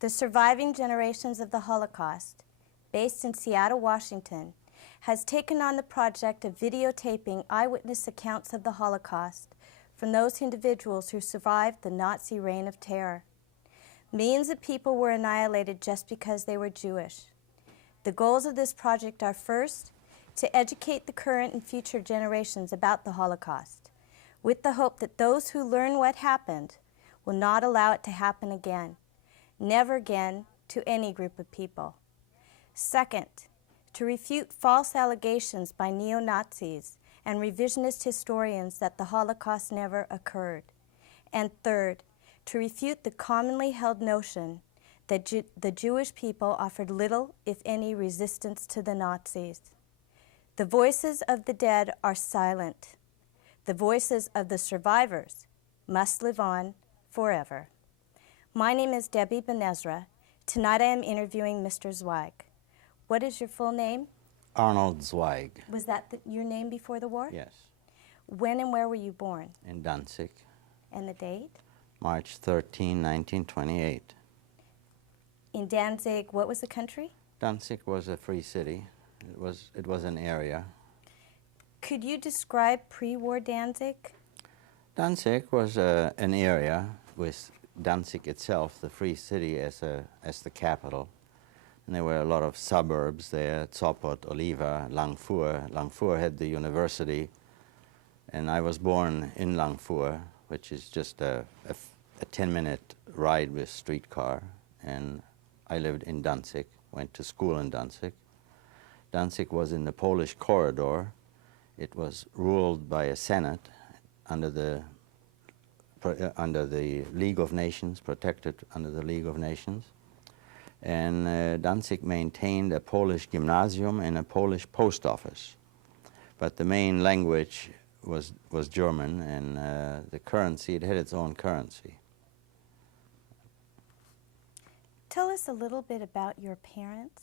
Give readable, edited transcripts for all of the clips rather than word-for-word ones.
The Surviving Generations of the Holocaust, based in Seattle, Washington, has taken on the project of videotaping eyewitness accounts of the Holocaust from those individuals who survived the Nazi reign of terror. Millions of people were annihilated just because they were Jewish. The goals of this project are, first, to educate the current and future generations about the Holocaust, with the hope that those who learn what happened will not allow it to happen again, never again to any group of people. Second, to refute false allegations by neo-Nazis and revisionist historians that the Holocaust never occurred. And third, to refute the commonly held notion that the Jewish people offered little, if any, resistance to the Nazis. The voices of the dead are silent. The voices of the survivors must live on forever. My name is Debbie Benezra. Tonight I am interviewing Mr. Zweig. What is your full name? Arnold Zweig. Was that your name before the war? Yes. When and where were you born? In Danzig. And the date? March 13, 1928. In Danzig, what was the country? Danzig was a free city. It was an area. Could you describe pre-war Danzig? Danzig was an area with Danzig itself, the free city, as the capital. And there were a lot of suburbs there, Sopot, Oliva, Langfur. Langfur had the university, and I was born in Langfur, which is just a 10-minute ride with streetcar. And I lived in Danzig, went to school in Danzig. Danzig was in the Polish corridor. It was ruled by a senate under the League of Nations, protected under the League of Nations. And Danzig maintained a Polish gymnasium and a Polish post office. But the main language was German, and the currency, it had its own currency. Tell us a little bit about your parents.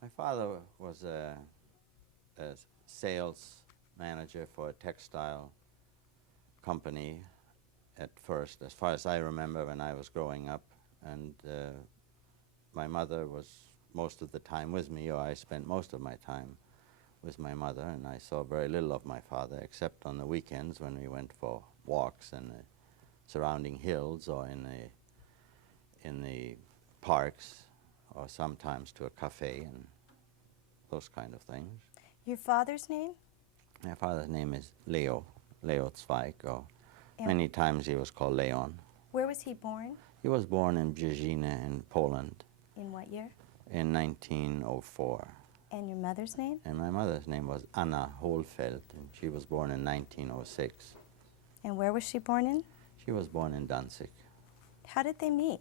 My father was a sales manager for a textile company at first, as far as I remember when I was growing up. And my mother was most of the time with me, or I spent most of my time with my mother, and I saw very little of my father, except on the weekends when we went for walks in the surrounding hills or in the parks, or sometimes to a cafe and those kind of things. Your father's name? My father's name is Leo Zweig, or many times he was called Leon. Where was he born? He was born in Brzezina in Poland. In what year? In 1904. And your mother's name? And my mother's name was Anna Lechfeld, and she was born in 1906. And where was she born in? She was born in Danzig. How did they meet?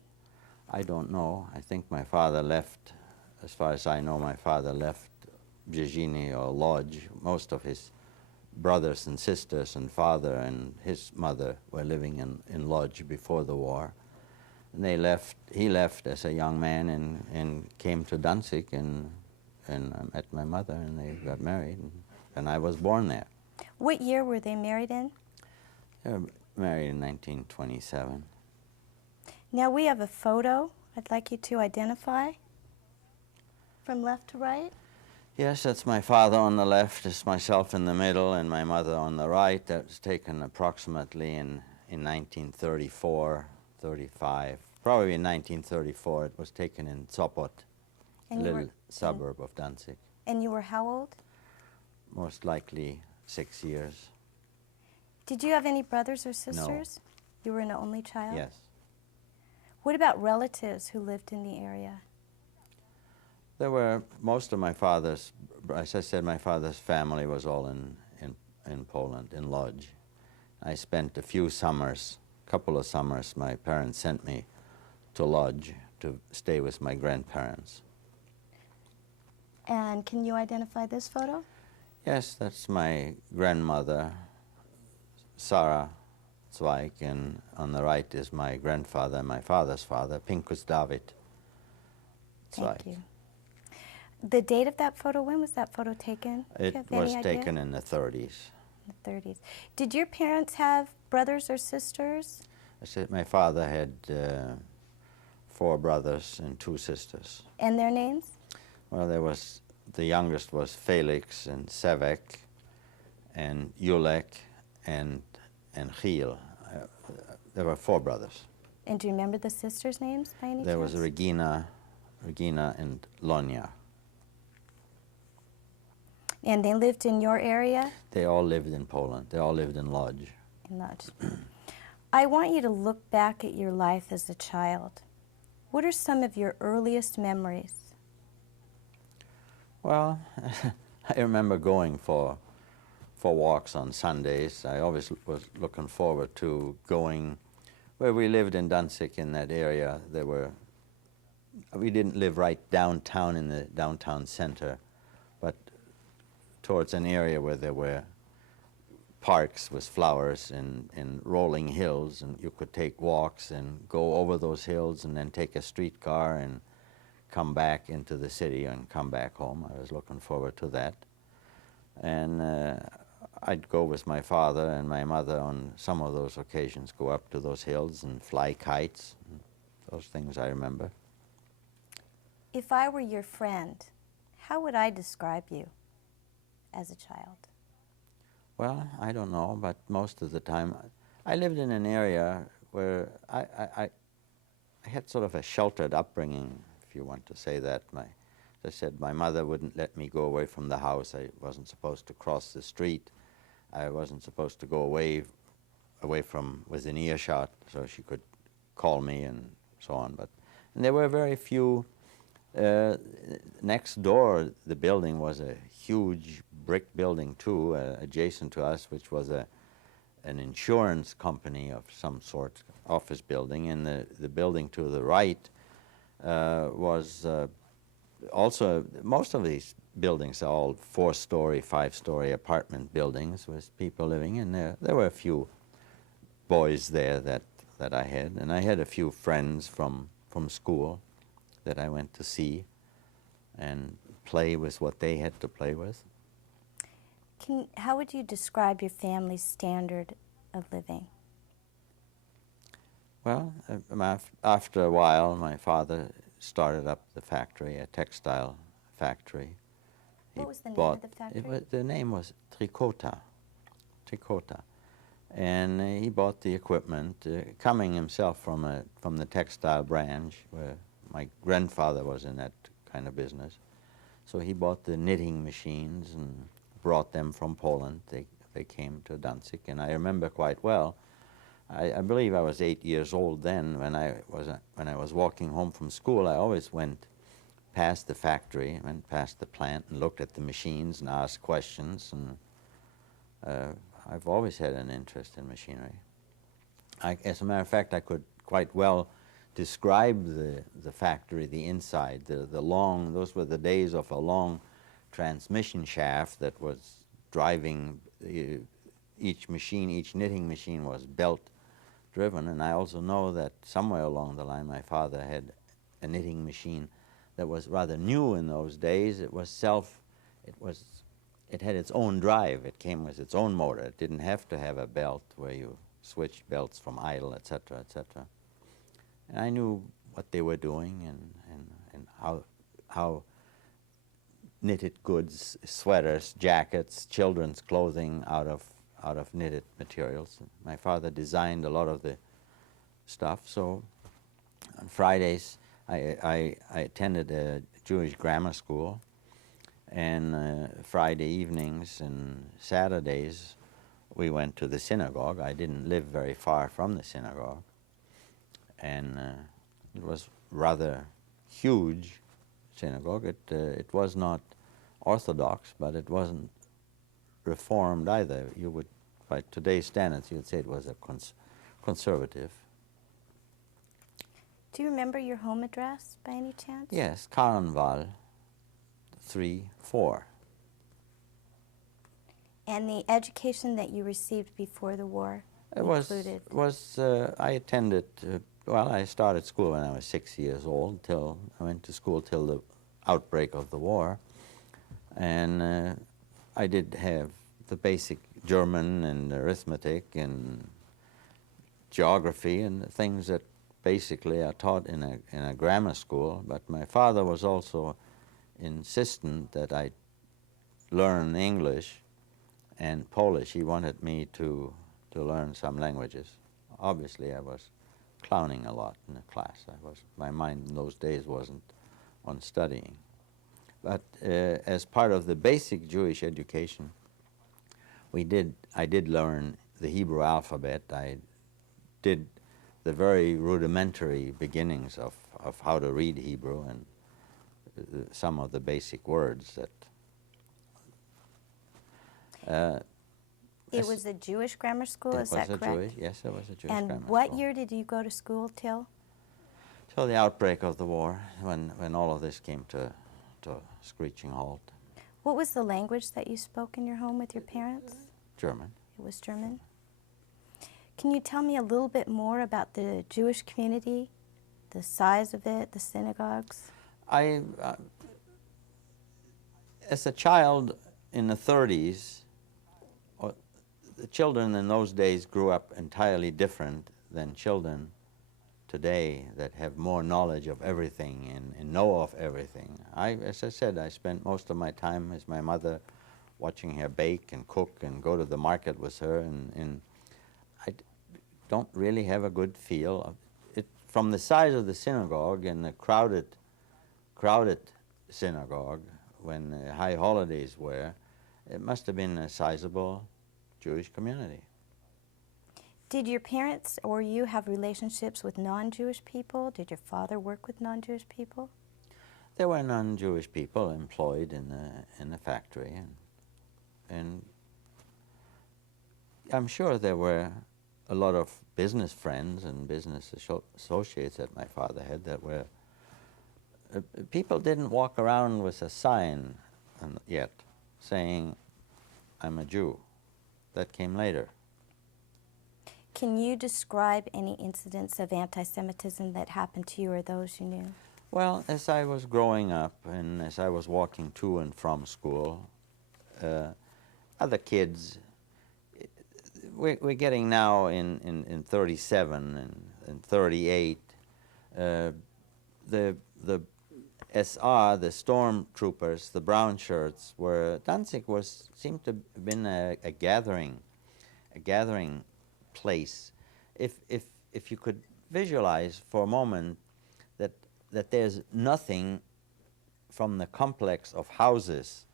I don't know. I think my father left, as far as I know, my father left Brzezina or Lodz. Most of his brothers and sisters and father and his mother were living in Lodz before the war. And he left as a young man and came to Danzig, and I met my mother, and they got married, and I was born there. What year were they married in? They were married in 1927. Now we have a photo I'd like you to identify from left to right. Yes, that's my father on the left, it's myself in the middle, and my mother on the right. That was taken approximately in 1934, 35. Probably in 1934. It was taken in Sopot, a little suburb of Danzig. And you were how old? Most likely 6 years. Did you have any brothers or sisters? No. You were an only child? Yes. What about relatives who lived in the area? There were most of my father's, as I said, my father's family was all in Poland, in Lodz. I spent a few summers, a couple of summers, my parents sent me to Lodz to stay with my grandparents. And can you identify this photo? Yes, that's my grandmother, Sarah Zweig, and on the right is my grandfather, my father's father, Pinkus David Zweig. Thank you. The date of that photo, when was that photo taken? It was taken in the 30s. In the 30s. Did your parents have brothers or sisters? I said my father had 4 4 brothers and 2 sisters. And their names? Well, the youngest was Felix and Sevek and Julek and Giel. There were 4 brothers. And do you remember the sisters' names by any There chance? was Regina and Lonia. And they lived in your area? They all lived in Poland. They all lived in Lodz. In Lodz. I want you to look back at your life as a child. What are some of your earliest memories? Well, I remember going for walks on Sundays. I always was looking forward to going where we lived in Danzig, in that area. We didn't live right downtown in the downtown center, but towards an area where there were parks with flowers and rolling hills, and you could take walks and go over those hills and then take a streetcar and come back into the city and come back home. I was looking forward to that. And I'd go with my father and my mother on some of those occasions, go up to those hills and fly kites. Those things I remember. If I were your friend, how would I describe you as a child? Well, I don't know, but most of the time, I lived in an area where I had sort of a sheltered upbringing, if you want to say that. As I said, my mother wouldn't let me go away from the house. I wasn't supposed to cross the street. I wasn't supposed to go away from within earshot, so she could call me and so on. And there were very few. Next door, the building was a huge brick building too, adjacent to us, which was an insurance company of some sort, office building, and the building to the right was also, most of these buildings are all 4-story, 5-story apartment buildings with people living in there. There were a few boys there that I had, and I had a few friends from school that I went to see and play with what they had to play with. How would you describe your family's standard of living? Well, after a while, my father started up the factory, a textile factory. What was the name of the factory? The name was Tricota. And he bought the equipment, coming himself from the textile branch, where my grandfather was in that kind of business. So he bought the knitting machines and brought them from Poland. They came to Danzig, and I remember quite well. I believe I was 8 years old then. When I was walking home from school, I always went past the factory, went past the plant, and looked at the machines and asked questions. And I've always had an interest in machinery. As a matter of fact, I could quite well describe the factory, the inside, the long. Those were the days of a long transmission shaft that was driving each machine. Each knitting machine was belt driven, and I also know that somewhere along the line my father had a knitting machine that was rather new in those days. It had its own drive. It came with its own motor. It didn't have to have a belt where you switched belts from idle, etc., etc. And I knew what they were doing and how knitted goods, sweaters, jackets, children's clothing out of knitted materials. My father designed a lot of the stuff. So on Fridays, I attended a Jewish grammar school, and Friday evenings and Saturdays we went to the synagogue. I didn't live very far from the synagogue, and it was rather huge synagogue. It was not Orthodox, but it wasn't Reformed either. You would, by today's standards, you would say it was a conservative. Do you remember your home address by any chance? Yes, Karenval 3-4. And the education that you received before the war included? I attended, well, I started school when I was 6 years old. I went to school till the outbreak of the war. And I did have the basic German and arithmetic and geography and the things that basically I taught in a grammar school, but my father was also insistent that I learn English and Polish. He wanted me to learn some languages. Obviously, I was clowning a lot in the class. My mind in those days wasn't on studying. But as part of the basic Jewish education, I did learn the Hebrew alphabet. I did the very rudimentary beginnings of how to read Hebrew and some of the basic words that it was a Jewish grammar school, is that correct? Yes, it was a Jewish grammar school. And what year did you go to school till? Till the outbreak of the war, when all of this came to a screeching halt. What was the language that you spoke in your home with your parents? German. It was German. Can you tell me a little bit more about the Jewish community, the size of it, the synagogues? As a child in the 30s, the children in those days grew up entirely different than children today that have more knowledge of everything and know of everything. As I said, I spent most of my time as my mother watching her bake and cook and go to the market with her, and I don't really have a good feel of it. From the size of the synagogue and the crowded synagogue when the high holidays were, it must have been a sizable Jewish community. Did your parents or you have relationships with non-Jewish people? Did your father work with non-Jewish people? There were non-Jewish people employed in the factory, and I'm sure there were a lot of business friends and business associates that my father had that were people didn't walk around with a sign yet saying, "I'm a Jew." That came later. Can you describe any incidents of anti-Semitism that happened to you or those you knew? Well, as I was growing up and as I was walking to and from school, other kids, we're getting now in 37 and 38, the SR, the stormtroopers, the brown shirts, Danzig seemed to have been a gathering place. If you could visualize for a moment that there's nothing from the complex of houses.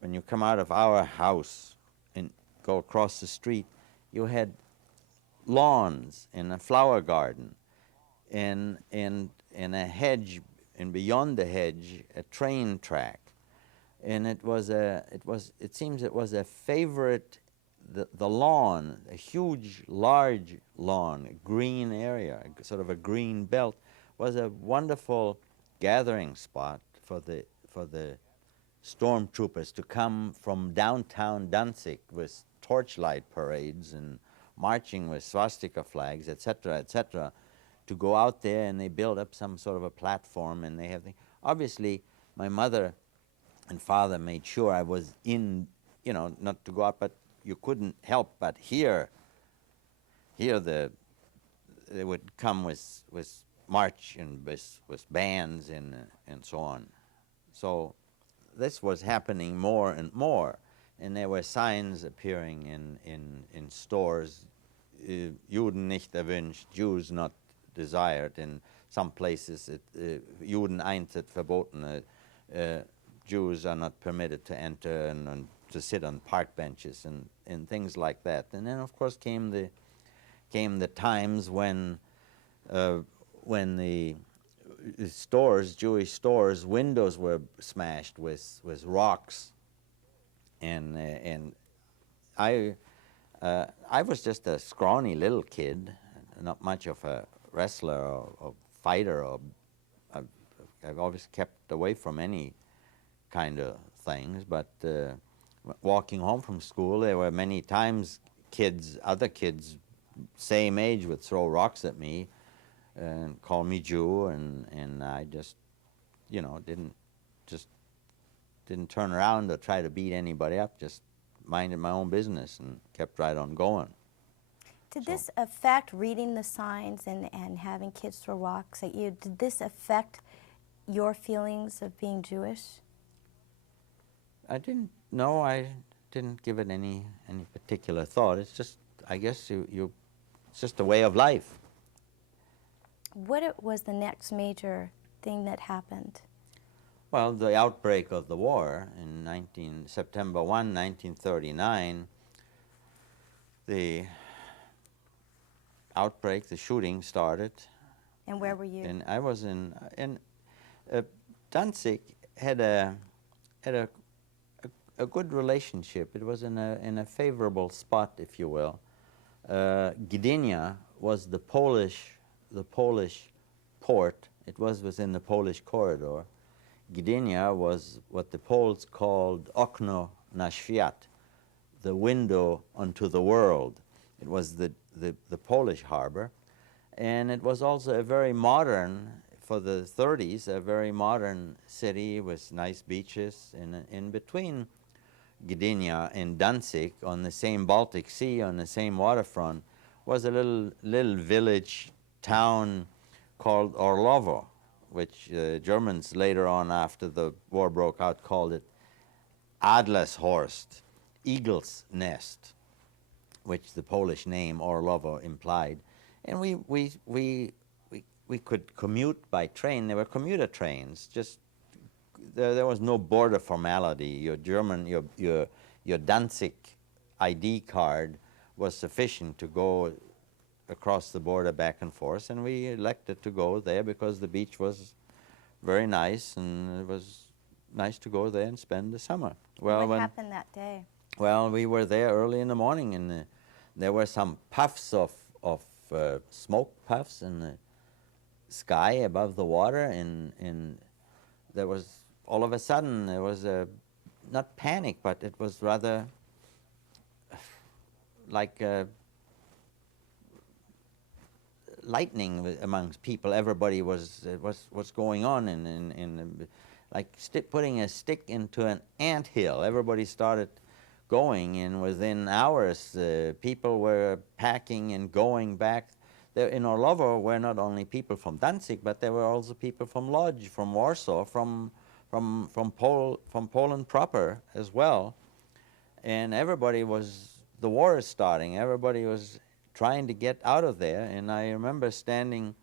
When you come out of our house and go across the street, you had lawns and a flower garden and a hedge, and beyond the hedge a train track, and it seems it was a favorite. The lawn, a huge, large lawn, a green area, sort of a green belt, was a wonderful gathering spot for the stormtroopers to come from downtown Danzig with torchlight parades and marching with swastika flags, etc., etc., to go out there, and they build up some sort of a platform, and they have things. Obviously, my mother and father made sure I was in, not to go out, but you couldn't help but hear they would come with march and with bands and so on. So this was happening more and more, and there were signs appearing in stores, Juden nicht erwünscht, Jews not desired. In some places, Juden eintritt verboten, Jews are not permitted to enter and to sit on park benches and things like that. And then, of course, came the times when the stores, Jewish stores, windows were smashed with rocks, and I was just a scrawny little kid, not much of a wrestler or fighter. I've always kept away from any kind of things, but walking home from school, there were many times other kids, same age, would throw rocks at me and call me Jew, and I just, didn't turn around to try to beat anybody up, just minded my own business and kept right on going. Did So this affect reading the signs and having kids throw rocks at you? Did this affect your feelings of being Jewish? I didn't give it any particular thought. It's just, I guess it's just a way of life. What was the next major thing that happened? Well, the outbreak of the war in September 1, 1939, the outbreak, the shooting started. And where were you? And I was in Danzig had a good relationship. It was in a favorable spot, if you will. Gdynia was the Polish port. It was within the Polish corridor. Gdynia was what the Poles called okno na świat, the window onto the world. It was the Polish harbor, and it was also a very modern, for the 30s, a very modern city with nice beaches. In between Gdynia and Danzig, on the same Baltic Sea, on the same waterfront, was a little village town called Orlovo, which Germans later on, after the war broke out, called it Adlershorst, Eagle's Nest, which the Polish name Orlovo implied. And we could commute by train. There were commuter trains. Just there was no border formality. Your Danzig ID card was sufficient to go across the border back and forth, and we elected to go there because the beach was very nice, and it was nice to go there and spend the summer. Well, what happened that day? Well, we were there early in the morning, and there were some puffs of smoke puffs in the sky above the water, and there was, all of a sudden, there was not panic, but it was rather like lightning amongst people. Everybody was what's going on, and like putting a stick into an anthill. Everybody started going, and within hours, people were packing and going back. There in Orlovo were not only people from Danzig, but there were also people from Lodz, from Warsaw, from Poland proper as well. And everybody was, the war is starting. Everybody was trying to get out of there. And I remember standing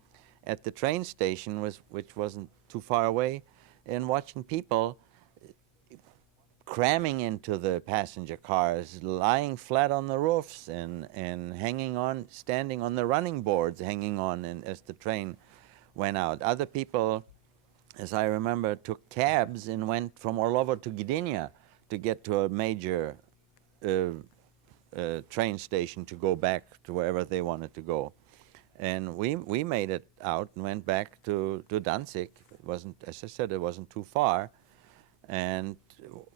at the train station, which wasn't too far away, and watching people cramming into the passenger cars, lying flat on the roofs, and hanging on, standing on the running boards, hanging on, and as the train went out. Other people, as I remember, took cabs and went from Orlovo to Gdynia to get to a major train station to go back to wherever they wanted to go. And we made it out and went back to Danzig. It wasn't, as I said, it wasn't too far, and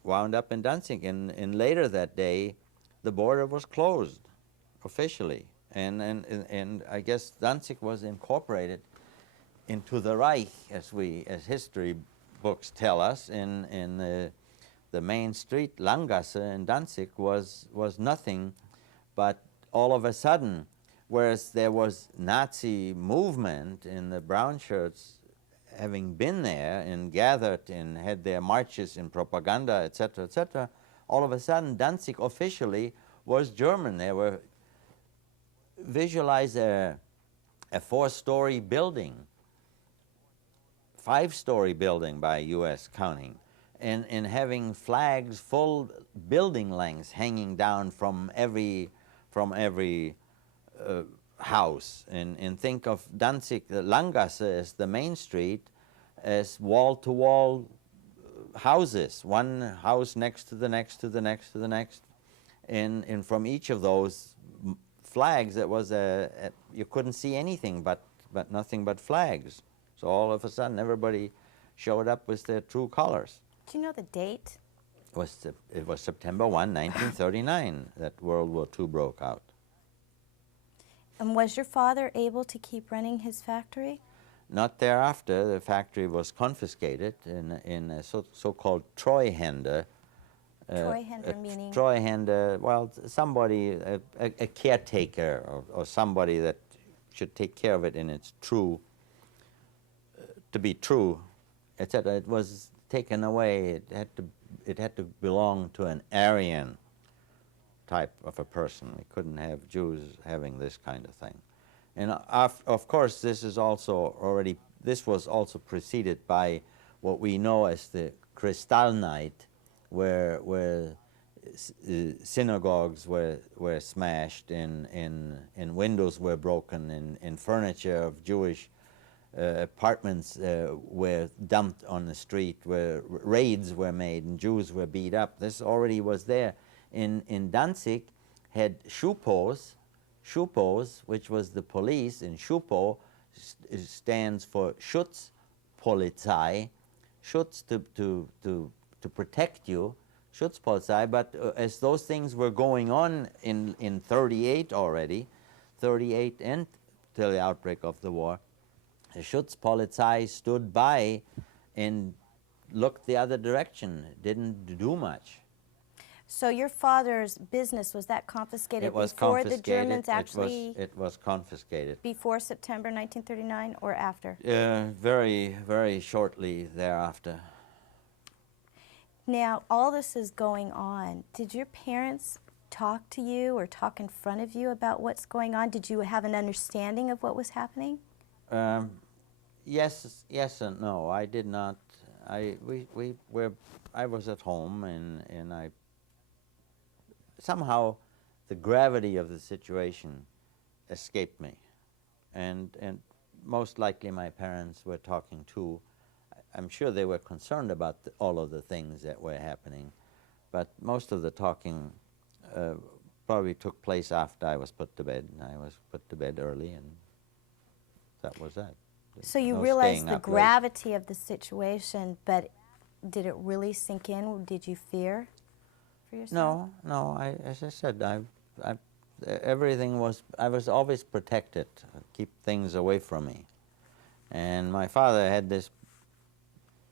wound up in Danzig. And later that day, the border was closed officially, and I guess Danzig was incorporated into the Reich, as history books tell us. In the main street, Langgasse in Danzig, was nothing, but all of a sudden, whereas there was Nazi movement in the brown shirts having been there and gathered and had their marches and propaganda, etc., all of a sudden Danzig officially was German. There were, visualize a 4-story building, 5-story building by U.S. counting, and having flags full building lengths hanging down from every house, and think of Danzig, the Langgasse, as the main street, as wall-to-wall houses, one house next to the next to the next to the next, and from each of those flags, it was you couldn't see anything but nothing but flags. So all of a sudden, everybody showed up with their true colors. Do you know the date? It was September 1, 1939, that World War II broke out. And was your father able to keep running his factory? Not thereafter. The factory was confiscated in a so-called Treuhänder Treuhänder meaning? Treuhänder, well, somebody, a caretaker, or somebody that should take care of it in its true, to be true, etc. It was taken away. It had to belong to an Aryan type of a person. We couldn't have Jews having this kind of thing. And of course, this is also already, this was also preceded by what we know as the Kristallnacht, where synagogues were smashed, and windows were broken, and furniture of Jewish apartments were dumped on the street, where raids were made and Jews were beat up. This already was there. In Danzig had Schupos, which was the police, and Schupo stands for Schutzpolizei, Schutz to protect you, Schutzpolizei, but as those things were going on in 38 already, 38 and till the outbreak of the war, the Schutzpolizei stood by and looked the other direction, didn't do much. So your father's business, was that confiscated It was before confiscated. the Germans actually... It was confiscated. Before September 1939 or after? Very, very shortly thereafter. Now, all this is going on. Did your parents talk to you or talk in front of you about what's going on? Did you have an understanding of what was happening? Yes and no. I did not. I was at home, and I somehow the gravity of the situation escaped me, and most likely my parents were talking too. I'm sure they were concerned about all of the things that were happening, but most of the talking probably took place after I was put to bed. I was put to bed early, and that was that. So you realized the gravity of the situation, but did it really sink in? Did you fear for yourself? No. As I said, everything was. I was always protected, keep things away from me, and my father had this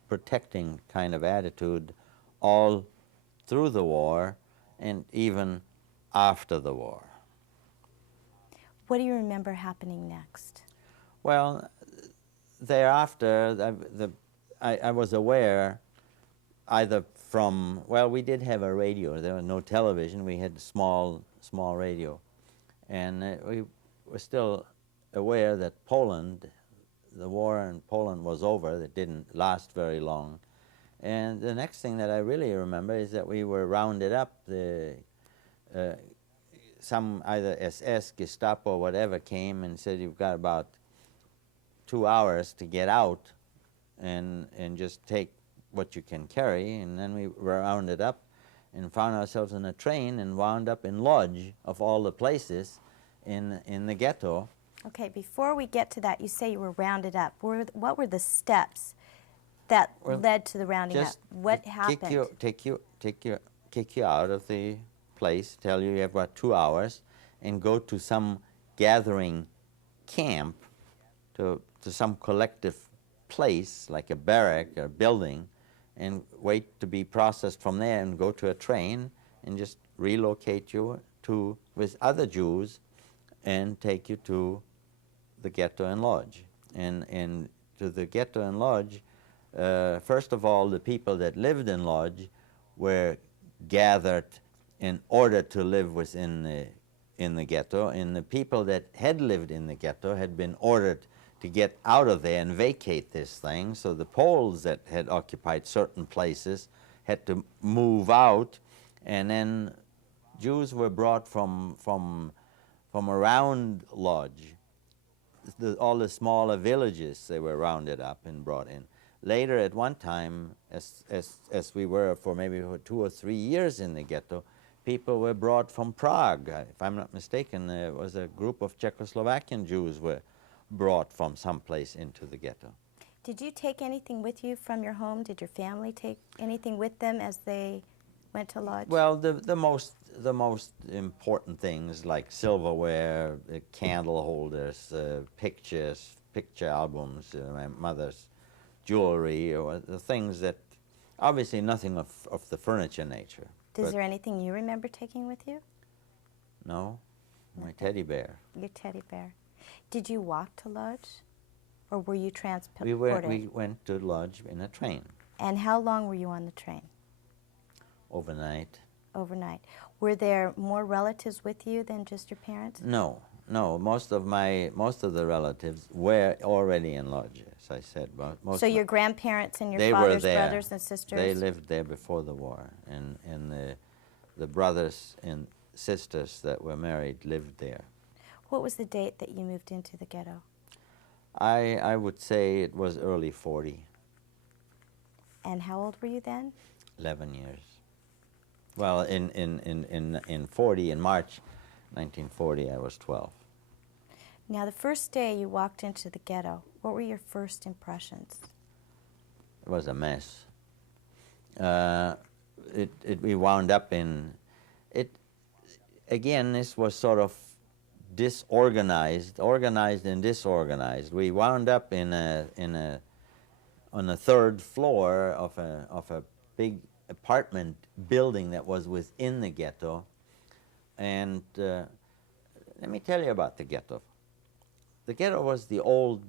protecting kind of attitude all through the war, and even after the war. What do you remember happening next? Well, thereafter, I was aware either from, well, we did have a radio. There was no television. We had a small radio. And we were still aware that Poland, the war in Poland was over. It didn't last very long. And the next thing that I really remember is that we were rounded up. Some either SS, Gestapo, whatever came and said, you've got about 2 hours to get out and just take what you can carry. And then we were rounded up and found ourselves in a train and wound up in Lodz, of all the places, in the ghetto. Okay, before we get to that, you say you were rounded up. What were the steps that led to the rounding up? What happened? Kick you out of the place, tell you have about 2 hours, and go to some gathering camp, to some collective place, like a barrack or a building, and wait to be processed from there, and go to a train and just relocate you with other Jews and take you to the ghetto in Lodz. And to the ghetto in Lodz, first of all, the people that lived in Lodz were gathered in order to live within in the ghetto, and the people that had lived in the ghetto had been ordered to get out of there and vacate this thing. So the Poles that had occupied certain places had to move out, and then Jews were brought from around Lodz. All the smaller villages, they were rounded up and brought in. Later, at one time, as we were for maybe 2 or 3 years in the ghetto, people were brought from Prague. If I'm not mistaken, there was a group of Czechoslovakian Jews were brought from someplace into the ghetto. Did you take anything with you from your home? Did your family take anything with them as they went to Lodz? Well, the most important things like silverware, candle holders, pictures, picture albums, my mother's jewelry, or the things that, obviously nothing of the furniture nature. Is there anything you remember taking with you? No, my teddy bear. Your teddy bear. Did you walk to Lodz, or were you transported? We went to Lodz in a train. And how long were you on the train? Overnight. Overnight. Were there more relatives with you than just your parents? No, no. Most of the relatives were already in Lodz, as I said. But most so your grandparents and your they father's were there. brothers and sisters? They lived there before the war, and the brothers and sisters that were married lived there. What was the date that you moved into the ghetto? I would say it was early 40. And how old were you then? 11 years. Well, in 40, in March 1940, I was 12. Now, the first day you walked into the ghetto, what were your first impressions? It was a mess. We wound up in it. Again, this was sort of disorganized, organized and disorganized. We wound up on the third floor of a big apartment building that was within the ghetto. And let me tell you about the ghetto. The ghetto was the old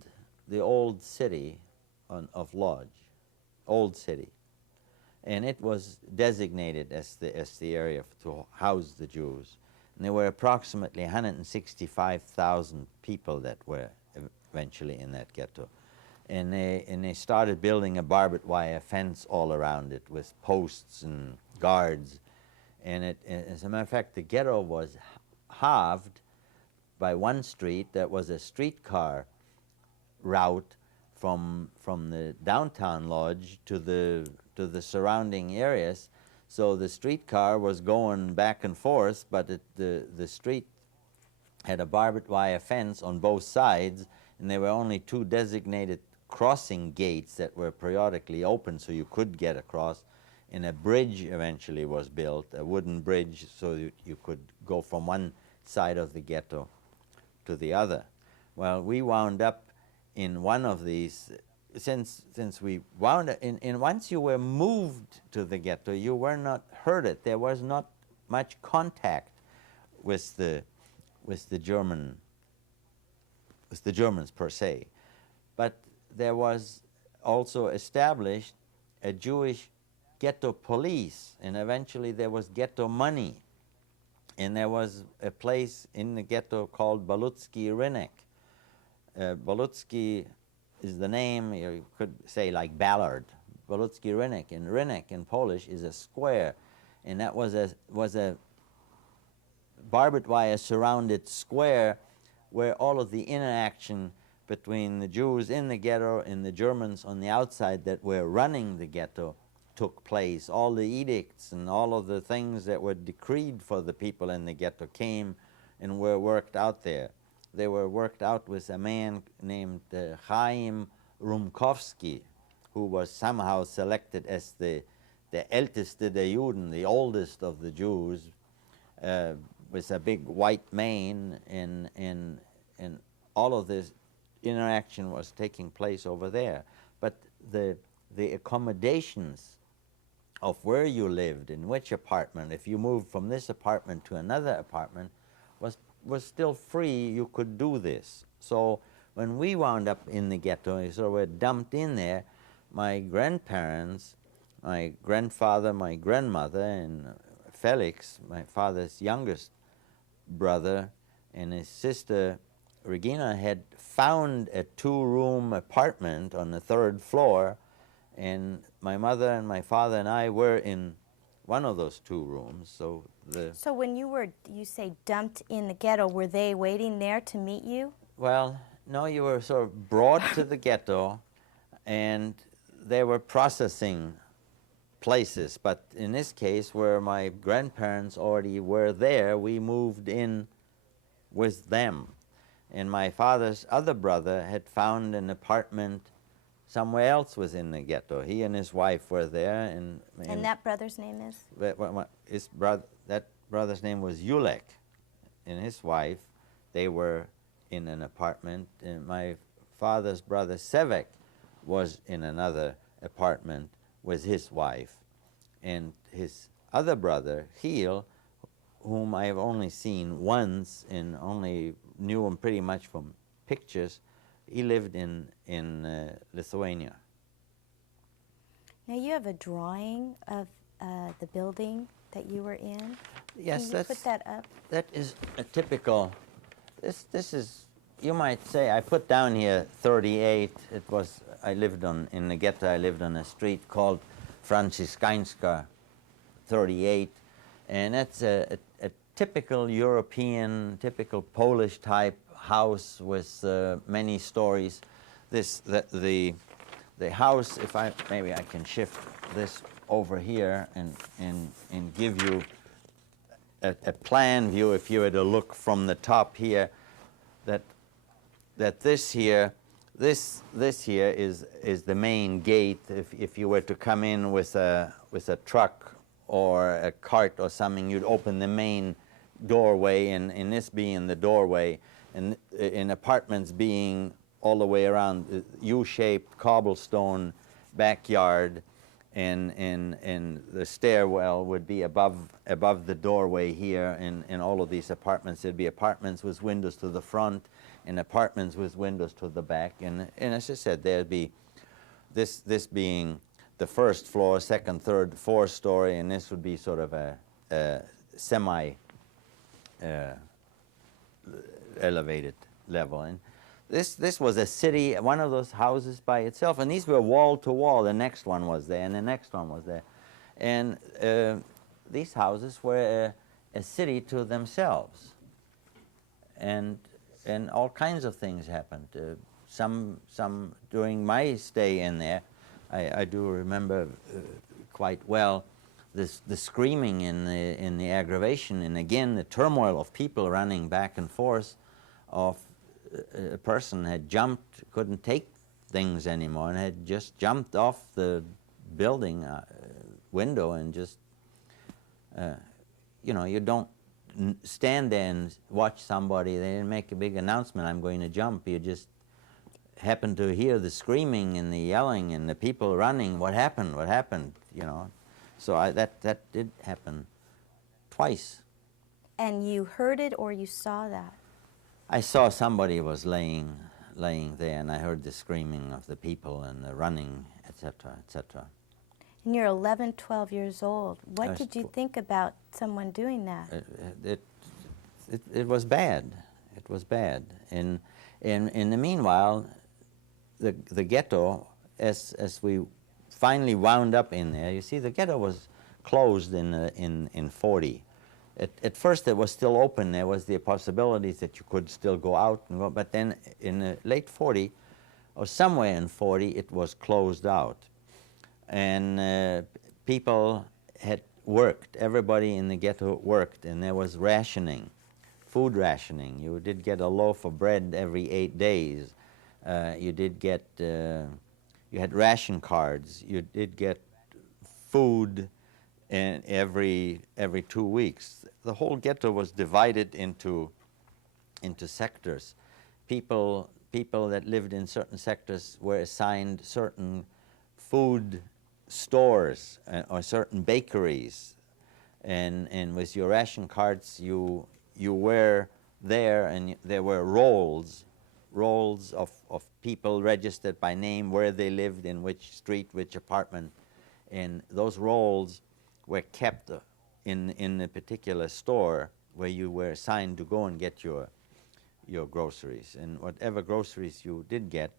city of Lodz, old city, and it was designated as the area to house the Jews. And there were approximately 165,000 people that were eventually in that ghetto. And they started building a barbed wire fence all around it with posts and guards. And as a matter of fact, the ghetto was halved by one street that was a streetcar route from the downtown Lodz to the surrounding areas. So the streetcar was going back and forth, but the street had a barbed wire fence on both sides, and there were only two designated crossing gates that were periodically open so you could get across. And a bridge eventually was built, a wooden bridge, so you could go from one side of the ghetto to the other. Well, we wound up in one of these. Since we wound up in once you were moved to the ghetto, you were not herded. There was not much contact with the Germans per se, but there was also established a Jewish ghetto police, and eventually there was ghetto money, and there was a place in the ghetto called Balutsky Rynek. Balutsky is the name, you could say like Ballard, Balutsky Rynek, and Rynek in Polish is a square, and that was a barbed wire surrounded square where all of the interaction between the Jews in the ghetto and the Germans on the outside that were running the ghetto took place. All the edicts and all of the things that were decreed for the people in the ghetto came and were worked out there. They were worked out with a man named Chaim Rumkowski, who was somehow selected as the älteste der Juden, the oldest of the Jews, with a big white mane, and all of this interaction was taking place over there. But the accommodations of where you lived, in which apartment, if you moved from this apartment to another apartment, was still free. You could do this. So when we wound up in the ghetto, we sort of were dumped in there. My grandparents, my grandfather, my grandmother, and Felix, my father's youngest brother, and his sister Regina had found a two-room apartment on the third floor, and my mother and my father and I were in one of those two rooms. So when you say dumped in the ghetto, were they waiting there to meet you? Well, no, you were sort of brought to the ghetto, and they were processing places. But in this case, where my grandparents already were there, we moved in with them. And my father's other brother had found an apartment somewhere else within the ghetto. He and his wife were there. And that brother's name is? That brother's name was Yulek, and his wife, they were in an apartment. And my father's brother Sevek was in another apartment with his wife. And his other brother, Giel, whom I have only seen once and only knew him pretty much from pictures, he lived in Lithuania. Now you have a drawing of the building that you were in. Yes, Can you put that up? That is a typical. This is, you might say, I put down here 38. It was, I lived in the ghetto. I lived on a street called Franciszkańska 38, and that's a typical European, typical Polish type house with many stories. The house, if maybe I can shift this over here and give you a plan view, if you were to look from the top here, that this here is the main gate. If you were to come in with a truck or a cart or something, you'd open the main doorway, and this being the doorway, and in apartments being all the way around, U-shaped cobblestone backyard, and the stairwell would be above the doorway here. In all of these apartments, there'd be apartments with windows to the front and apartments with windows to the back. And as I said, there'd be this being the first floor, second, third, fourth story, and this would be sort of a semi elevated level. And this was a city, one of those houses by itself, and these were wall to wall. The next one was there, and the next one was there. And these houses were a city to themselves. And all kinds of things happened. Some during my stay in there, I do remember quite well the screaming in the aggravation, and again the turmoil of people running back and forth. Of a person had jumped, couldn't take things anymore, and had just jumped off the building window, and just you know, you don't stand there and watch somebody. They didn't make a big announcement, I'm going to jump. You just happen to hear the screaming and the yelling and the people running. What happened? What happened? You know. So that did happen twice. And you heard it or you saw that? I saw somebody was laying there, and I heard the screaming of the people and the running, etc., etc. And you're 11, 12 years old. What did you think about someone doing that? It was bad. It was bad. And in the meanwhile, the ghetto, as we finally wound up in there, you see, the ghetto was closed in 40. At first it was still open. There was the possibilities that you could still go out and go, but then in the late 40, or somewhere in 40, it was closed out. And people had worked. Everybody in the ghetto worked, and there was rationing, food rationing. You did get a loaf of bread every 8 days. You did get, you had ration cards. You did get food every 2 weeks. The whole ghetto was divided into sectors. People that lived in certain sectors were assigned certain food stores or certain bakeries, and with your ration cards you were there, and there were rolls of people registered by name, where they lived, in which street, which apartment, and those rolls were kept in a particular store where you were assigned to go and get your groceries. And whatever groceries you did get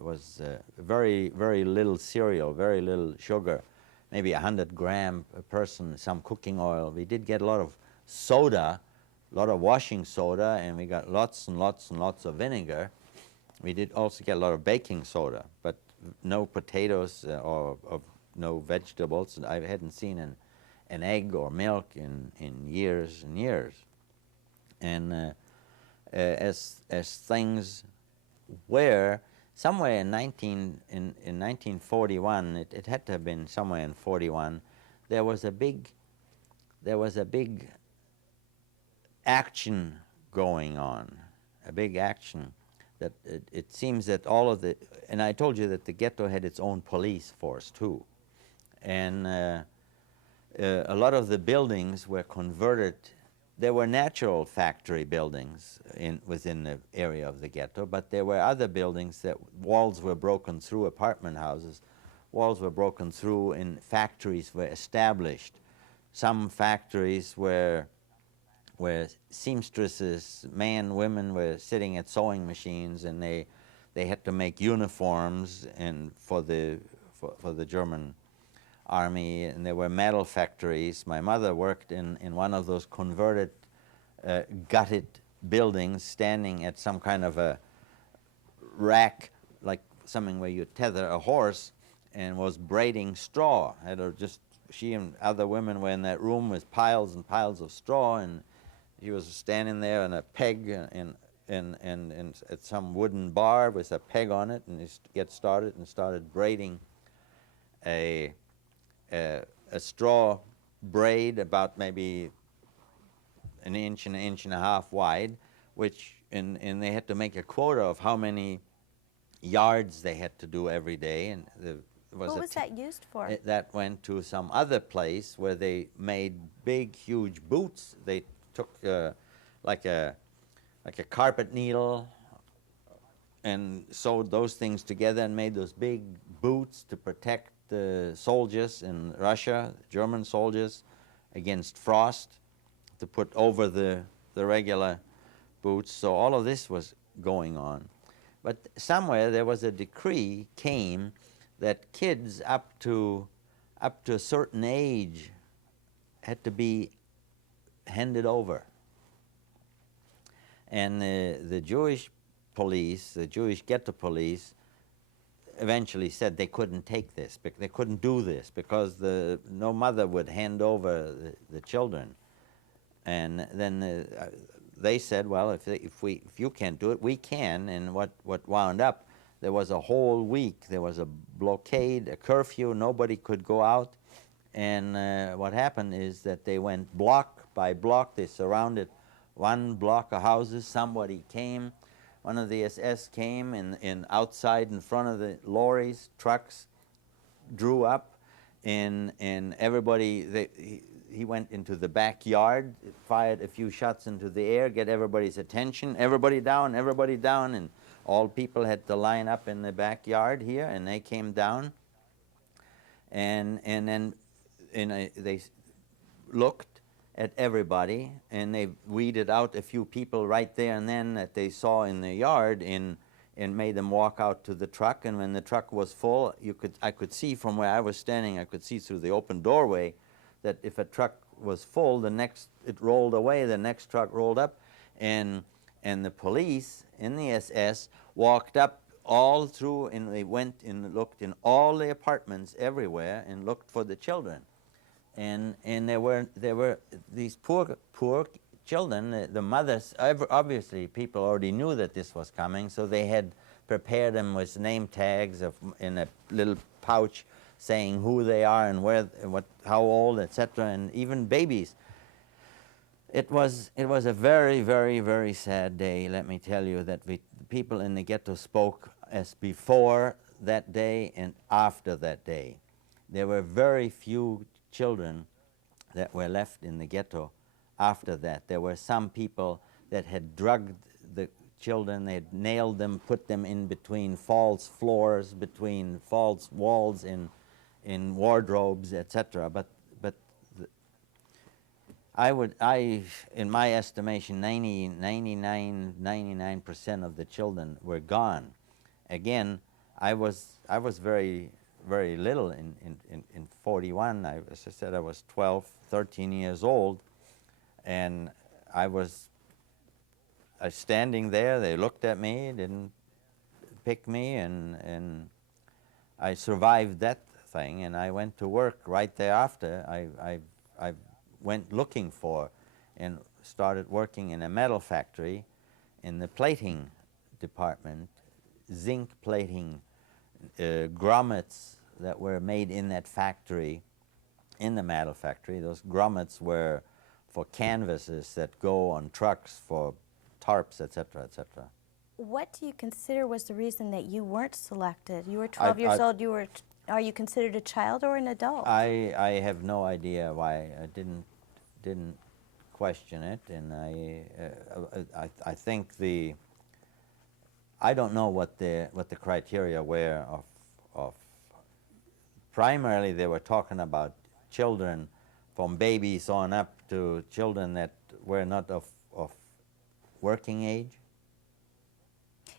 was very, very little cereal, very little sugar, maybe 100 gram per person, some cooking oil. We did get a lot of soda, a lot of washing soda, and we got lots and lots and lots of vinegar. We did also get a lot of baking soda, but no potatoes or no vegetables. I hadn't seen an egg or milk in years and years. And as things were, somewhere in 1941, it had to have been somewhere in 41, there was a big action going on, a big action. That it seems that all of the, and I told you that the ghetto had its own police force too, and a lot of the buildings were converted. There were natural factory buildings within the area of the ghetto, but there were other buildings that walls were broken through, apartment houses. Walls were broken through and factories were established. Some factories where seamstresses, men, women were sitting at sewing machines, and they had to make uniforms for the German army, and there were metal factories. My mother worked in one of those converted, gutted buildings, standing at some kind of a rack, like something where you tether a horse, and was braiding straw. She and other women were in that room with piles and piles of straw, and she was standing there on a peg and at some wooden bar with a peg on it, and get started and started braiding a straw braid about maybe an inch and a half wide, and they had to make a quota of how many yards they had to do every day. And what was that used for? That went to some other place where they made big, huge boots. They took like a carpet needle and sewed those things together and made those big boots to protect the soldiers in Russia, German soldiers, against frost, to put over the regular boots. So all of this was going on. But somewhere there was a decree came that kids up to a certain age had to be handed over. And the Jewish police, the Jewish ghetto police, eventually said they couldn't take this, they couldn't do this, because no mother would hand over the children. And then they said, well, if you can't do it, we can. And what wound up, there was a whole week, there was a blockade, a curfew, nobody could go out. And what happened is that they went block by block, they surrounded one block of houses. Somebody came, one of the SS came, and outside in front of the lorries, trucks drew up, and everybody, he went into the backyard, fired a few shots into the air, get everybody's attention, everybody down, and all people had to line up in the backyard here, and they came down, and then they looked at everybody, and they weeded out a few people right there and then that they saw in the yard, and made them walk out to the truck. And when the truck was full, I could see from where I was standing, I could see through the open doorway that if a truck was full, it rolled away, the next truck rolled up, and the police in the SS walked up all through, and they went and looked in all the apartments everywhere and looked for the children. And there were these poor children, the mothers, obviously people already knew that this was coming, so they had prepared them with name tags in a little pouch saying who they are and where, how old, etc., and even babies. It was a very, very, very sad day, let me tell you, that people in the ghetto spoke as before that day and after that day. There were very few children that were left in the ghetto after that. There were some people that had drugged the children, they had nailed them, put them in between false floors, between false walls in wardrobes, etc. But in my estimation, 99% of the children were gone. Again, I was very, very little in 41. As I said, I was 12, 13 years old, and I was standing there. They looked at me, didn't pick me, and I survived that thing, and I went to work right thereafter. I went looking for and started working in a metal factory in the plating department, zinc plating, grommets that were made in that factory, in the metal factory. Those grommets were for canvases that go on trucks for tarps, etc., etc. What do you consider was the reason that you weren't selected? You were 12 years old, you were Are you considered a child or an adult? I have no idea why I didn't question it, and I think I don't know what the criteria were of primarily they were talking about children from babies on up to children that were not of working age.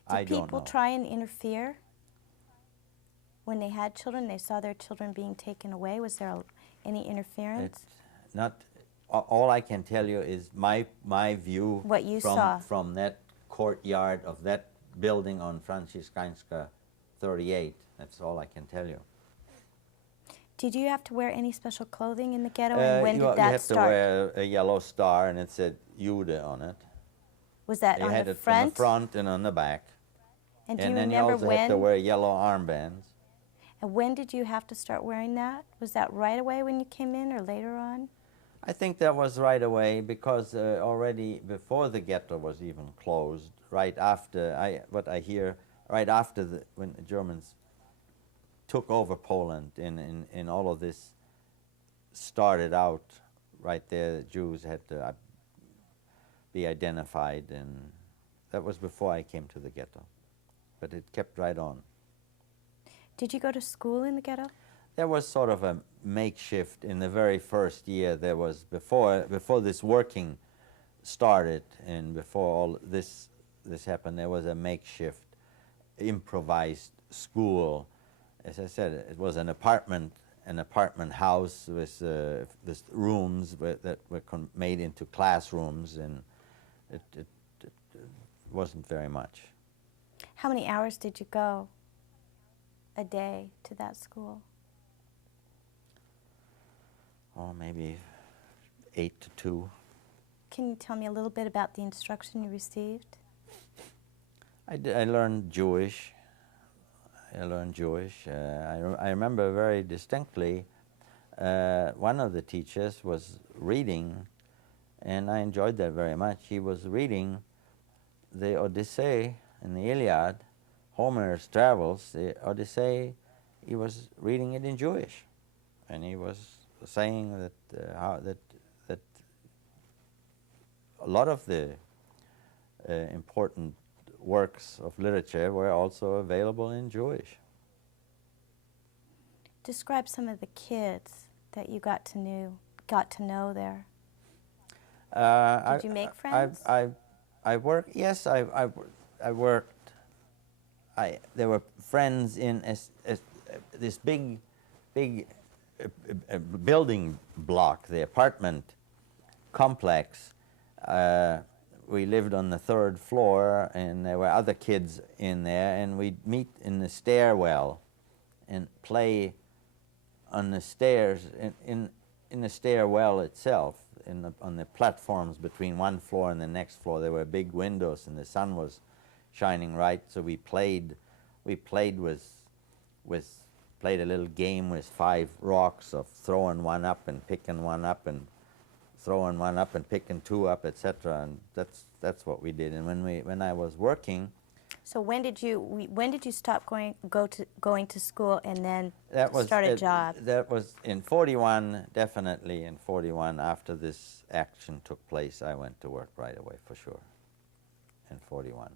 I Did don't people know. try and interfere when they had children? They saw their children being taken away. Was there any interference? It's not. All I can tell you is my view What you saw. From that courtyard of that building on Franciszkańska 38. That's all I can tell you. Did you have to wear any special clothing in the ghetto, and when did that you have start? to wear a yellow star, and it said Jude on it. Was that You on had the it front? on the front and on the back. And do And you then you remember also had to when? wear yellow armbands. And when did you have to start wearing that? Was that right away when you came in, or later on? I think that was right away because already before the ghetto was even closed, right after what I hear, right after when the Germans took over Poland and all of this started out, right there, the Jews had to be identified, and that was before I came to the ghetto, but it kept right on. Did you go to school in the ghetto? There was sort of a makeshift in the very first year. There was before this working started and before all this happened. There was a makeshift, improvised school. As I said, it was an apartment house with this rooms that were made into classrooms, and it wasn't very much. How many hours did you go a day to that school? Oh, maybe 8 to 2. Can you tell me a little bit about the instruction you received? I learned Jewish. I remember very distinctly one of the teachers was reading, and I enjoyed that very much. He was reading the Odyssey and the Iliad, Homer's travels, the Odyssey. He was reading it in Jewish, and he was saying that a lot of the important works of literature were also available in Jewish. Describe some of the kids that you got to know there. Did you make friends? I worked. Yes, I worked. There were friends in this big building block, the apartment complex. We lived on the 3rd floor, and there were other kids in there, and we'd meet in the stairwell and play on the stairs, in the stairwell itself, on the platforms between one floor and the next floor. There were big windows, and the sun was shining right, so we played a little game with 5 rocks of throwing one up and picking one up and throwing one up and picking 2 up, etc. And that's what we did. And when I was working. So when did you stop going to school and then start a job? That was in 41, definitely in 41. After this action took place, I went to work right away for sure. In 41.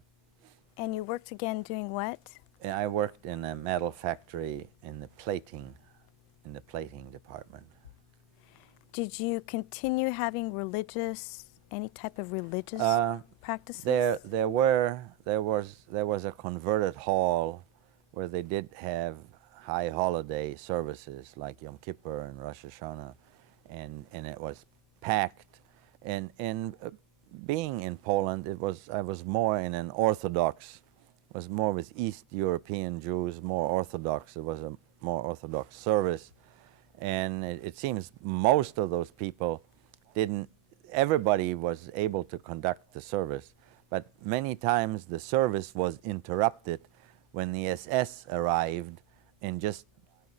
And you worked again doing what? I worked in a metal factory in the plating department. Did you continue having any type of religious practices? There was a converted hall where they did have high holiday services like Yom Kippur and Rosh Hashanah, and it was packed. And being in Poland, I was more in an Orthodox. Was more with East European Jews, more Orthodox. It was a more Orthodox service. And it seems most of those people everybody was able to conduct the service, but many times the service was interrupted when the SS arrived and just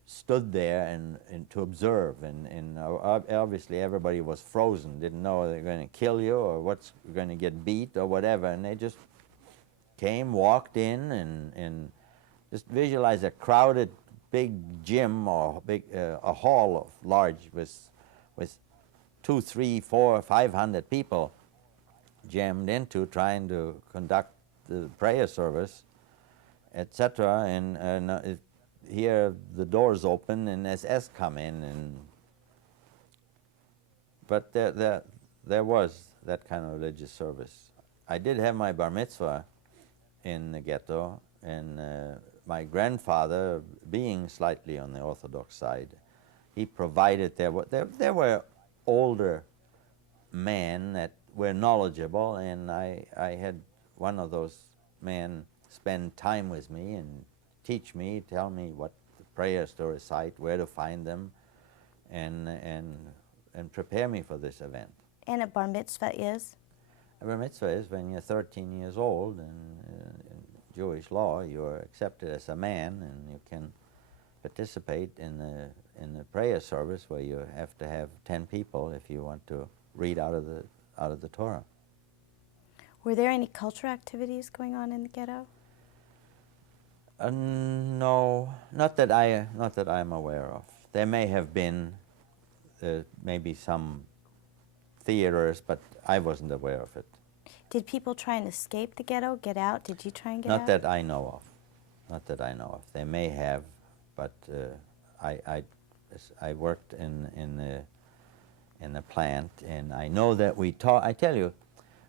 stood there and to observe. And obviously everybody was frozen, didn't know they were going to kill you or what's going to get beat or whatever, and they just came, walked in, and just visualize a crowded big gym or a hall of large with 2, 3, 4, 500 people jammed into trying to conduct the prayer service, etc. And here the doors open and SS come in, but there was that kind of religious service. I did have my bar mitzvah in the ghetto, and my grandfather, being slightly on the Orthodox side, he provided there were older men that were knowledgeable, and I had one of those men spend time with me and teach me, tell me what prayers to recite, where to find them, and prepare me for this event. And a bar mitzvah is? A bar mitzvah is when you're 13 years old, and in Jewish law you're accepted as a man, and you can participate in the prayer service where you have to have 10 people if you want to read out of the Torah. Were there any cultural activities going on in the ghetto? No, not that I'm aware of. There may have been maybe some theaters, but I wasn't aware of it. Did people try and escape the ghetto, get out? Did you try and get out? Not that I know of. Not that I know of. They may have, but I worked in the plant, and I know that we taught. I tell you,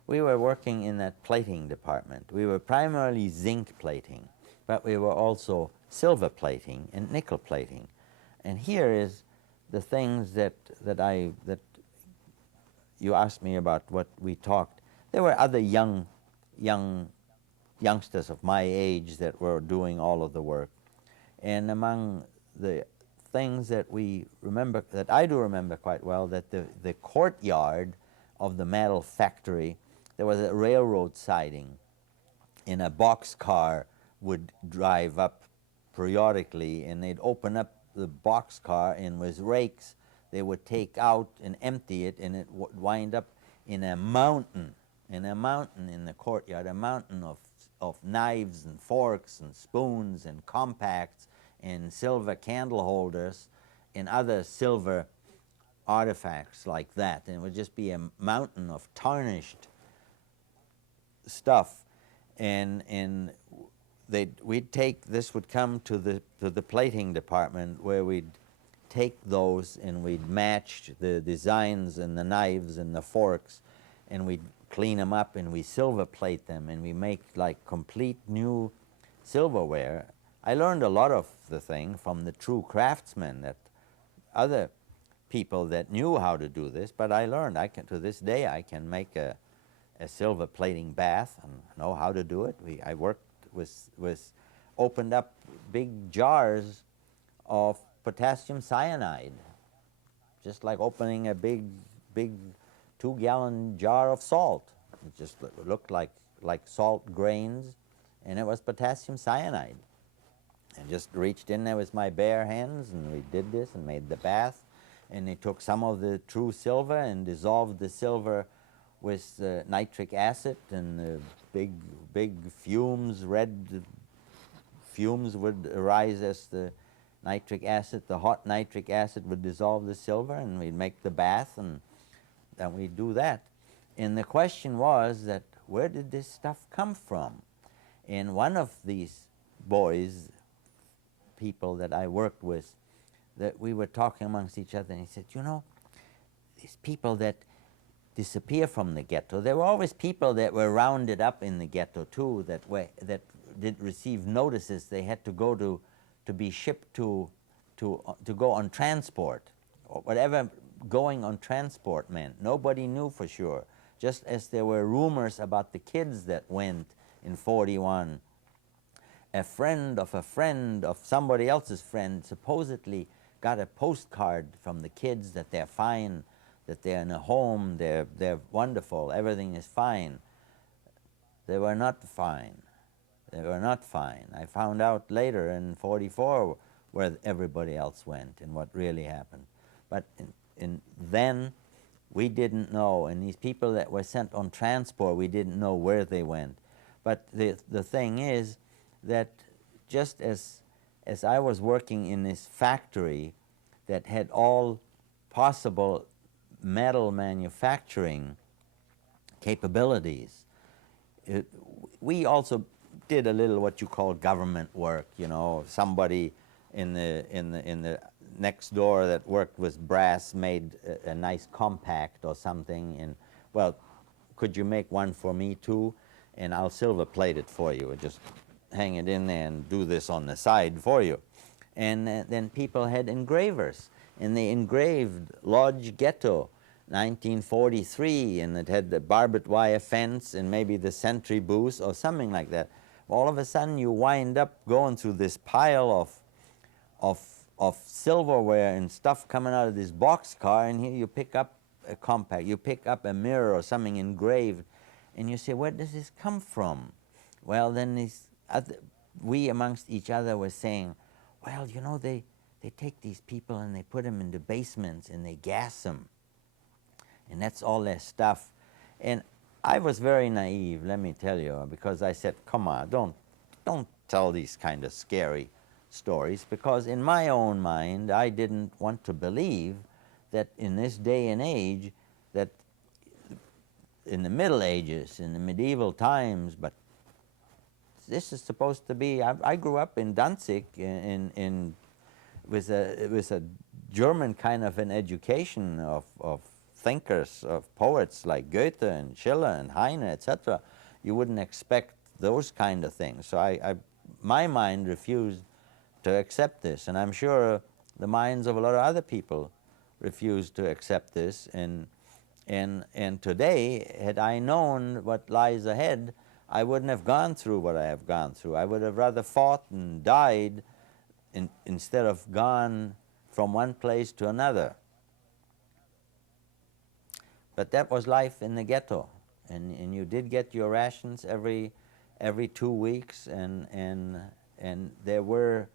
we were working in that plating department. We were primarily zinc plating, but we were also silver plating and nickel plating. And here is the things that you asked me about, what we talked. There were other youngsters of my age that were doing all of the work. And among the things that we remember, that I do remember quite well, that the courtyard of the metal factory, there was a railroad siding, and a boxcar would drive up periodically, and they'd open up the boxcar, and with rakes they would take out and empty it, and it would wind up in a mountain in the courtyard, a mountain of knives and forks and spoons and compacts and silver candle holders and other silver artifacts like that. And it would just be a mountain of tarnished stuff. And we'd take, this would come to the plating department, where we'd take those and we'd match the designs and the knives and the forks, and we'd clean them up and we silver plate them, and we make like complete new silverware. I learned a lot of the thing from the true craftsmen, that other people that knew how to do this, but I learned, to this day I can make a silver plating bath and know how to do it. I worked with opened up big jars of potassium cyanide, just like opening a big 2-gallon jar of salt. It just looked like salt grains, and it was potassium cyanide. And just reached in there with my bare hands, and we did this and made the bath. And they took some of the true silver and dissolved the silver with nitric acid, and big fumes, red fumes would arise as the nitric acid, the hot nitric acid would dissolve the silver, and we'd make the bath, and then we'd do that. And the question was that, where did this stuff come from? And one of these boys, people that I worked with, that we were talking amongst each other, and he said, you know, these people that disappear from the ghetto, there were always people that were rounded up in the ghetto too, that did receive notices they had to go to be shipped to go on transport, or whatever going on transport meant. Nobody knew for sure. Just as there were rumors about the kids that went in 41. A friend of somebody else's friend supposedly got a postcard from the kids that they're fine, that they're in a home, they're wonderful, everything is fine. They were not fine. They were not fine. I found out later in 44 where everybody else went and what really happened. But then we didn't know, and these people that were sent on transport, we didn't know where they went. But the thing is that just as as I was working in this factory that had all possible metal manufacturing capabilities, we also did a little what you call government work. You know, somebody in the next door that worked with brass made a nice compact or something, and well, could you make one for me too? And I'll silver plate it for you, and just hang it in there and do this on the side for you. And then people had engravers, and they engraved Lodz ghetto 1943, and it had the barbed wire fence and maybe the sentry booth or something like that. All of a sudden you wind up going through this pile of silverware and stuff coming out of this boxcar, and here you pick up a compact, you pick up a mirror or something engraved, and you say, where does this come from? Well, then we amongst each other were saying, well, you know, they take these people and they put them in the basements and they gas them, and that's all their stuff. And I was very naive, let me tell you, because I said, come on, don't tell these kind of scary stories, because in my own mind I didn't want to believe that in this day and age, that in the Middle Ages, in the medieval times, but this is supposed to be, I grew up in Danzig with a German kind of an education of thinkers, of poets like Goethe and Schiller and Heine, etc. You wouldn't expect those kind of things. So my mind refused to accept this, and I'm sure the minds of a lot of other people refused to accept this. And today, had I known what lies ahead, I wouldn't have gone through what I have gone through. I would have rather fought and died instead of gone from one place to another. But that was life in the ghetto, and you did get your rations every 2 weeks, and there were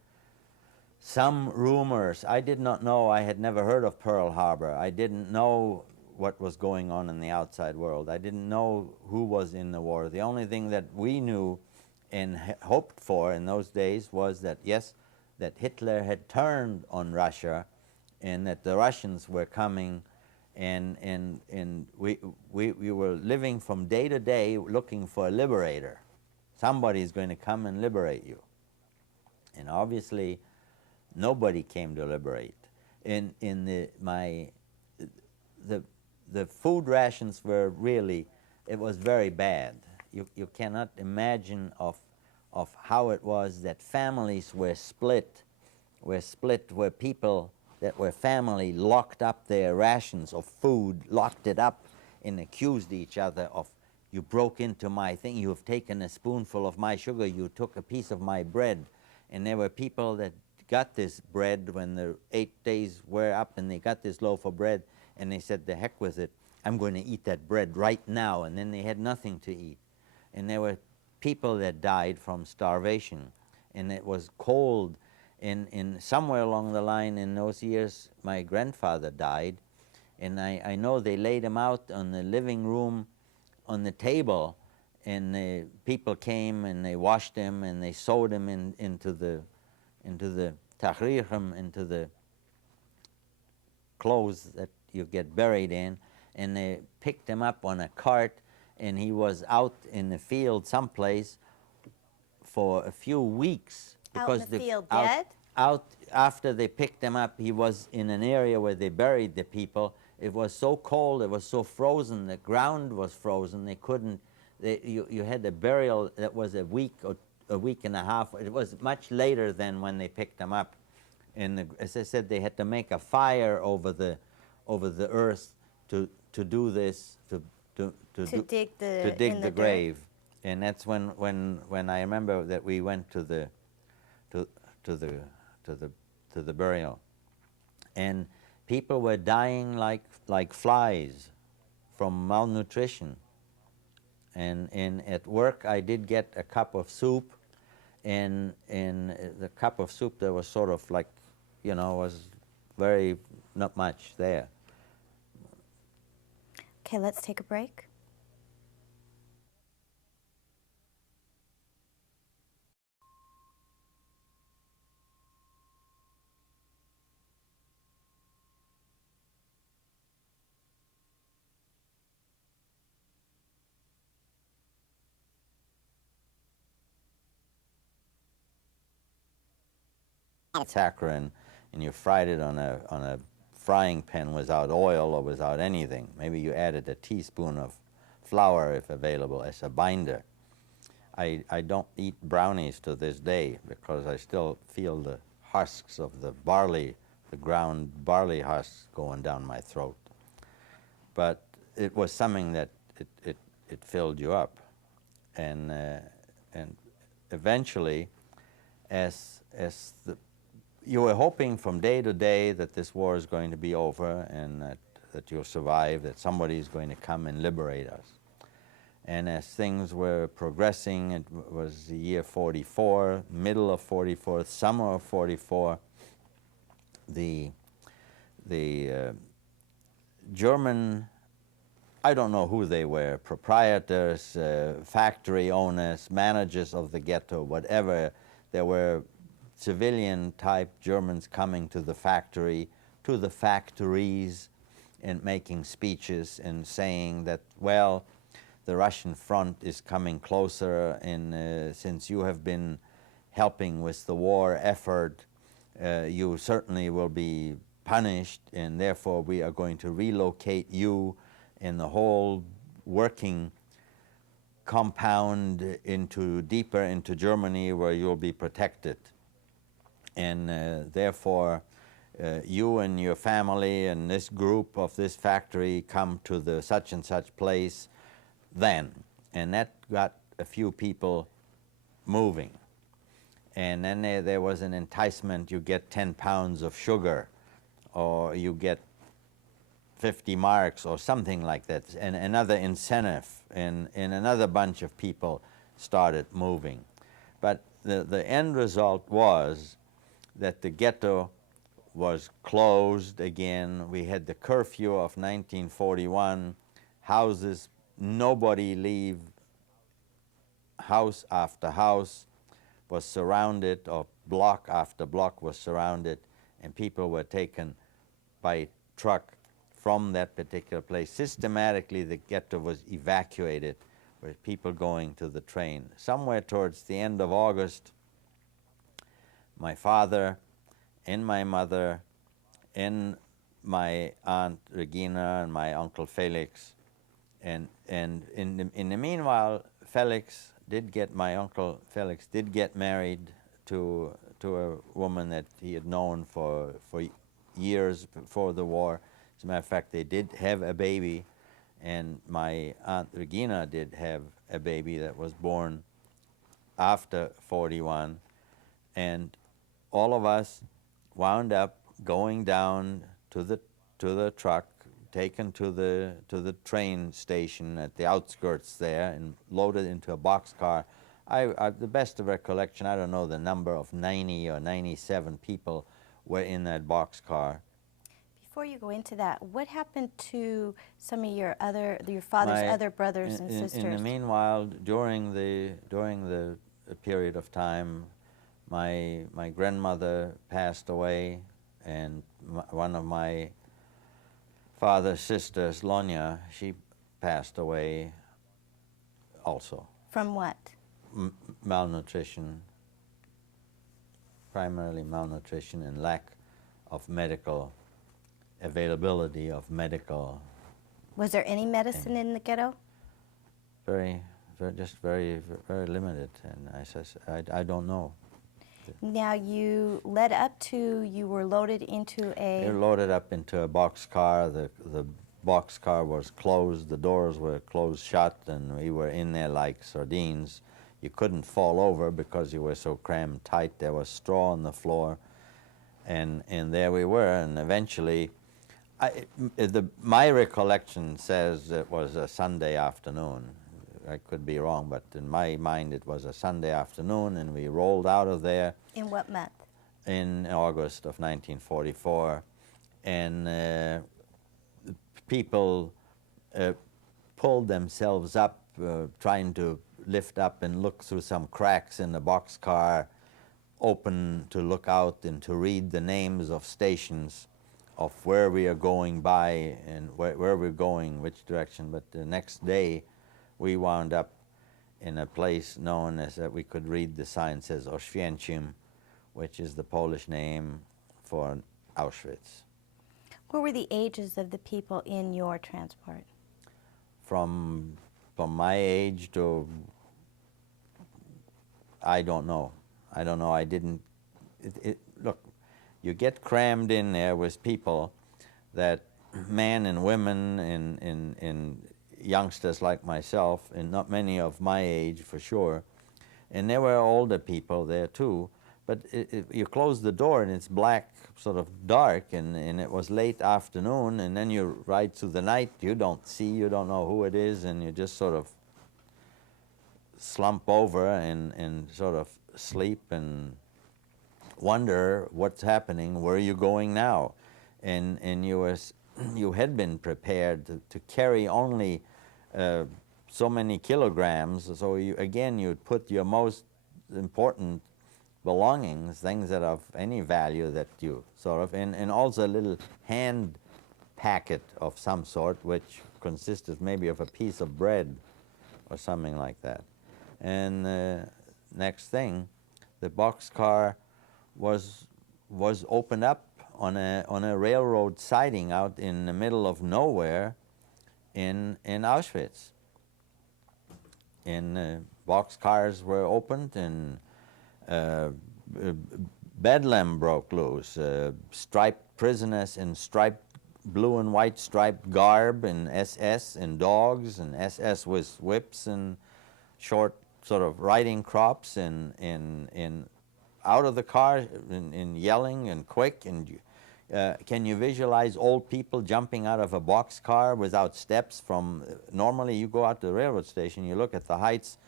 some rumors. I did not know, I had never heard of Pearl Harbor. I didn't know what was going on in the outside world. I didn't know who was in the war. The only thing that we knew and hoped for in those days was that, yes, that Hitler had turned on Russia, and that the Russians were coming, and we were living from day to day looking for a liberator. Somebody's going to come and liberate you. And obviously, nobody came to liberate. The food rations were really, it was very bad. You cannot imagine of how it was that families were split, where people that were family locked up their rations of food, locked it up, and accused each other of, you broke into my thing, you have taken a spoonful of my sugar, you took a piece of my bread. And there were people that got this bread when the 8 days were up, and they got this loaf of bread, and they said, the heck with it, I'm going to eat that bread right now, and then they had nothing to eat. And there were people that died from starvation, and it was cold. And somewhere along the line in those years, my grandfather died, and I know they laid him out on the living room on the table, and the people came and they washed him and they sewed him into the tahririm, into the clothes that you get buried in, and they picked him up on a cart, and he was out in the field someplace for a few weeks. Out in the field, dead? Out after they picked him up, he was in an area where they buried the people. It was so cold, it was so frozen, the ground was frozen, they couldn't, you had a burial that was a week or a week and a half. It was much later than when they picked them up. And as I said, they had to make a fire over the earth to do this, to dig the grave. And that's when I remember that we went to the burial, and people were dying like flies from malnutrition. And at work I did get a cup of soup, and the cup of soup that was sort of like, you know, was very, not much there. Okay, let's take a break. saccharin, and you fried it on a frying pan without oil or without anything. Maybe you added a teaspoon of flour, if available, as a binder. I don't eat brownies to this day because I still feel the husks of the barley, the ground barley husks going down my throat. But it was something that it filled you up. And eventually, as you were hoping from day to day that this war is going to be over and that you'll survive, that somebody is going to come and liberate us. And as things were progressing, it was the year 44, middle of 44, summer of 44, the German, I don't know who they were, proprietors, factory owners, managers of the ghetto, whatever, there were civilian-type Germans coming to the factory, to the factories, and making speeches and saying that, well, the Russian front is coming closer, and since you have been helping with the war effort, you certainly will be punished, and therefore we are going to relocate you and the whole working compound deeper into Germany, where you'll be protected. And therefore, you and your family and this group of this factory come to the such and such place then. And that got a few people moving. And then there was an enticement: you get 10 pounds of sugar, or you get 50 marks or something like that, and another incentive, and another bunch of people started moving. But the end result was that the ghetto was closed again. We had the curfew of 1941, houses, nobody leave, house after house was surrounded, or block after block was surrounded, and people were taken by truck from that particular place. Systematically, the ghetto was evacuated, with people going to the train. Somewhere towards the end of August, my father and my mother and my Aunt Regina and my Uncle Felix, and in the meanwhile, my Uncle Felix did get married to a woman that he had known for years before the war. As a matter of fact, they did have a baby, and my Aunt Regina did have a baby that was born after 41, and all of us wound up going down to the truck, taken to the train station at the outskirts there, and loaded into a boxcar. The best of recollection, I don't know the number, of 90 or 97 people were in that boxcar. Before you go into that, what happened to some of your father's other brothers and sisters? In the meanwhile, during the period of time, my grandmother passed away, and one of my father's sisters, Lonya, she passed away also. From what? Malnutrition, primarily malnutrition and lack of medical availability of medical. Was there any medicine in the ghetto? Very limited, and I don't know. Now you led up to, you were loaded into a... You're loaded up into a boxcar. The boxcar was closed, the doors were closed shut, and we were in there like sardines. You couldn't fall over because you were so crammed tight. There was straw on the floor, and there we were, and eventually, my recollection says it was a Sunday afternoon. I could be wrong, but in my mind it was a Sunday afternoon, and we rolled out of there. In what month? In August of 1944, and people pulled themselves up, trying to lift up and look through some cracks in the boxcar, open to look out and to read the names of stations of where we are going by and where we're going, which direction. But the next day, we wound up in a place known as, we could read the sign, says Oświęcim, which is the Polish name for Auschwitz. What were the ages of the people in your transport? From my age to, I don't know. I didn't, look, you get crammed in there with people that, men and women and youngsters like myself, and not many of my age for sure, and there were older people there too, but you close the door and it's black, sort of dark, and it was late afternoon, and then you ride through the night, you don't see, you don't know who it is, and you just sort of slump over and sort of sleep and wonder what's happening, where are you going now? And you had been prepared to carry only so many kilograms, so you'd put your most important belongings, things that are of any value that you sort of, and also a little hand packet of some sort, which consisted maybe of a piece of bread or something like that. And next thing, the boxcar was opened up on a railroad siding out in the middle of nowhere in Auschwitz. And boxcars were opened, and bedlam broke loose. Striped prisoners in striped blue and white striped garb, and SS and dogs, and SS with whips and short sort of riding crops, and out of the car and yelling and quick. And can you visualize old people jumping out of a boxcar without steps from, normally you go out to the railroad station, you look at the heights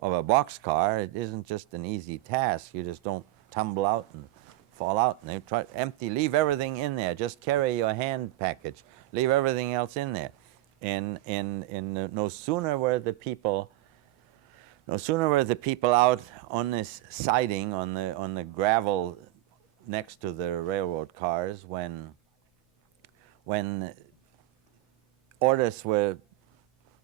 of a boxcar, it isn't just an easy task, you just don't tumble out and fall out. And they try to empty, leave everything in there, just carry your hand package, leave everything else in there. And no sooner were the people out on this siding, on the gravel next to the railroad cars, when orders were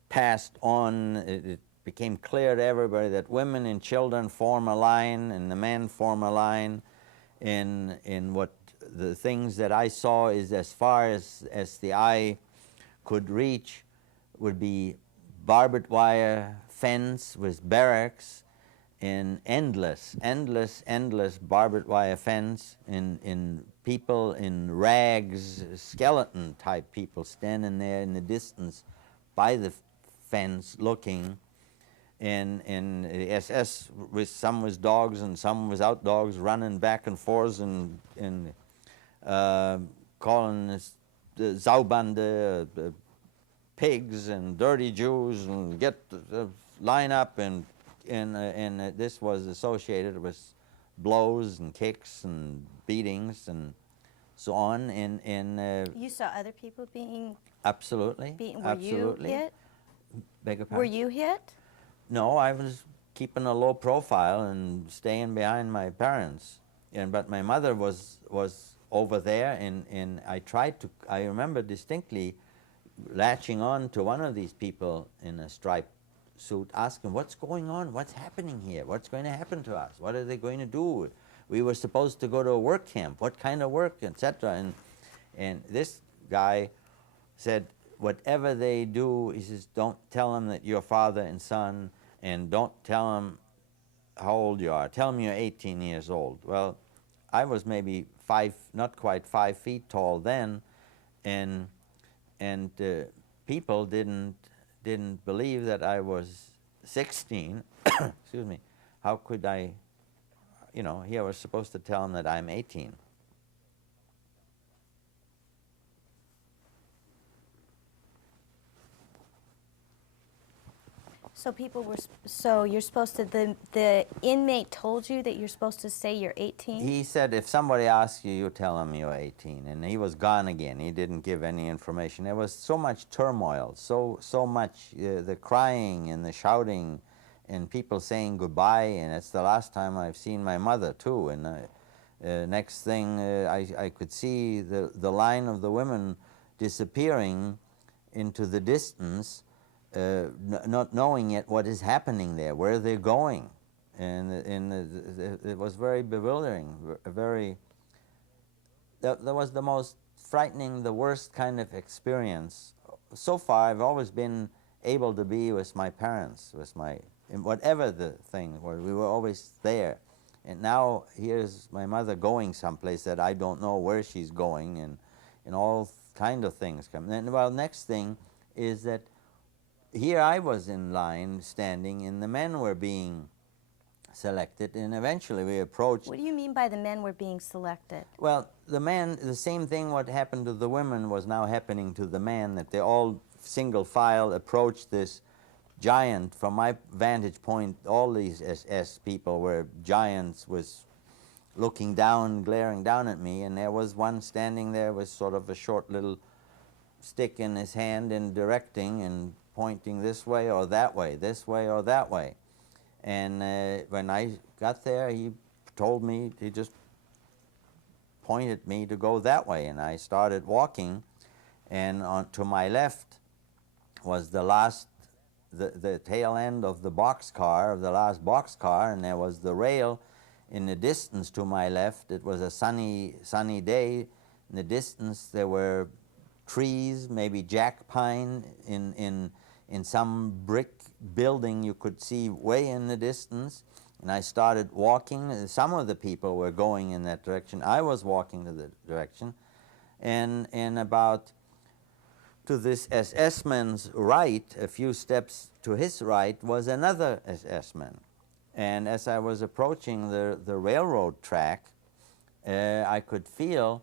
passed on, it became clear to everybody that women and children form a line and the men form a line. In what the things that I saw is, as far as the eye could reach, would be barbed wire fence with barracks, and endless barbed wire fence, in people in rags, skeleton type people standing there in the distance by the fence looking, and SS with some with dogs and some without dogs, running back and forth and calling this the Saubande, pigs and dirty Jews, and get line up, and this was associated with blows and kicks and beatings and so on. You saw other people being absolutely beaten. Were absolutely. you hit? Beg your pardon? Were you hit? No, I was keeping a low profile and staying behind my parents. But my mother was over there, and I remember distinctly latching on to one of these people in a striped suit, asking, what's going on? What's happening here? What's going to happen to us? What are they going to do? We were supposed to go to a work camp. What kind of work, etc. And this guy said, whatever they do, he says, don't tell them that you're father and son, and don't tell them how old you are. Tell them you're 18 years old. Well, I was maybe not quite 5 feet tall then, and people didn't believe that I was 16. Excuse me. How could I, here I was supposed to tell them that I'm 18. So so you're supposed to, the inmate told you that you're supposed to say you're 18? He said, if somebody asks you, you tell them you're 18. And he was gone again. He didn't give any information. There was so much turmoil, so much, the crying and the shouting and people saying goodbye. And it's the last time I've seen my mother, too. And next thing, I could see the line of the women disappearing into the distance, not knowing yet what is happening there, where they're going. and it was very bewildering, that was the most frightening, the worst kind of experience. So far, I've always been able to be with my parents, in whatever the thing was, we were always there. And now here's my mother going someplace that I don't know where she's going, and all kind of things come. And then, well, next thing is that here I was in line standing, and the men were being selected, and eventually we approached. What do you mean by the men were being selected? Well, the men, the same thing what happened to the women was now happening to the men, that they all single file approached this giant. From my vantage point, all these SS people were giants, was looking down, glaring down at me, and there was one standing there with sort of a short little stick in his hand and directing and pointing this way or that way, this way or that way. And when I got there, he told me, he just pointed me to go that way, and I started walking, and to my left was the last, the tail end of the boxcar, of the last boxcar, and there was the rail in the distance to my left. It was a sunny day. In the distance there were trees, maybe jack pine in some brick building you could see way in the distance, and I started walking. Some of the people were going in that direction. I was walking to the direction, and about to this SS man's right, a few steps to his right, was another SS man. And as I was approaching the railroad track, I could feel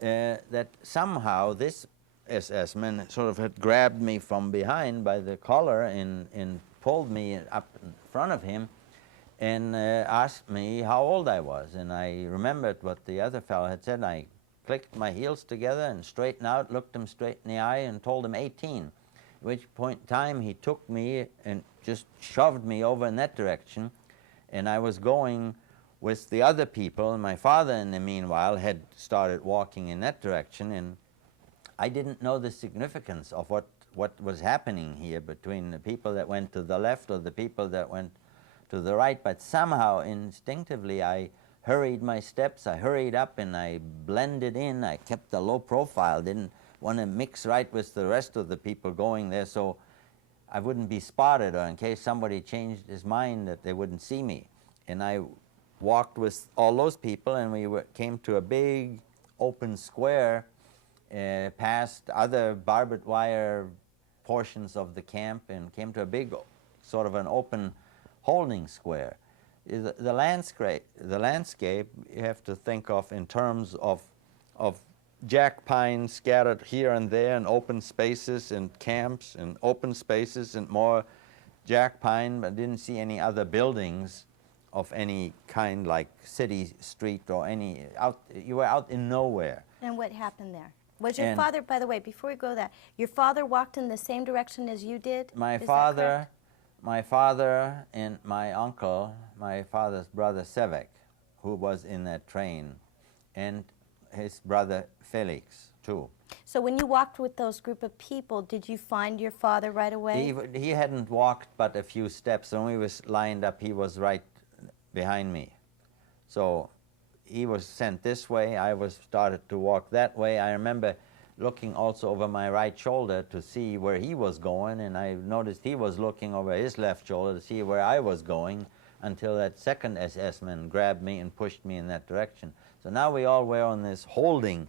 that somehow this SS man sort of had grabbed me from behind by the collar and pulled me up in front of him and asked me how old I was. And I remembered what the other fellow had said. I clicked my heels together and straightened out, looked him straight in the eye and told him 18, at which point in time he took me and just shoved me over in that direction. And I was going with the other people, and my father in the meanwhile had started walking in that direction, and I didn't know the significance of what was happening here between the people that went to the left or the people that went to the right, but somehow instinctively I hurried my steps, I hurried up and I blended in. I kept a low profile, didn't want to mix right with the rest of the people going there so I wouldn't be spotted, or in case somebody changed his mind that they wouldn't see me. And I walked with all those people, and we came to a big open square past other barbed wire portions of the camp, and came to a big sort of an open holding square. The landscape you have to think of in terms of jack pine scattered here and there, and open spaces and camps and open spaces and more jack pine, but didn't see any other buildings of any kind like city street or any you were out in nowhere. And what happened there? Was your father, by the way, before we go there, your father walked in the same direction as you did? My father and my uncle, my father's brother Zweig, who was in that train, and his brother Felix too. So when you walked with those group of people, did you find your father right away? He hadn't walked but a few steps. When we was lined up, he was right behind me. So he was sent this way, I started to walk that way. I remember looking also over my right shoulder to see where he was going, and I noticed he was looking over his left shoulder to see where I was going, until that second SS man grabbed me and pushed me in that direction. So now we all were on this holding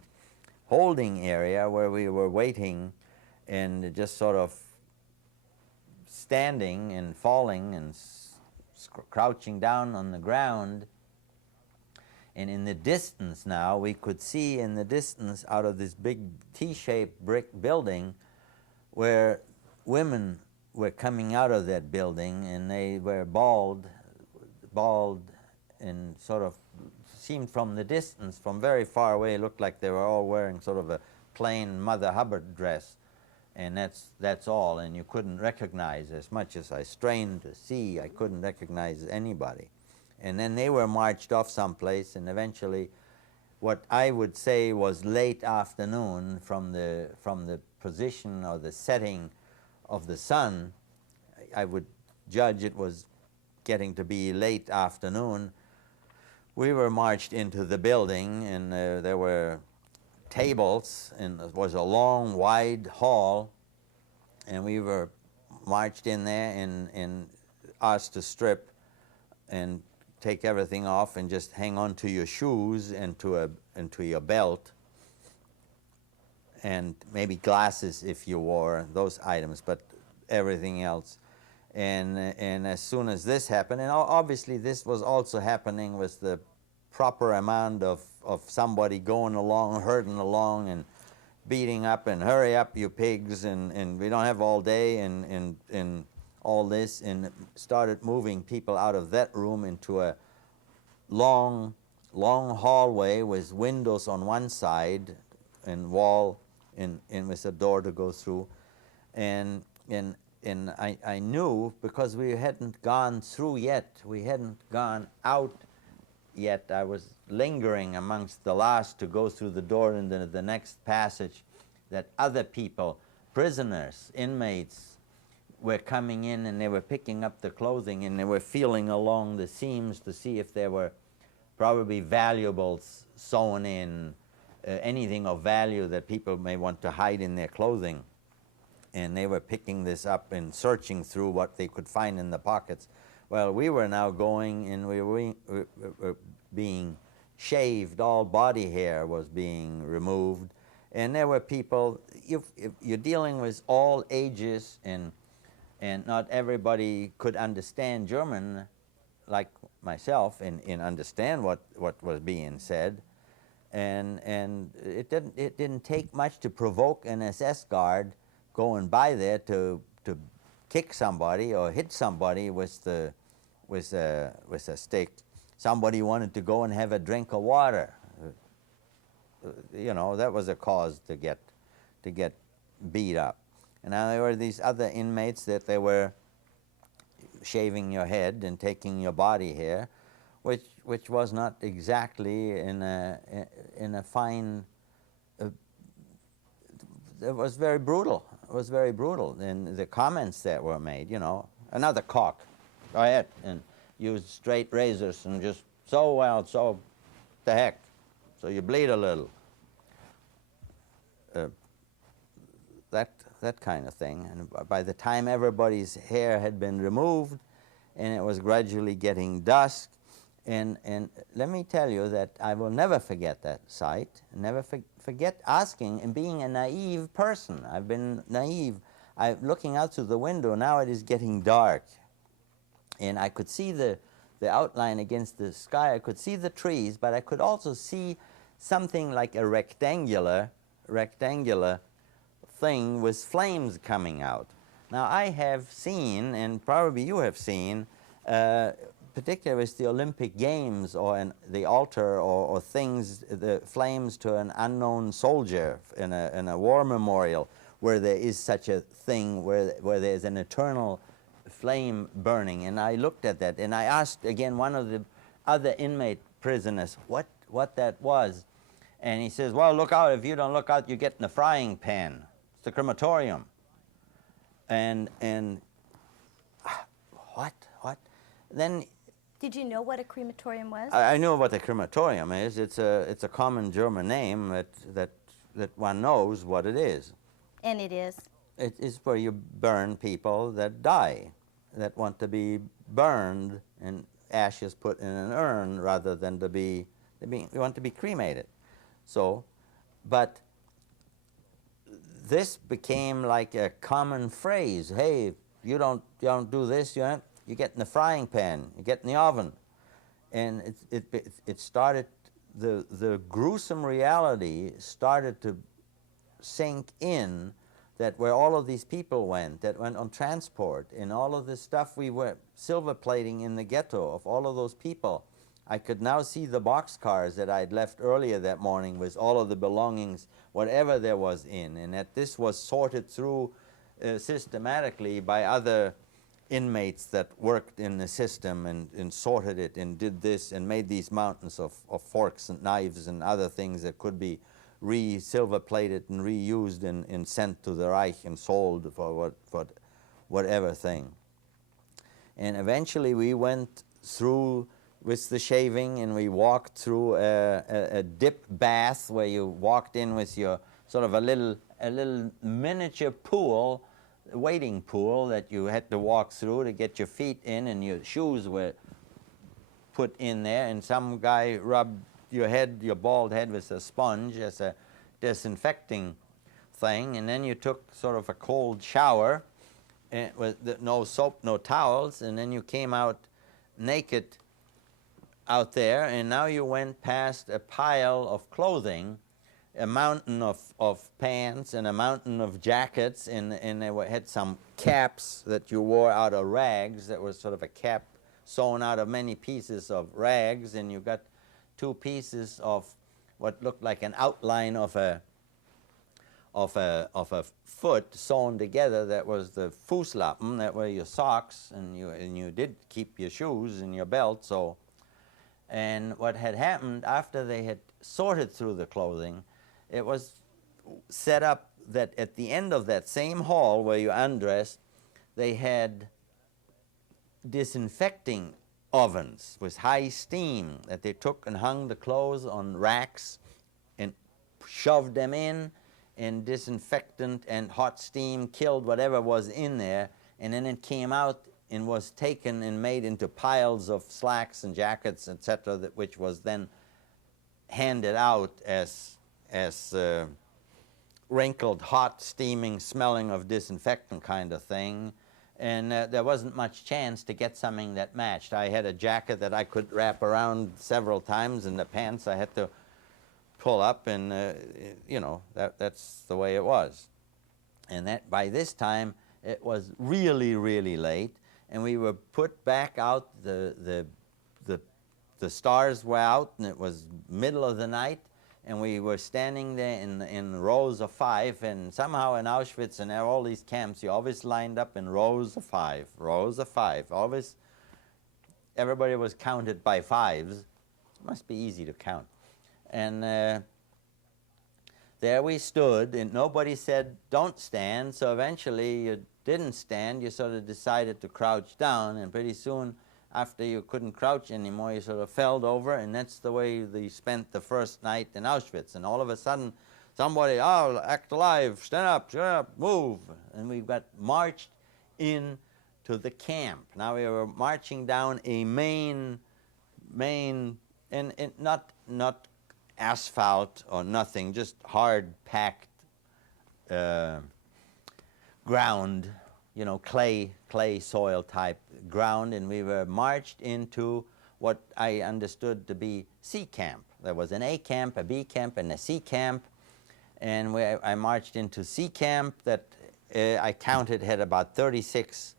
area where we were waiting and just sort of standing and falling and crouching down on the ground. And in the distance now, we could see in the distance out of this big T-shaped brick building where women were coming out of that building, and they were bald and sort of seemed from the distance, from very far away, looked like they were all wearing sort of a plain Mother Hubbard dress. And that's all, and you couldn't recognize, as much as I strained to see, I couldn't recognize anybody. And then they were marched off someplace, and eventually what I would say was late afternoon, from the position or the setting of the sun, I would judge it was getting to be late afternoon, we were marched into the building, and there were tables, and it was a long, wide hall, and we were marched in there and asked to strip and take everything off and just hang on to your shoes and to your belt, and maybe glasses if you wore those items, but everything else. And as soon as this happened, and obviously this was also happening with the proper amount of somebody going along, herding along, and beating up and hurry up, you pigs, and we don't have all day, and all this, and started moving people out of that room into a long hallway with windows on one side and wall and with a door to go through. And I knew, because we hadn't gone through yet, we hadn't gone out yet, I was lingering amongst the last to go through the door in the next passage, that other people, prisoners, inmates, were coming in, and they were picking up the clothing, and they were feeling along the seams to see if there were probably valuables sewn in, anything of value that people may want to hide in their clothing. And they were picking this up and searching through what they could find in the pockets. Well, we were now going, and we were being shaved. All body hair was being removed. And there were people, if you're dealing with all ages, and not everybody could understand German like myself and understand what was being said. And it didn't take much to provoke an SS guard going by there to kick somebody or hit somebody with a stick. Somebody wanted to go and have a drink of water. You know, that was a cause to get beat up. And now there were these other inmates that they were shaving your head and taking your body hair, which was not exactly in a fine. It was very brutal. It was very brutal. And the comments that were made, you know, another cock, go ahead and use straight razors and just so the heck, so you bleed a little. That kind of thing. And by the time everybody's hair had been removed, and it was gradually getting dusk, and let me tell you that I will never forget that sight, never forget asking and being a naive person. I've been naive. Looking out through the window, now it is getting dark, and I could see the outline against the sky. I could see the trees, but I could also see something like a rectangular thing with flames coming out. Now, I have seen, and probably you have seen, particularly with the Olympic Games or the altar or things, the flames to an unknown soldier in a war memorial, where there is such a thing, where there's an eternal flame burning. And I looked at that, and I asked again one of the other inmate prisoners what that was. And he says, well, look out. If you don't look out, you get in the frying pan. It's the crematorium. And what? Then. Did you know what a crematorium was? I knew what a crematorium is. It's a common German name that one knows what it is. And it is? It is where you burn people that die, that want to be burned and ashes put in an urn rather than we want to be cremated. So, but this became like a common phrase. Hey, you don't do this, you get in the frying pan, you get in the oven. And it started, the gruesome reality started to sink in, that where all of these people went, that went on transport, and all of this stuff we were silver plating in the ghetto of all of those people. I could now see the boxcars that I'd left earlier that morning with all of the belongings, whatever there was in, and that this was sorted through systematically by other inmates that worked in the system and sorted it and did this and made these mountains of forks and knives and other things that could be silver plated and reused and sent to the Reich and sold for whatever thing. And eventually we went through with the shaving, and we walked through a dip bath where you walked in with your sort of a little miniature pool, wading pool that you had to walk through to get your feet in, and your shoes were put in there, and some guy rubbed your head, your bald head, with a sponge as a disinfecting thing, and then you took sort of a cold shower with no soap, no towels, and then you came out naked out there, and now you went past a pile of clothing, a mountain of pants and a mountain of jackets, and they had some caps that you wore out of rags that was sort of a cap sewn out of many pieces of rags, and you got two pieces of what looked like an outline of a foot sewn together. That was the Fußlappen, that were your socks, and you did keep your shoes and your belt. So, and what had happened after they had sorted through the clothing, it was set up that at the end of that same hall where you undressed, they had disinfecting ovens with high steam that they took and hung the clothes on racks and shoved them in, and disinfectant and hot steam killed whatever was in there, and then it came out and was taken and made into piles of slacks and jackets, etc., which was then handed out as wrinkled, hot, steaming, smelling of disinfectant kind of thing. And there wasn't much chance to get something that matched. I had a jacket that I could wrap around several times, and the pants I had to pull up, and you know, that's the way it was. And that by this time it was really, really late, and we were put back out. The stars were out, and it was middle of the night, and we were standing there in rows of 5, and somehow in Auschwitz and all these camps, you always lined up in rows of 5, rows of 5. Always, everybody was counted by 5s. It must be easy to count. And there we stood, and nobody said, don't stand, so eventually you didn't stand. You sort of decided to crouch down, and pretty soon, after you couldn't crouch anymore, you sort of fell over, and that's the way they spent the first night in Auschwitz. And all of a sudden, somebody, oh, act alive, stand up, move. And we got marched in to the camp. Now we were marching down a main, and not asphalt or nothing, just hard packed ground, you know, clay soil type ground, and we were marched into what I understood to be C camp. There was an A camp, a B camp, and a C camp, and I marched into C camp that I counted had about 36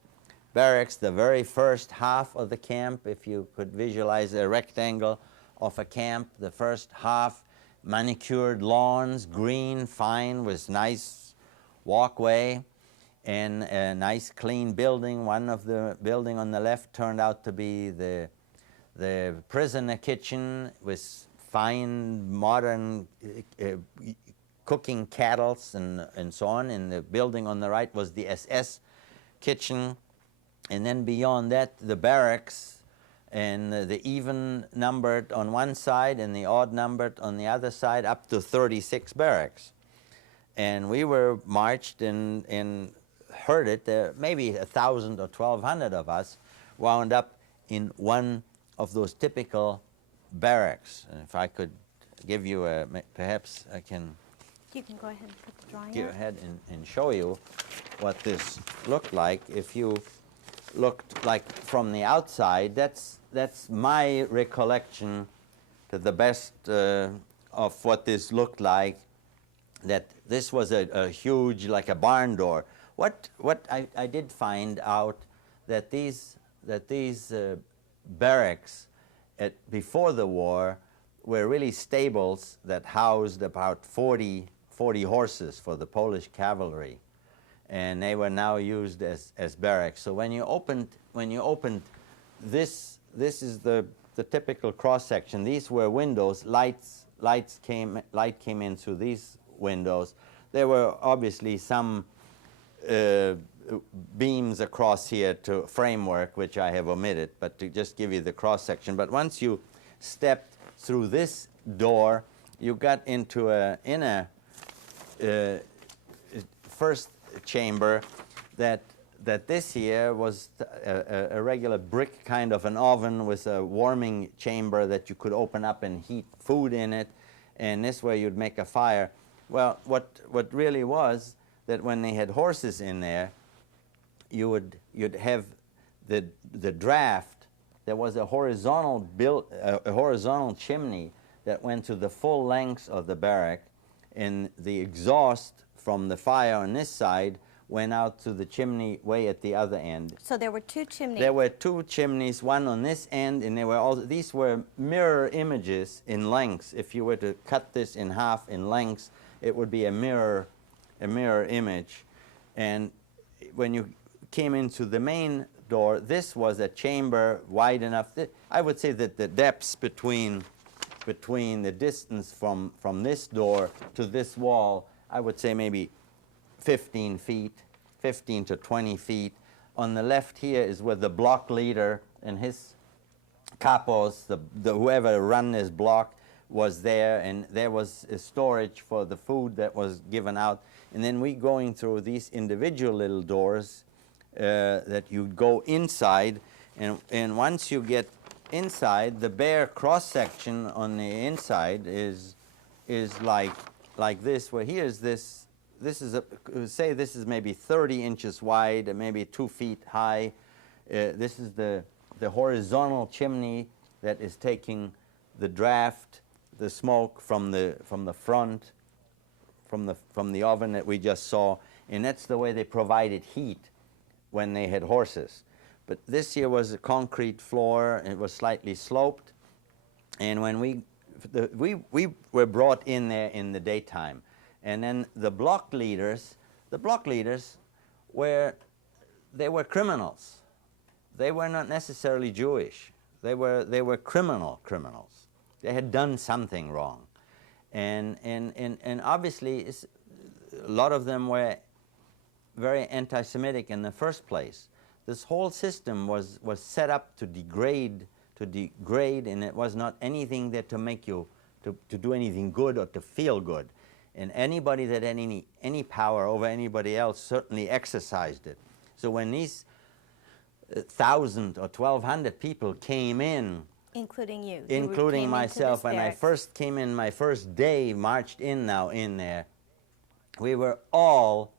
barracks. The very first half of the camp, if you could visualize a rectangle of a camp, the first half, manicured lawns, green, fine, with nice walkway, and a nice clean building. One of the building on the left turned out to be the prisoner kitchen with fine modern cooking kettles and so on. And the building on the right was the SS kitchen. And then beyond that, the barracks, and the even numbered on one side and the odd numbered on the other side, up to 36 barracks. And we were marched and heard it. Maybe 1,000 or 1,200 of us wound up in one of those typical barracks. And if I could give you a, perhaps I can. You can go ahead and put the drawing Go up. ahead and show you what this looked like. If you looked like from the outside, that's my recollection to the best of what this looked like, that this was a huge, like a barn door. What I did find out that these barracks before the war were really stables that housed about 40 horses for the Polish cavalry, and they were now used as barracks. So when you opened this is the typical cross section. These were windows. Light came in through these windows. There were obviously some beams across here to framework, which I have omitted, but to just give you the cross section. But once you stepped through this door, you got into an inner first chamber that this here was a regular brick kind of an oven with a warming chamber that you could open up and heat food in it, and this way you'd make a fire. Well, what really was that when they had horses in there, you'd have the draft. There was a horizontal a horizontal chimney that went to the full length of the barrack, and the exhaust from the fire on this side went out to the chimney way at the other end. So there were two chimneys. There were two chimneys, one on this end, and they were all, these were mirror images in length. If you were to cut this in half in length, it would be a mirror image. And when you came into the main door, this was a chamber wide enough. I would say that the depths between the distance from this door to this wall, I would say maybe 15 feet, 15 to 20 feet. On the left here is where the block leader and his capos, whoever run this block, was there, and there was a storage for the food that was given out. And then we going through these individual little doors that you go inside, and once you get inside, the bare cross section on the inside is like this, where here's this is say this is maybe 30 inches wide and maybe 2 feet high. This is the horizontal chimney that is taking the draft, the smoke from the front, from the oven that we just saw, and that's the way they provided heat when they had horses. But this here was a concrete floor, and it was slightly sloped, and when we were brought in there in the daytime. And then the block leaders were criminals. They were not necessarily Jewish. They were criminals. They had done something wrong, and obviously a lot of them were very anti-Semitic in the first place. This whole system was set up to degrade, and it was not anything there to make you to do anything good or to feel good. And anybody that had any power over anybody else certainly exercised it. So when these 1,000 or 1,200 people came in, including you, including myself, when I first came in, my first day, marched in there, we were all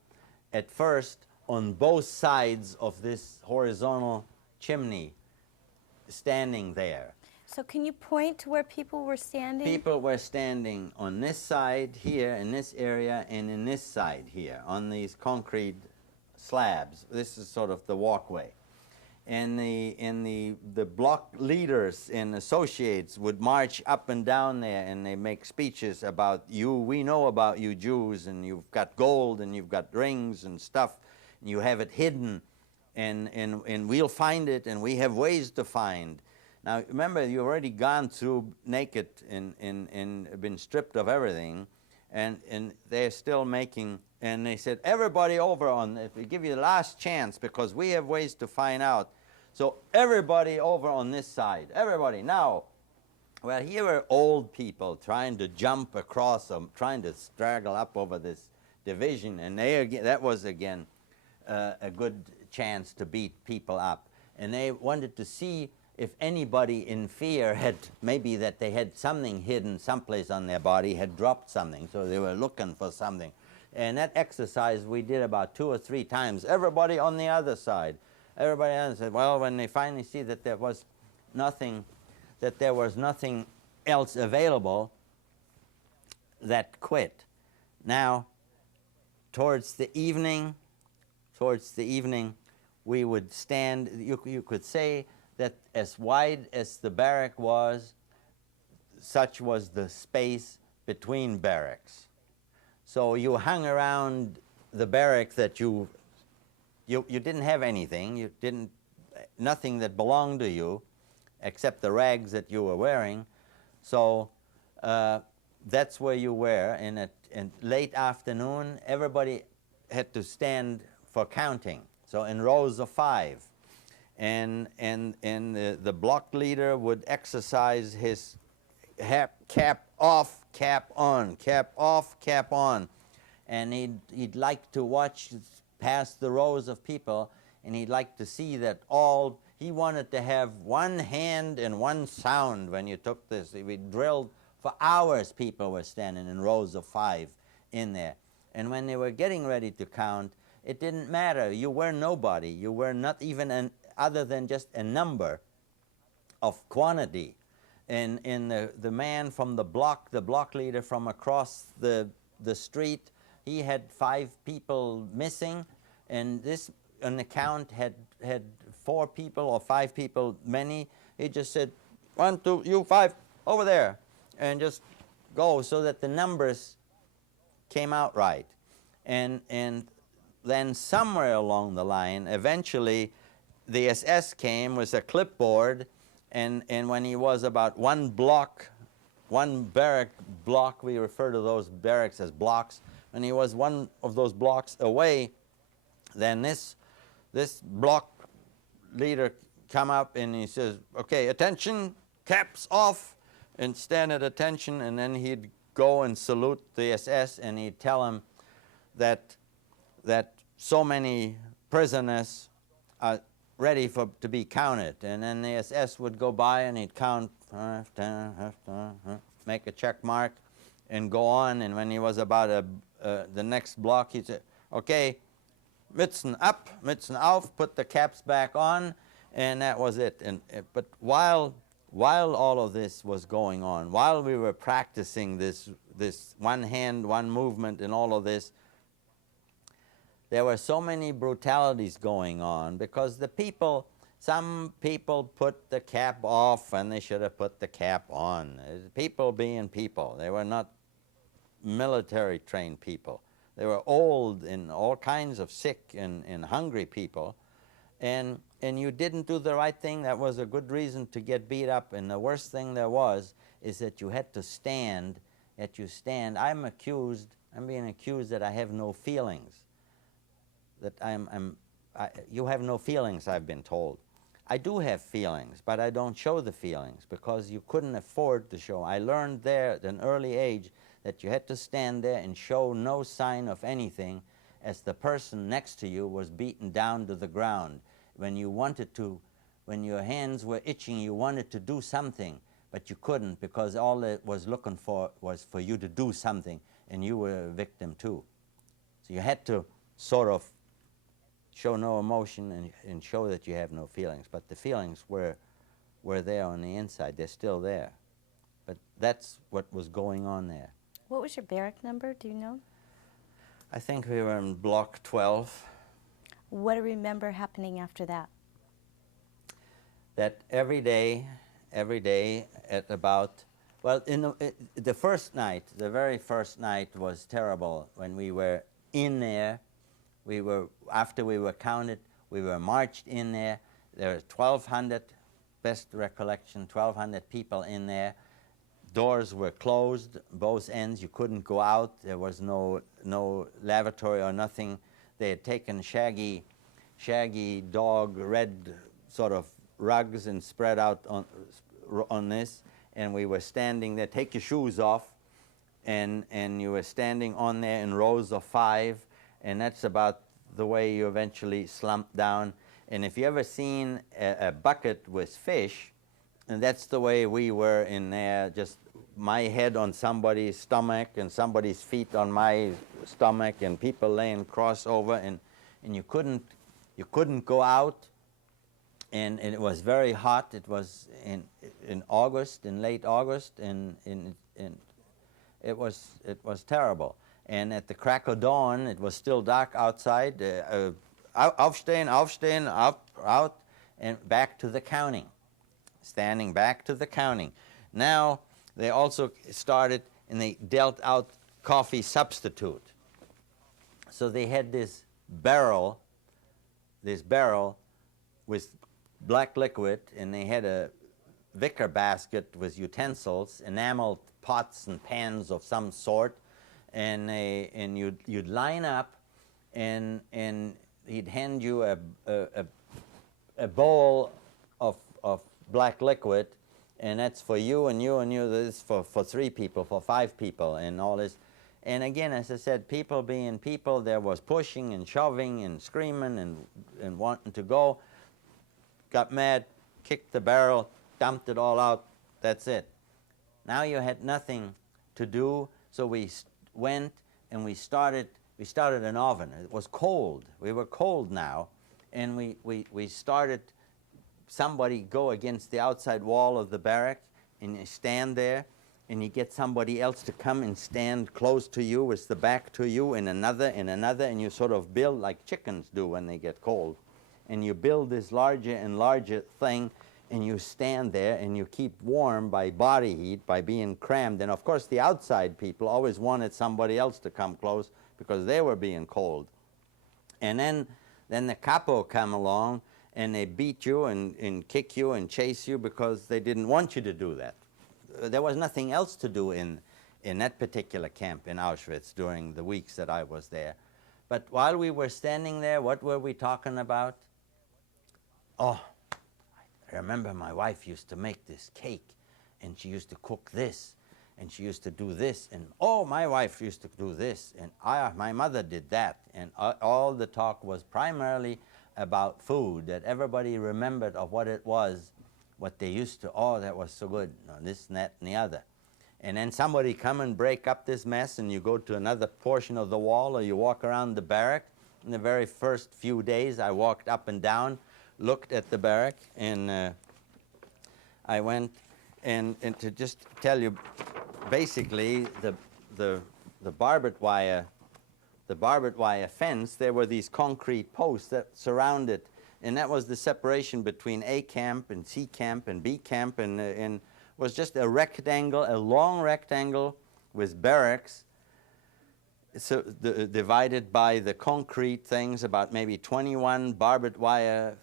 at first on both sides of this horizontal chimney standing there. So can you point to where people were standing? People were standing on this side here, in this area, and in this side here, on these concrete slabs. This is sort of the walkway. And the block leaders and associates would march up and down there, and they make speeches about you. We know about you Jews, and you've got gold, and you've got rings and stuff, and you have it hidden, and we'll find it, and we have ways to find. Now, remember, you've already gone through naked and been stripped of everything, and they're still making, and they said, everybody over on, if we give you the last chance, because we have ways to find out. So everybody over on this side, everybody. Now, well, here were old people trying to jump across them, trying to straggle up over this division, and that was, again, a good chance to beat people up. And they wanted to see if anybody in fear had, maybe that they had something hidden someplace on their body, had dropped something, so they were looking for something. And that exercise we did about 2 or 3 times. Everybody on the other side. Everybody else said, well, when they finally see that there was nothing else available, that quit. Now, towards the evening, we would stand, you could say that as wide as the barrack was, such was the space between barracks. So you hung around the barrack that you didn't have anything, nothing that belonged to you, except the rags that you were wearing. So that's where you were, and at late afternoon, everybody had to stand for counting, so in rows of 5. And the block leader would exercise his cap off, cap on, cap off, cap on. And he'd like to watch past the rows of people, and he'd like to see that all, he wanted to have one hand and one sound when you took this. We drilled for hours, people were standing in rows of 5 in there. And when they were getting ready to count, it didn't matter. You were nobody. You were not even other than just a number of quantity. And the man from the block leader from across the street, he had 5 people missing, and this an account had 4 people or 5 people many. He just said, 1, 2, you 5 over there, and just go, so that the numbers came out right. And then somewhere along the line, eventually the SS came with a clipboard, and when he was about one barrack block, we refer to those barracks as blocks, when he was one of those blocks away, then this block leader come up and he says, okay, attention, caps off, and stand at attention, and then he'd go and salute the SS, and he'd tell him that so many prisoners are ready to be counted. And then the SS would go by and he'd count, make a check mark, and go on. And when he was about the next block, he'd say, okay, Mützen up, Mützen auf, put the caps back on, and that was it. But while all of this was going on, while we were practicing this one hand, one movement and all of this, there were so many brutalities going on, because some people put the cap off and they should have put the cap on. People being people. They were not military trained people. They were old and all kinds of sick and hungry people. And you didn't do the right thing. That was a good reason to get beat up. And the worst thing there was is that you had to stand, I'm being accused that I have no feelings. That you have no feelings, I've been told. I do have feelings, but I don't show the feelings because you couldn't afford to show. I learned there at an early age that you had to stand there and show no sign of anything as the person next to you was beaten down to the ground. When you wanted to, when your hands were itching, you wanted to do something, but you couldn't, because all it was looking for was for you to do something, and you were a victim too. So you had to sort of show no emotion and show that you have no feelings. But the feelings were there on the inside. They're still there. But that's what was going on there. What was your barrack number? Do you know? I think we were in block 12. What do you remember happening after that? That every day at about, well, the first night, the very first night was terrible when we were in there. After we were counted, we were marched in there. There were 1,200, best recollection, 1,200 people in there. Doors were closed, both ends. You couldn't go out. There was no lavatory or nothing. They had taken shaggy dog red sort of rugs and spread out on this, and we were standing there. Take your shoes off, and you were standing on there in rows of 5. And that's about the way you eventually slump down. And if you ever seen a bucket with fish, and that's the way we were in there, just my head on somebody's stomach and somebody's feet on my stomach, and people laying crossover, and you couldn't go out, and it was very hot. It was in August, in late August, and it was terrible. And at the crack of dawn, it was still dark outside. Aufstehen, aufstehen, out, and back to the counting. Standing back to the counting. Now, they also started, and they dealt out coffee substitute. So they had this barrel with black liquid, and they had a wicker basket with utensils, enameled pots and pans of some sort, and you'd line up, and he'd hand you a bowl of black liquid, and that's for you and you and you. This is for 3 people, for 5 people, and all this. And again, as I said, people being people, there was pushing and shoving and screaming and wanting to go. Got mad, kicked the barrel, dumped it all out. That's it. Now you had nothing to do, so we went and we started an oven. It was cold. We were cold now, and we started. Somebody go against the outside wall of the barrack, and you stand there, and you get somebody else to come and stand close to you with the back to you, and another, and you sort of build like chickens do when they get cold. And you build this larger and larger thing, and you stand there, and you keep warm by body heat, by being crammed. And of course, the outside people always wanted somebody else to come close because they were being cold. And then the capo come along, and they beat you and kick you and chase you because they didn't want you to do that. There was nothing else to do in that particular camp in Auschwitz during the weeks that I was there. But while we were standing there, what were we talking about? Oh, I remember my wife used to make this cake, and she used to cook this, and she used to do this, and oh, my wife used to do this, and my mother did that. And all the talk was primarily about food, that everybody remembered of what it was, what they used to, oh, that was so good, this and that and the other. And then somebody come and break up this mess, and you go to another portion of the wall, or you walk around the barrack. In the very first few days, I walked up and down, looked at the barrack, and I went, and to just tell you, basically, the barbed wire fence, there were these concrete posts that surrounded, and that was the separation between A camp and C camp and B camp, and was just a rectangle, a long rectangle with barracks, so divided by the concrete things, about maybe 21 barbed wire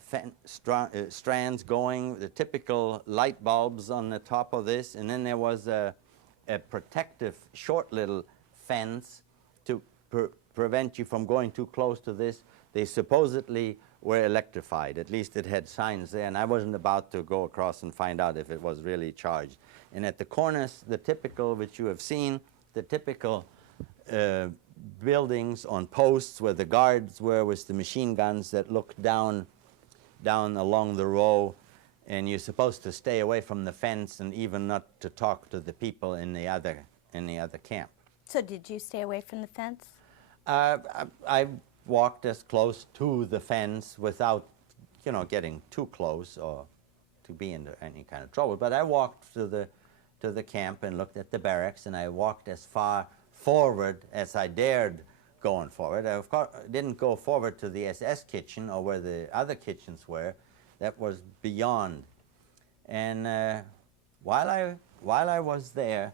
strands going, the typical light bulbs on the top of this, and then there was a protective short little fence to prevent you from going too close to this. They supposedly were electrified. At least it had signs there, and I wasn't about to go across and find out if it was really charged. And at the corners, the typical, which you have seen, the typical buildings on posts where the guards were with the machine guns that looked down along the row, and you're supposed to stay away from the fence and even not to talk to the people in the other camp. So did you stay away from the fence? I walked as close to the fence without, getting too close or to be in any kind of trouble. But I walked to the camp and looked at the barracks, and I walked as far forward as I dared going forward. I, of course, didn't go forward to the SS kitchen or where the other kitchens were. That was beyond. And while I was there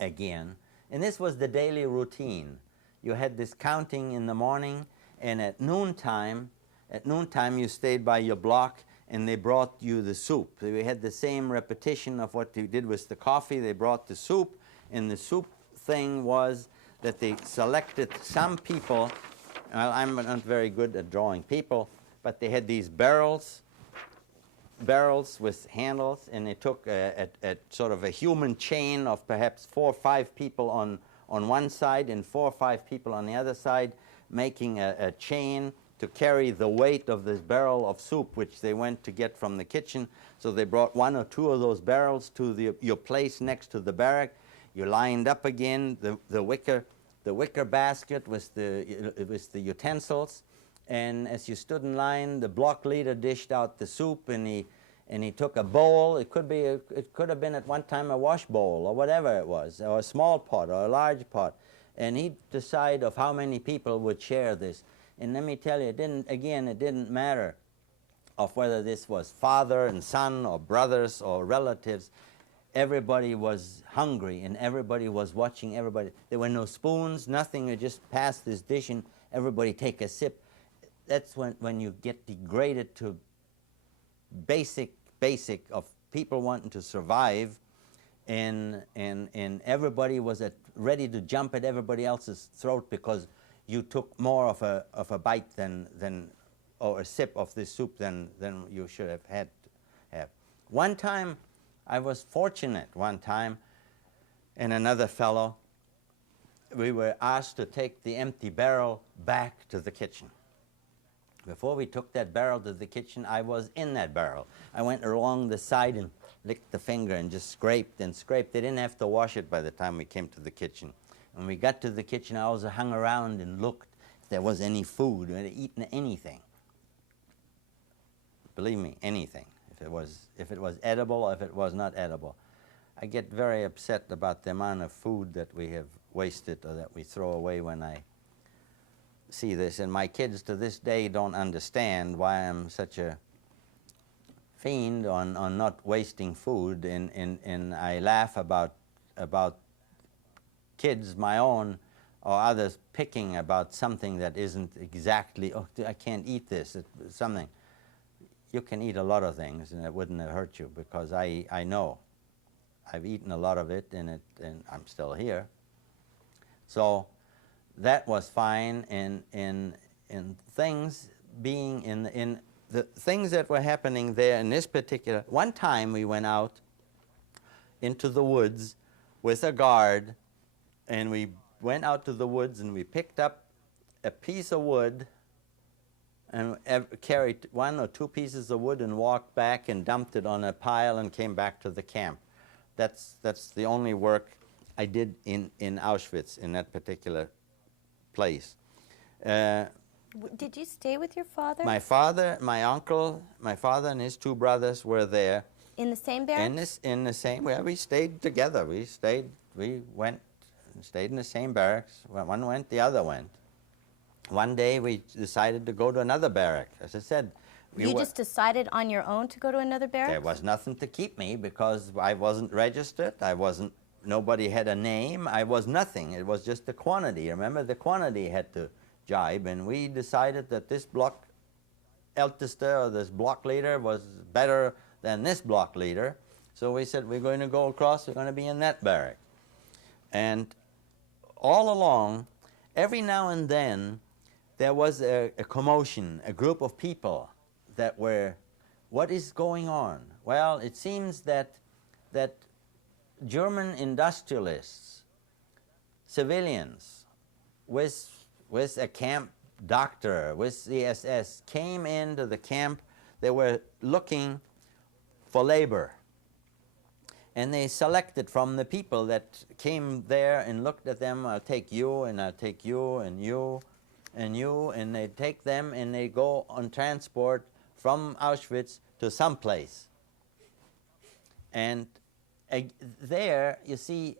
again, and this was the daily routine. You had this counting in the morning, and at noontime you stayed by your block, and they brought you the soup. We had the same repetition of what you did with the coffee. They brought the soup, and the soup thing was that they selected some people. Well, I'm not very good at drawing people, but they had these barrels with handles, and they took a sort of a human chain of perhaps 4 or 5 people on one side and 4 or 5 people on the other side, making a chain to carry the weight of this barrel of soup, which they went to get from the kitchen. So they brought 1 or 2 of those barrels to your place next to the barrack. You lined up again, the wicker basket with the utensils, and as you stood in line, the block leader dished out the soup, and he took a bowl. It could have been at one time a wash bowl or whatever it was, or a small pot or a large pot, and he'd decide of how many people would share this. And let me tell you, it didn't matter of whether this was father and son or brothers or relatives. Everybody was hungry, and everybody was watching everybody. There were no spoons, nothing. You just pass this dish, and everybody take a sip. That's when you get degraded to basic of people wanting to survive, and everybody was ready to jump at everybody else's throat because you took more of a bite than or a sip of this soup than you should have had to have. One time, I was fortunate one time, and another fellow, we were asked to take the empty barrel back to the kitchen. Before we took that barrel to the kitchen, I was in that barrel. I went along the side and licked the finger and just scraped and scraped. They didn't have to wash it by the time we came to the kitchen. When we got to the kitchen, I also hung around and looked if there was any food, or eaten anything. Believe me, anything. If it was edible or if it was not edible. I get very upset about the amount of food that we have wasted or that we throw away when I see this. And my kids to this day don't understand why I'm such a fiend on not wasting food. And I laugh about kids, my own or others, picking about something that isn't exactly, oh, I can't eat this, it's something. You can eat a lot of things and it wouldn't have hurt you, because I know. I've eaten a lot of it, and I'm still here. So that was fine. In things being in the things that were happening there in this particular. One time we went out into the woods with a guard, and we went out to the woods and we picked up a piece of wood and carried 1 or 2 pieces of wood and walked back and dumped it on a pile and came back to the camp. That's the only work I did in Auschwitz, in that particular place. Did you stay with your father? My father, my uncle, my father and his 2 brothers were there. In the same barracks? In the same, well, we stayed together. We went and stayed in the same barracks. One went, the other went. One day we decided to go to another barrack. As I said, you just decided on your own to go to another barrack? There was nothing to keep me, because I wasn't registered. Nobody had a name. I was nothing. It was just the quantity. Remember, the quantity had to jibe, and we decided that this block Älteste, or this block leader, was better than this block leader. So we said, we're going to go across, we're going to be in that barrack. And all along, every now and then, there was a commotion, a group of people that were, what is going on? Well, it seems that German industrialists, civilians, with a camp doctor, with the SS, came into the camp. They were looking for labor. And they selected from the people that came there and looked at them, I'll take you, and I'll take you, and you, and you, and they take them and they go on transport from Auschwitz to some place. And there, you see,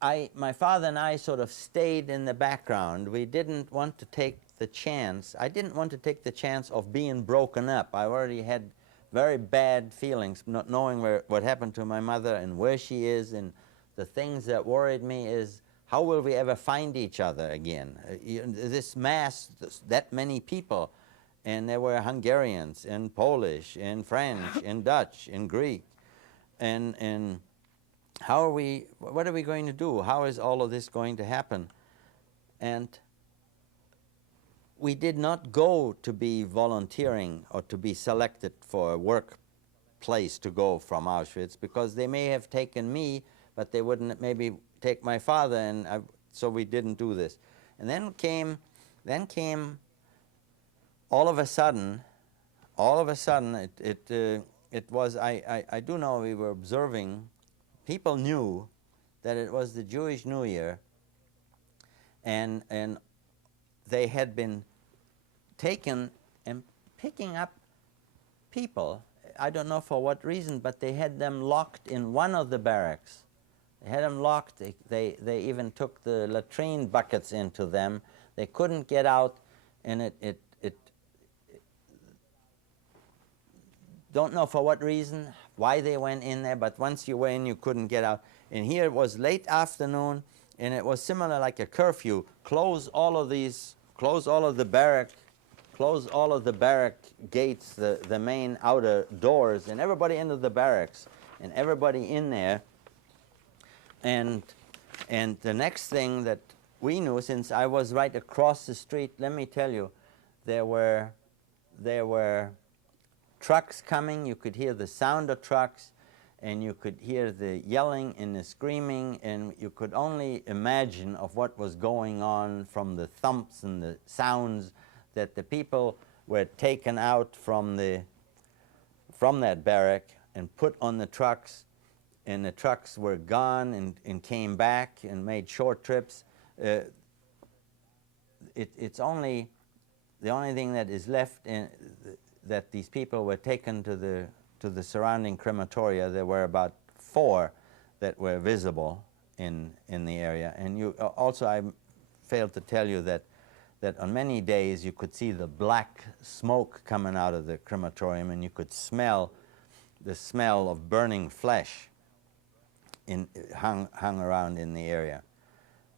my father and I sort of stayed in the background. We didn't want to take the chance. I didn't want to take the chance of being broken up. I already had very bad feelings, not knowing what happened to my mother and where she is, and the things that worried me is, how will we ever find each other again? This mass, that many people, and there were Hungarians and Polish and French and Dutch and Greek, and how are we, what are we going to do? How is all of this going to happen? And we did not go to be volunteering or to be selected for a workplace to go from Auschwitz, because they may have taken me, but they wouldn't maybe take my father, and so we didn't do this. And then came all of a sudden, it was, I do know we were observing, people knew that it was the Jewish New Year, and they had been taken and picking up people. I don't know for what reason, but they had them locked in one of the barracks. They had them locked. They even took the latrine buckets into them. They couldn't get out, and it don't know for what reason, why they went in there, but once you were in, you couldn't get out. And here it was late afternoon, and it was similar like a curfew. Close all of the barrack gates, the main outer doors, and everybody into the barracks, and everybody in there. And the next thing that we knew, since I was right across the street, let me tell you, there were trucks coming. You could hear the sound of trucks, and you could hear the yelling and the screaming, and you could only imagine of what was going on from the thumps and the sounds, that the people were taken out from that barrack and put on the trucks, and the trucks were gone and came back and made short trips. It's only the only thing that is left that these people were taken to the surrounding crematoria. There were about 4 that were visible in the area. And you also, I failed to tell you that on many days you could see the black smoke coming out of the crematorium, and you could smell the smell of burning flesh hung around in the area.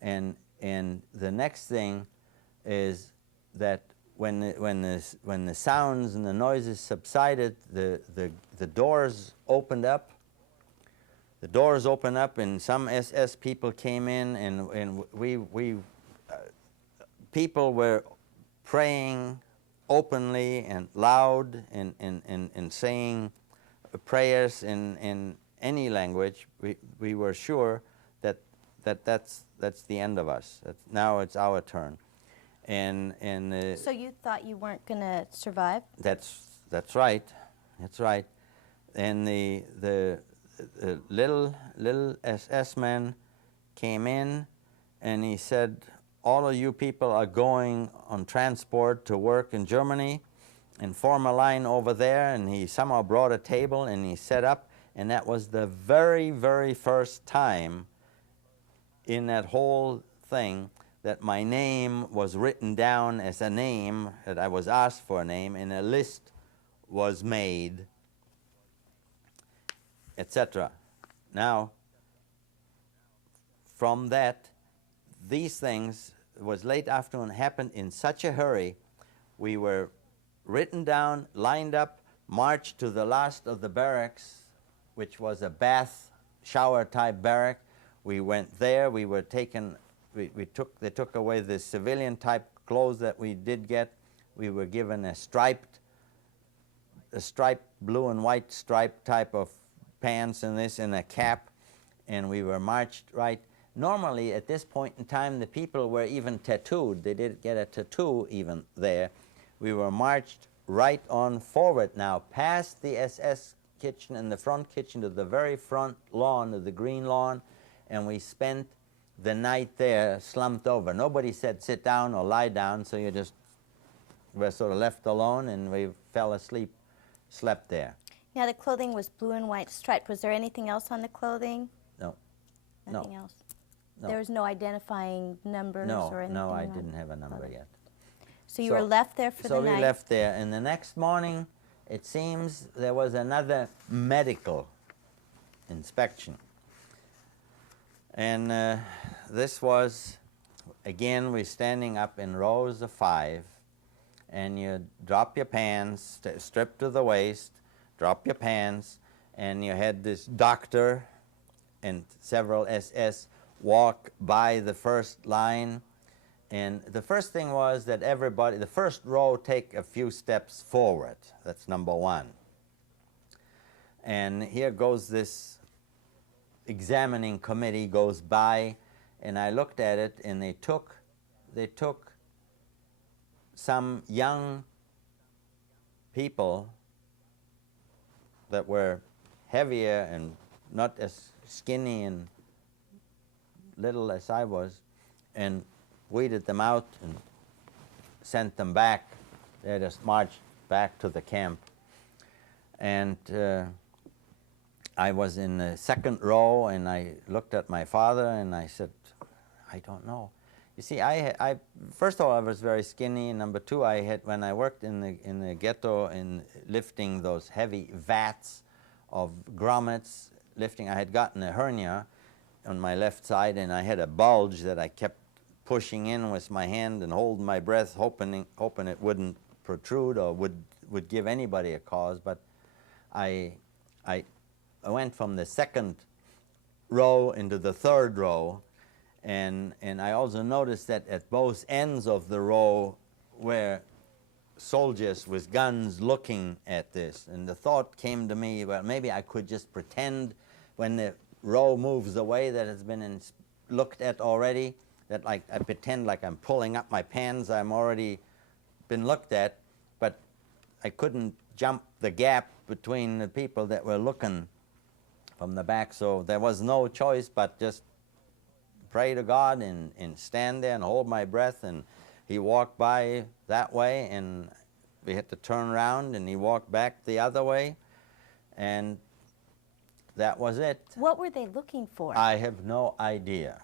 And the next thing is that when the sounds and the noises subsided, the doors opened up. The doors opened up, and some SS people came in, and people were praying openly and loud and saying prayers in any language. We were sure that's the end of us. Now it's our turn. So you thought you weren't going to survive? That's right. That's right. And the little SS man came in, and he said, all of you people are going on transport to work in Germany, and form a line over there. And he somehow brought a table, and he set up, and that was the very, very first time in that whole thing that my name was written down as a name, that I was asked for a name, and a list was made, etc. Now, from that, these things, it was late afternoon, happened in such a hurry. We were written down, lined up, marched to the last of the barracks, which was a bath shower type barrack. We went there. We were taken. They took away the civilian type clothes that we did get. We were given a striped blue and white striped type of pants and this, and a cap, and we were marched right. Normally at this point in time the people were even tattooed. They did get a tattoo even there. We were marched right on forward now, past the SS kitchen and the front kitchen to the very front lawn, to the green lawn, and we spent the night there slumped over. Nobody said sit down or lie down, so you just were sort of left alone, and we fell asleep, slept there. Now the clothing was blue and white striped. Was there anything else on the clothing? No. Nothing else? No. There was no identifying numbers or anything? No, I didn't have a number yet. So you were left there for the night? So we left there, and the next morning, it seems there was another medical inspection. And this was, again, we're standing up in rows of 5, and you drop your pants, strip to the waist, drop your pants, and you had this doctor and several SS walk by the first line. And the first thing was that everybody, the first row, take a few steps forward. That's number 1. And here goes this examining committee goes by, and I looked at it, and they took some young people that were heavier and not as skinny and little as I was, and weeded them out and sent them back. They just marched back to the camp. And I was in the second row, and I looked at my father, and I said, I don't know. You see, first of all, I was very skinny, and number 2, when I worked in the ghetto in lifting those heavy vats of grommets, I had gotten a hernia on my left side, and I had a bulge that I kept pushing in with my hand and holding my breath, hoping it wouldn't protrude or would give anybody a cause. But I went from the second row into the third row, And I also noticed that at both ends of the row were soldiers with guns looking at this. And the thought came to me, well, maybe I could just pretend when the row moves away that it's been looked at already, that like I pretend like I'm pulling up my pants, I'm already been looked at, but I couldn't jump the gap between the people that were looking from the back, so there was no choice but just pray to God and stand there and hold my breath. And he walked by that way, and we had to turn around, and he walked back the other way, and that was it. What were they looking for? I have no idea.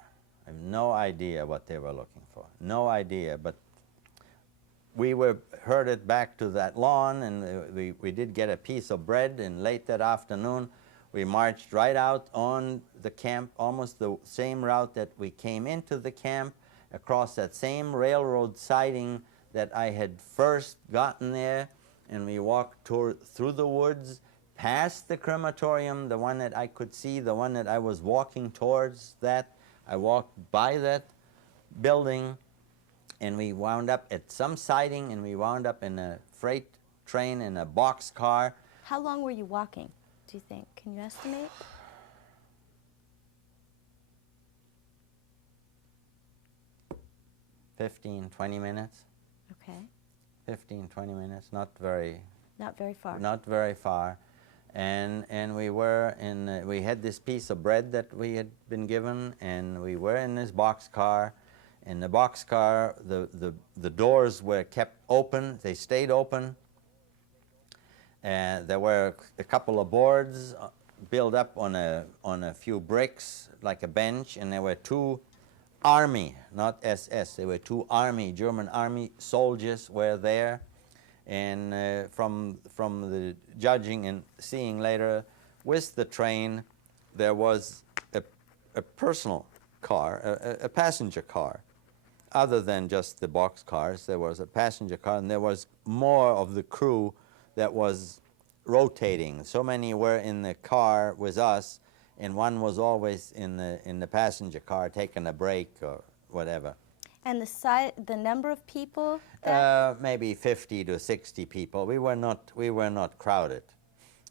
I have no idea what they were looking for. No idea, but we were herded back to that lawn, and we did get a piece of bread, and late that afternoon we marched right out on the camp, almost the same route that we came into the camp, across that same railroad siding that I had first gotten there, and we walked through the woods, past the crematorium, the one that I could see, the one that I was walking towards that. I walked by that building, and we wound up at some siding, and we wound up in a freight train in a boxcar. How long were you walking, do you think? Can you estimate? 15, 20 minutes. Okay. 15, 20 minutes, not very far. Not very far. And we were in, we had this piece of bread that we had been given, and we were in this boxcar. In the boxcar, the doors were kept open, they stayed open. And there were a couple of boards built up on a few bricks, like a bench, and there were two Army, not SS, there were two Army, German Army soldiers were there. And from the judging and seeing later, with the train, there was a personal car, a passenger car. Other than just the box cars, there was a passenger car, and there was more of the crew that was rotating. So many were in the car with us, and one was always in the passenger car taking a break or whatever. And the number of people? Maybe 50 to 60 people. We were not crowded,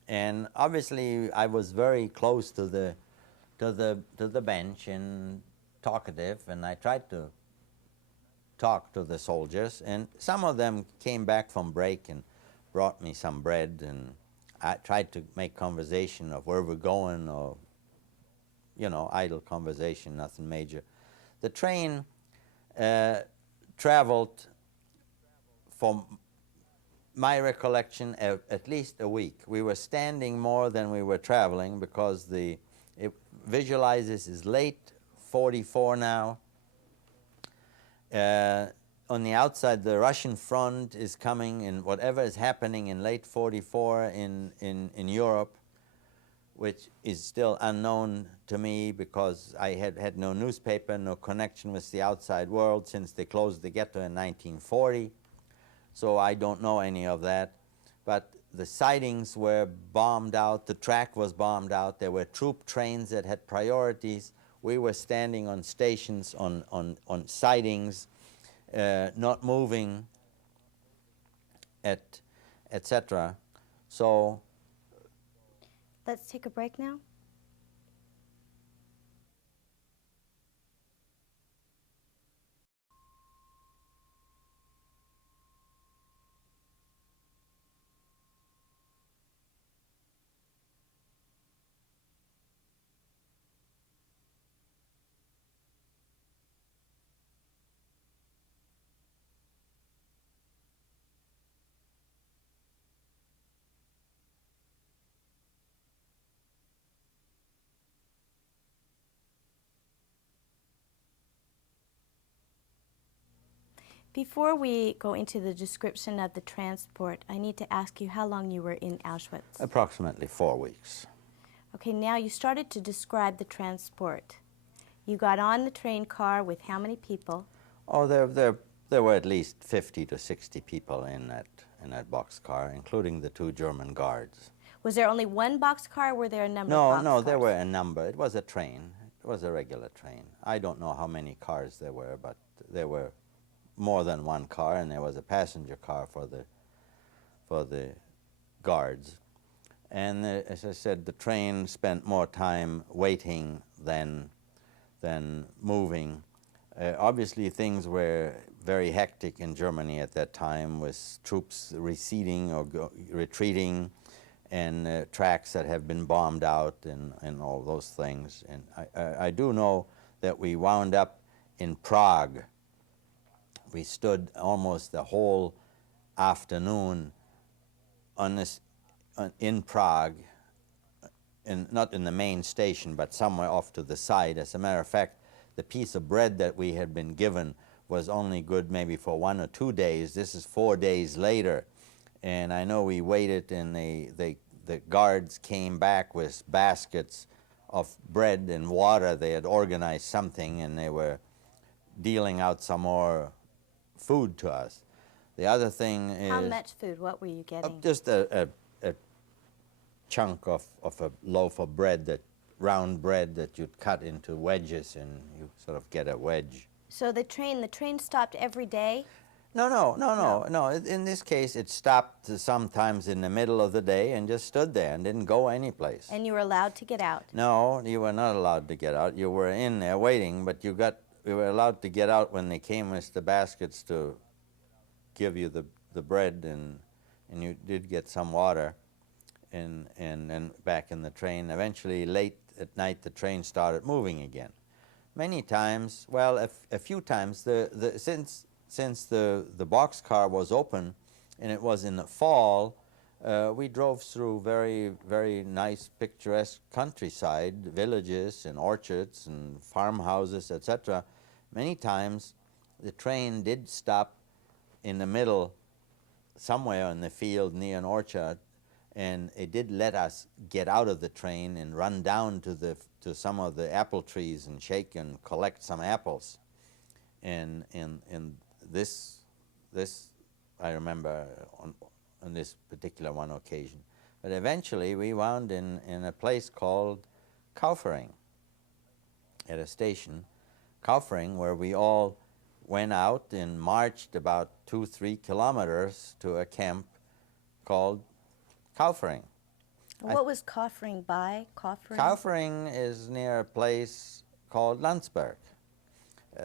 and obviously I was very close to the bench and talkative, and I tried to talk to the soldiers, and some of them came back from break and brought me some bread, and I tried to make conversation of where we're going, or idle conversation, nothing major. The train traveled, from my recollection, at least a week. We were standing more than we were traveling, because it visualizes is late 44 now. On the outside, the Russian front is coming, and whatever is happening in late 44 in Europe, which is still unknown to me, because I had no newspaper, no connection with the outside world since they closed the ghetto in 1940. So I don't know any of that. But the sidings were bombed out, the track was bombed out, there were troop trains that had priorities. We were standing on stations, on sidings, not moving, etc. So let's take a break now. Before we go into the description of the transport, I need to ask you how long you were in Auschwitz. Approximately 4 weeks. Okay, now you started to describe the transport. You got on the train car with how many people? Oh, there were at least 50 to 60 people in that boxcar, including the two German guards. Was there only one boxcar, or were there a number of boxcars? No, there were a number. It was a train. was a regular train. I don't know how many cars there were, but there were more than one car, and there was a passenger car for the guards. And as I said, the train spent more time waiting than moving. Obviously, things were very hectic in Germany at that time, with troops receding or retreating, and tracks that have been bombed out, and all those things. And I do know that we wound up in Prague. We stood almost the whole afternoon in Prague, not in the main station, but somewhere off to the side. As a matter of fact, the piece of bread that we had been given was only good maybe for 1 or 2 days. This is 4 days later. And I know we waited, and the guards came back with baskets of bread and water. They had organized something, and they were dealing out some more food to us. The other thing is... How much food? What were you getting? Just a chunk of a loaf of bread, round bread that you'd cut into wedges, and you sort of get a wedge. So the train stopped every day? No. In this case, it stopped sometimes in the middle of the day and just stood there and didn't go anyplace. And you were allowed to get out? No, you were not allowed to get out. You were in there waiting, but you were allowed to get out when they came with the baskets to give you the bread, and you did get some water, and back in the train. Eventually, late at night, the train started moving again. Many times, well, a few times, since the boxcar was open, and it was in the fall, we drove through very, very nice, picturesque countryside, villages and orchards and farmhouses, etc. Many times, the train did stop in the middle, somewhere in the field near an orchard, and it did let us get out of the train and run down to some of the apple trees and shake and collect some apples. And this I remember on this particular one occasion. But eventually we wound in a place called Kaufring, at a station, Kaufring, where we all went out and marched about 2-3 kilometers to a camp called Kaufring. What was Kaufring by? Kaufring? Kaufring is near a place called Landsberg.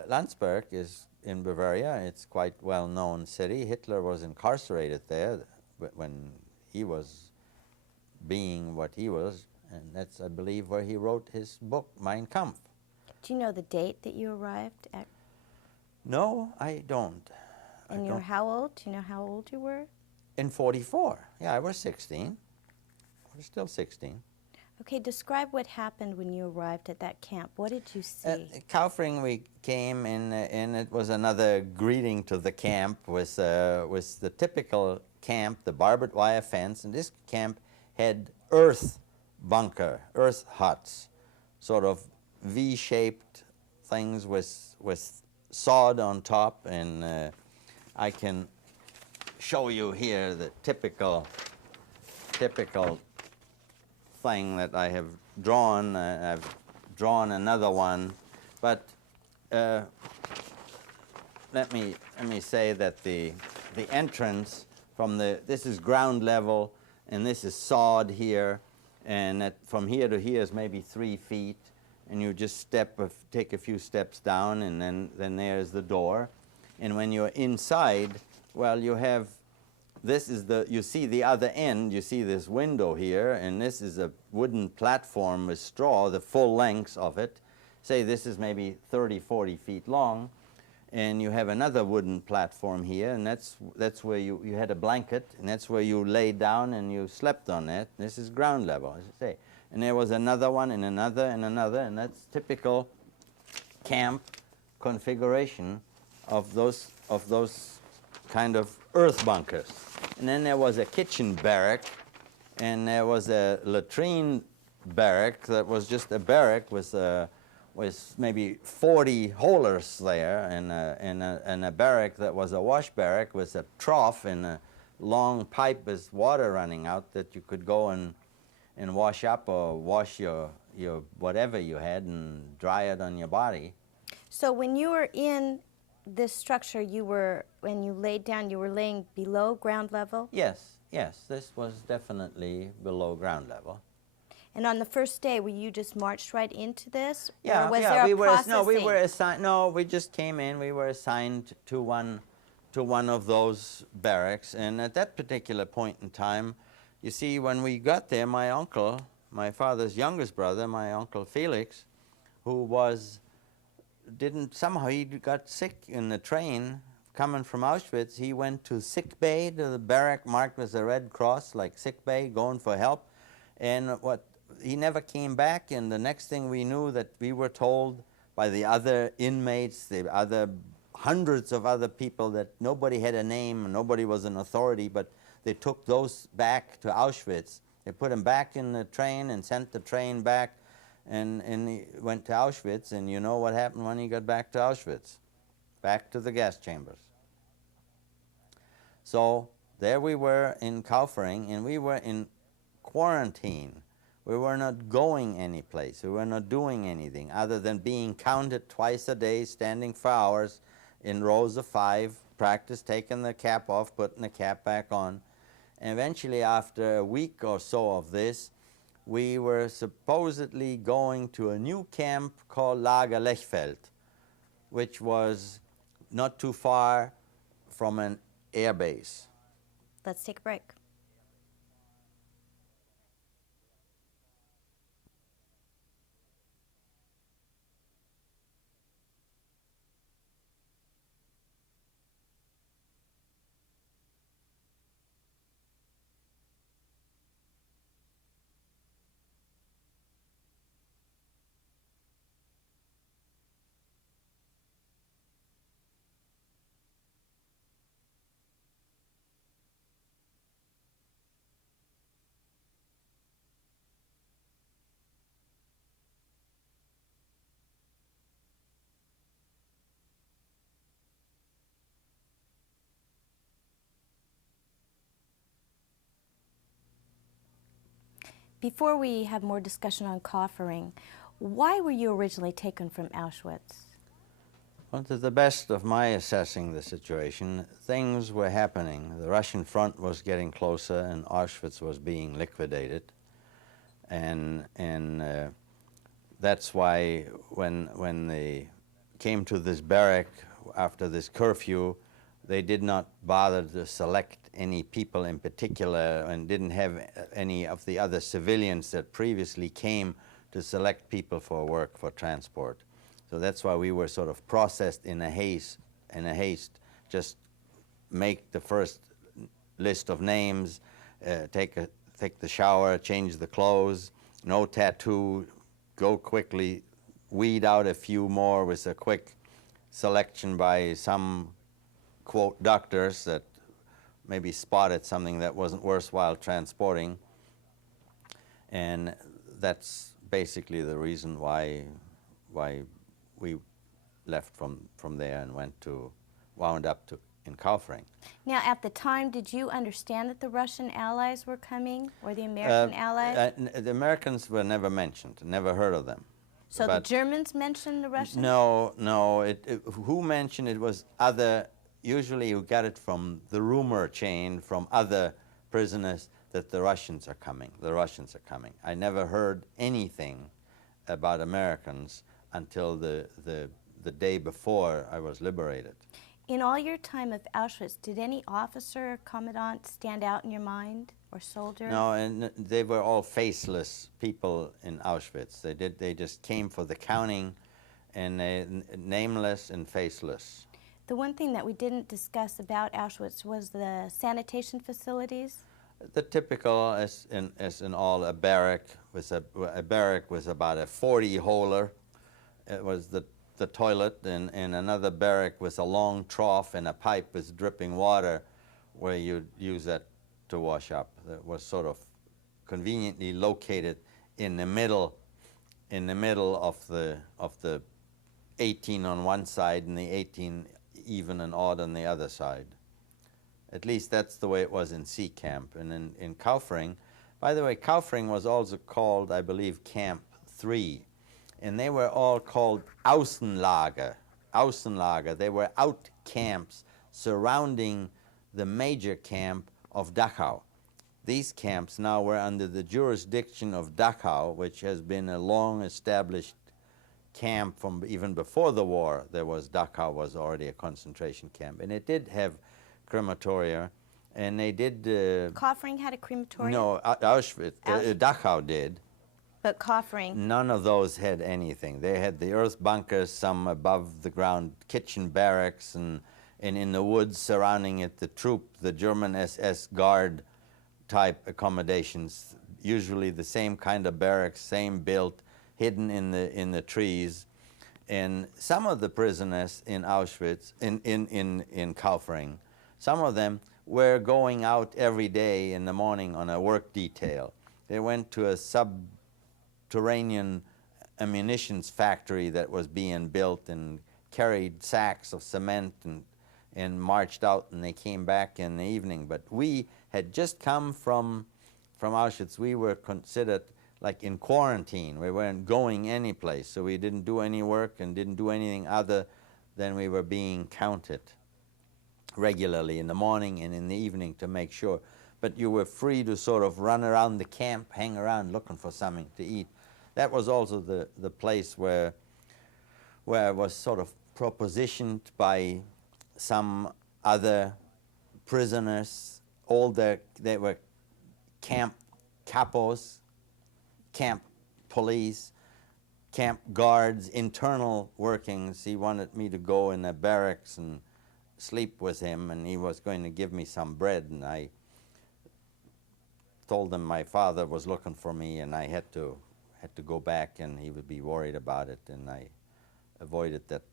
Landsberg is in Bavaria. It's quite well-known city. Hitler was incarcerated there when he was being what he was, and that's, I believe, where he wrote his book, Mein Kampf. Do you know the date that you arrived at? No, I don't. And you were how old? Do you know how old you were? In 44. Yeah, I was 16. I was still 16. Okay, describe what happened when you arrived at that camp. What did you see? At Kaufring we came, and it was another greeting to the camp, with the typical camp, the barbed wire fence, and this camp had earth huts, sort of V-shaped things with sod on top, and I can show you here the typical thing that I have drawn. I've drawn another one, but let me say that the entrance from this is ground level, and this is sod here, and from here to here is maybe 3 feet, and you just take a few steps down, and then there's the door, and when you're inside, well, you have. You see the other end, you see this window here, and this is a wooden platform with straw, the full length of it. Say this is maybe 30, 40 feet long, and you have another wooden platform here, and that's where you had a blanket, and that's where you lay down and you slept on it. This is ground level, as I say. And there was another one, and another, and another, and that's typical camp configuration of those kind of earth bunkers. And then there was a kitchen barrack, and there was a latrine barrack that was just a barrack with maybe 40 holers there, and a barrack that was a wash barrack with a trough and a long pipe with water running out that you could go and and wash up or wash your whatever you had and dry it on your body. So when you were in this structure, when you laid down, you were laying below ground level? Yes, yes, this was definitely below ground level. And on the first day, were you just marched right into this? Yeah, or was yeah, there a processing? processing? We were assigned. No, we just came in. We were assigned to one of those barracks, and at that particular point in time, you see, when we got there, my uncle, my father's youngest brother, my uncle Felix, who somehow he got sick in the train coming from Auschwitz. He went to sick bay, to the barrack marked as a red cross, like sick bay, going for help, and he never came back. And the next thing we knew, that we were told by the other inmates, the other hundreds of other people, that nobody had a name and nobody was an authority, but they took those back to Auschwitz. They put him back in the train and sent the train back, and he went to Auschwitz. And you know what happened when he got back to Auschwitz? Back to the gas chambers. So there we were in Kaufring, and we were in quarantine. We were not going anyplace. We were not doing anything other than being counted twice a day, standing for hours in rows of 5, practice taking the cap off, putting the cap back on. And eventually, after a week or so of this, we were supposedly going to a new camp called Lager Lechfeld, which was not too far from an air base. Let's take a break. Before we have more discussion on Kaufring, why were you originally taken from Auschwitz? Well, to the best of my assessing the situation, things were happening. The Russian front was getting closer, and Auschwitz was being liquidated. And that's why when they came to this barrack after this curfew, they did not bother to select any people in particular, and didn't have any of the other civilians that previously came to select people for work, for transport. So that's why we were sort of processed in a haste, just make the first list of names, take the shower, change the clothes, no tattoo, go quickly, weed out a few more with a quick selection by some, quote, doctors that maybe spotted something that wasn't worthwhile transporting. And that's basically the reason why we left from there and wound up in Kaufring. Now, at the time, did you understand that the Russian allies were coming, or the American allies? The Americans were never mentioned, never heard of them. So the Germans mentioned the Russians? No, who mentioned it was other, usually you got it from the rumor chain from other prisoners that the Russians are coming, I never heard anything about Americans until the day before I was liberated. In all your time of Auschwitz, did any officer or commandant stand out in your mind, or soldier? No, and they were all faceless people in Auschwitz. They just came for the counting, and nameless and faceless. The one thing that we didn't discuss about Auschwitz was the sanitation facilities. The typical, as in all, a barrack was about a 40-holer. It was the toilet, and another barrack was a long trough and a pipe with dripping water, where you'd use that to wash up. That was sort of conveniently located in the middle of the 18 on one side and the 18 even and odd on the other side. At least that's the way it was in C camp. And in Kaufring, By the way, Kaufring was also called, I believe, Camp 3, and they were all called Außenlager. Außenlager. They were out camps surrounding the major camp of Dachau. These camps now were under the jurisdiction of Dachau, which has been a long-established camp from even before the war. Dachau was already a concentration camp, and it did have crematoria, and they did... Kaufring had a crematorium? No, Auschwitz, Dachau did. But Kaufring? None of those had anything. They had the earth bunkers, some above the ground kitchen barracks, and in the woods surrounding it, the German SS guard type accommodations, usually the same kind of barracks, same built, hidden in the trees. And some of the prisoners in Auschwitz, in Kaufring, some of them were going out every day in the morning on a work detail. They went to a subterranean ammunitions factory that was being built and carried sacks of cement and marched out, and they came back in the evening. But we had just come from Auschwitz. We were considered like in quarantine. We weren't going any place, so we didn't do any work and didn't do anything other than we were being counted regularly in the morning and in the evening to make sure. But you were free to sort of run around the camp, hang around looking for something to eat. That was also the place where I was sort of propositioned by some other prisoners. They were camp capos, camp police, camp guards, internal workings. He wanted me to go in the barracks and sleep with him, and he was going to give me some bread, and I told him my father was looking for me and I had to go back and he would be worried about it, and I avoided that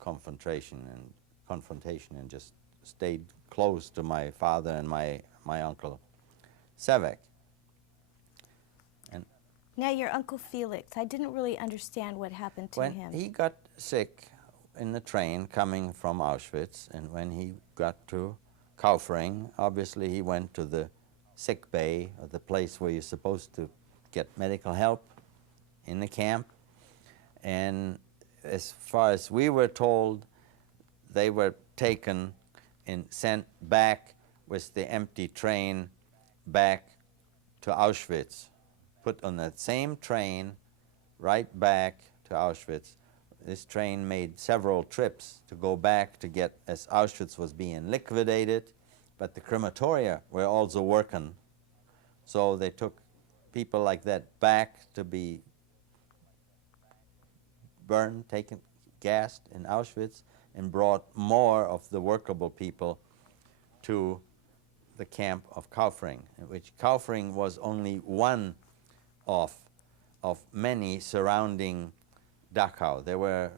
confrontation and just stayed close to my father and my uncle Zweig. And now your Uncle Felix, I didn't really understand what happened to him. When he got sick in the train coming from Auschwitz, and when he got to Kaufring, obviously he went to the sick bay, or the place where you're supposed to get medical help in the camp. And as far as we were told, they were taken and sent back with the empty train back to Auschwitz, put on that same train right back to Auschwitz. This train made several trips to go back to get, as Auschwitz was being liquidated, but the crematoria were also working. So they took people like that back to be burned, taken, gassed in Auschwitz, and brought more of the workable people to the camp of Kaufring, in which Kaufring was only one of many surrounding Dachau. There were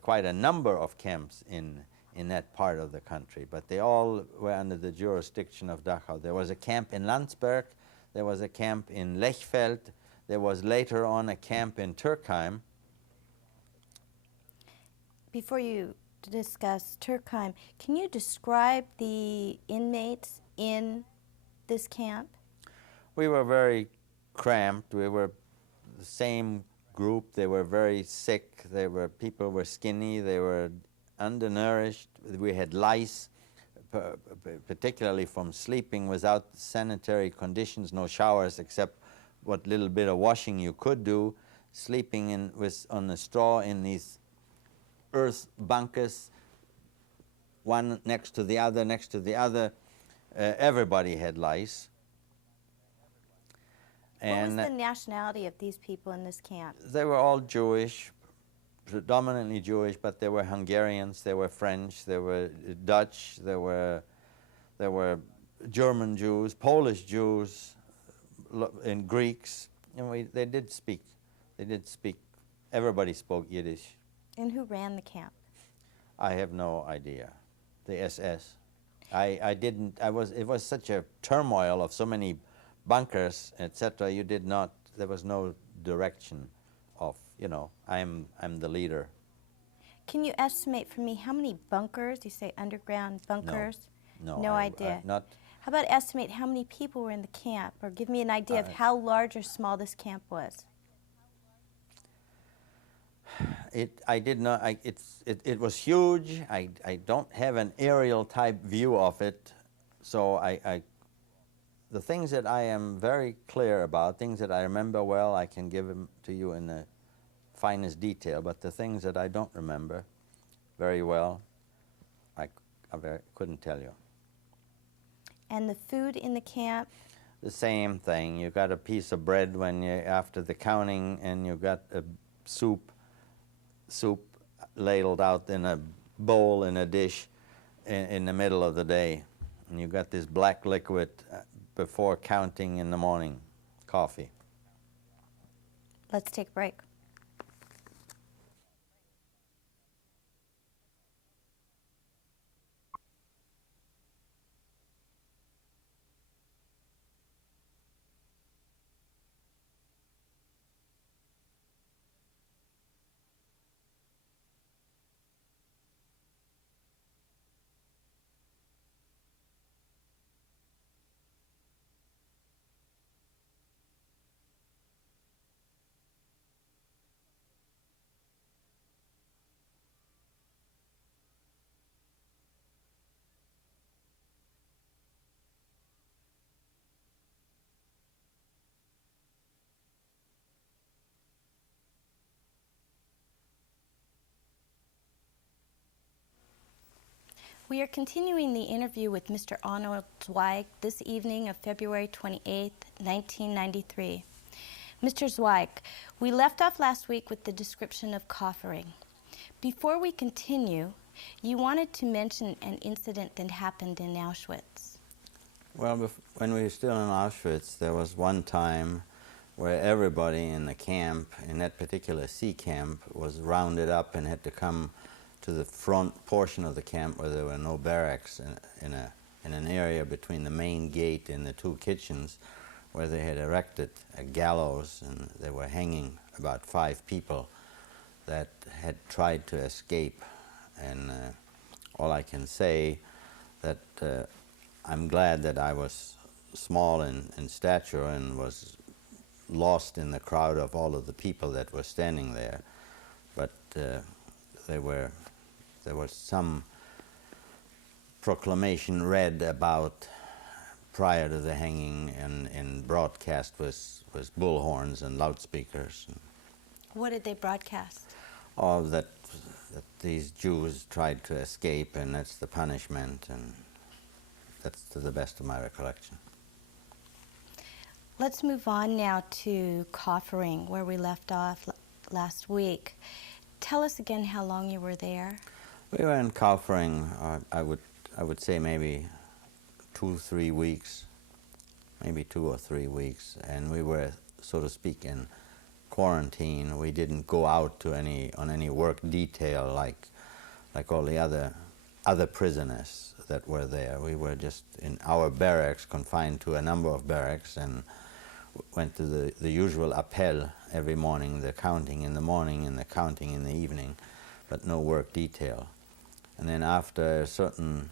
quite a number of camps in that part of the country, but they all were under the jurisdiction of Dachau. There was a camp in Landsberg, there was a camp in Lechfeld, there was later on a camp in Turkheim. Before you discuss Turkheim, can you describe the inmates in this camp? We were very cramped. We were the same group. They were very sick. People were skinny. They were undernourished. We had lice, particularly from sleeping without sanitary conditions, no showers except what little bit of washing you could do, sleeping on the straw in these earth bunkers, one next to the other, next to the other. Everybody had lice. What was the nationality of these people in this camp? They were all Jewish, predominantly Jewish, but there were Hungarians, there were French, there were Dutch, there were German Jews, Polish Jews, and Greeks. And they did speak. Everybody spoke Yiddish. And who ran the camp? I have no idea. The SS. It was such a turmoil of so many bunkers, etc. There was no direction of, I'm the leader. Can you estimate for me how many bunkers, you say underground bunkers? No No idea. How about estimate how many people were in the camp, or give me an idea of how large or small this camp was? I did not. It was huge. I don't have an aerial type view of it, so the things that I am very clear about, things that I remember well, I can give them to you in the finest detail. But the things that I don't remember very well, I couldn't tell you. And the food in the camp? The same thing. You got a piece of bread when you after the counting, and you got a soup ladled out in a bowl in a dish in the middle of the day, and you got this black liquid before counting in the morning, coffee. Let's take a break. We are continuing the interview with Mr. Arnold Zweig this evening of February 28, 1993. Mr. Zweig, we left off last week with the description of Kaufring. Before we continue, you wanted to mention an incident that happened in Auschwitz. Well, when we were still in Auschwitz, there was one time where everybody in the camp, in that particular C camp, was rounded up and had to come to the front portion of the camp where there were no barracks in an area between the main gate and the two kitchens, where they had erected a gallows, and they were hanging about 5 people that had tried to escape. And all I can say that I'm glad that I was small in stature and was lost in the crowd of all of the people that were standing there. But there was some proclamation read about prior to the hanging and broadcast with bullhorns and loudspeakers. What did they broadcast? Oh, that these Jews tried to escape, and that's the punishment, and that's to the best of my recollection. Let's move on now to Kaufring, where we left off last week. Tell us again how long you were there. We were in Kaufring, I would say maybe 2-3 weeks, maybe 2 or 3 weeks, and we were, so to speak, in quarantine. We didn't go out to on any work detail like all the other prisoners that were there. We were just in our barracks, confined to a number of barracks, and went to the usual appel every morning, the counting in the morning and the counting in the evening, but no work detail. And then after a certain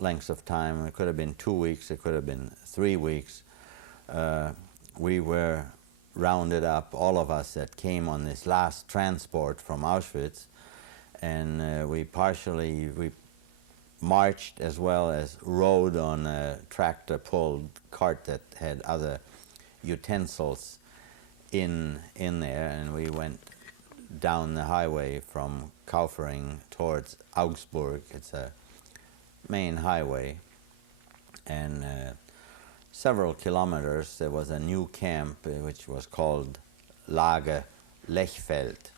lengths of time, it could have been 2 weeks, it could have been 3 weeks, we were rounded up, all of us that came on this last transport from Auschwitz, and we marched as well as rode on a tractor-pulled cart that had other utensils in there, and we went down the highway from Kaufring towards Augsburg. It's a main highway, and several kilometers there was a new camp which was called Lager Lechfeld,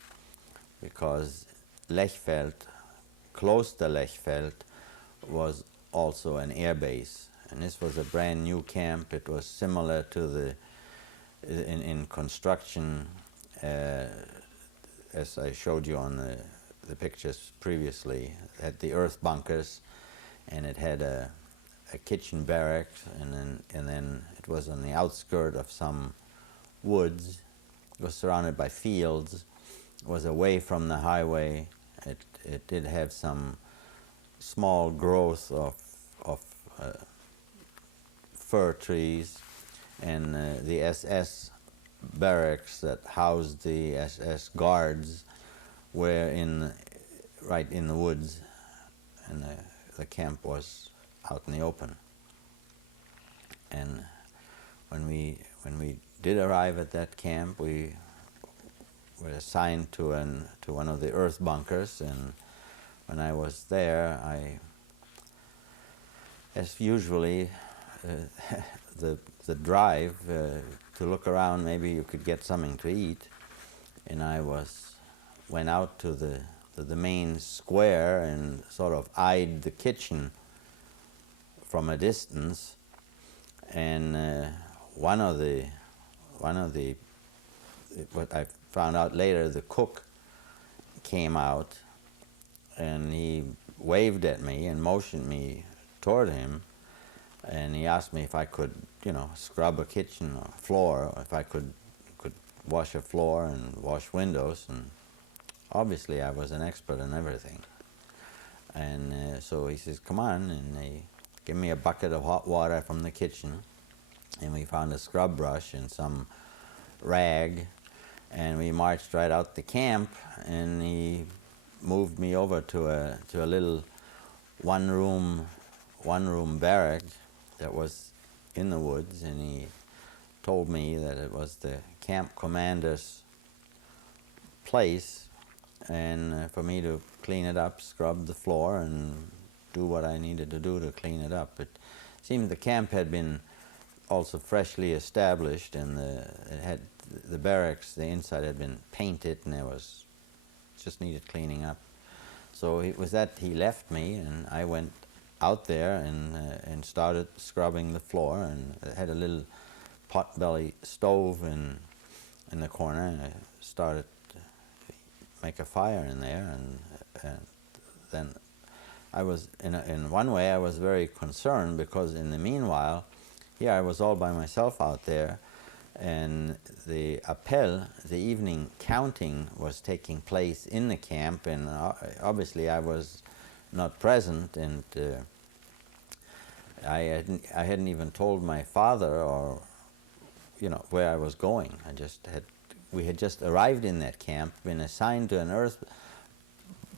because Lechfeld, close to Lechfeld, was also an air base, and this was a brand new camp. It was similar to the in construction as I showed you on the pictures previously. It had the earth bunkers, and it had a kitchen barracks, and then it was on the outskirt of some woods. It was surrounded by fields. It was away from the highway. It did have some small growth of fir trees, and the SS barracks that housed the SS guards were right in the woods, and the camp was out in the open. And when we did arrive at that camp, we were assigned to one of the earth bunkers, and when I was there, as usually, the drive to look around, maybe you could get something to eat, and I went out to the main square and sort of eyed the kitchen from a distance, and one of the what I found out later, the cook came out, and he waved at me and motioned me toward him, and he asked me if I could, scrub a kitchen floor, or if I could wash a floor and wash windows, and obviously I was an expert in everything. And so he says, come on, and he gave me a bucket of hot water from the kitchen, and we found a scrub brush and some rag, and we marched right out the camp, and he moved me over to a little one-room barrack that was in the woods, and he told me that it was the camp commander's place, and for me to clean it up, scrub the floor, and do what I needed to do to clean it up. It seemed the camp had been also freshly established, and the barracks, the inside had been painted, and just needed cleaning up. So it was that he left me, and I went out there and started scrubbing the floor, and it had a little pot-belly stove in the corner, and I started to make a fire in there, and then I was, in one way I was very concerned, because in the meanwhile, here I was all by myself out there, and the appel, the evening counting, was taking place in the camp, and obviously I was not present, and I hadn't even told my father or where I was going. We had just arrived in that camp, been assigned to an earth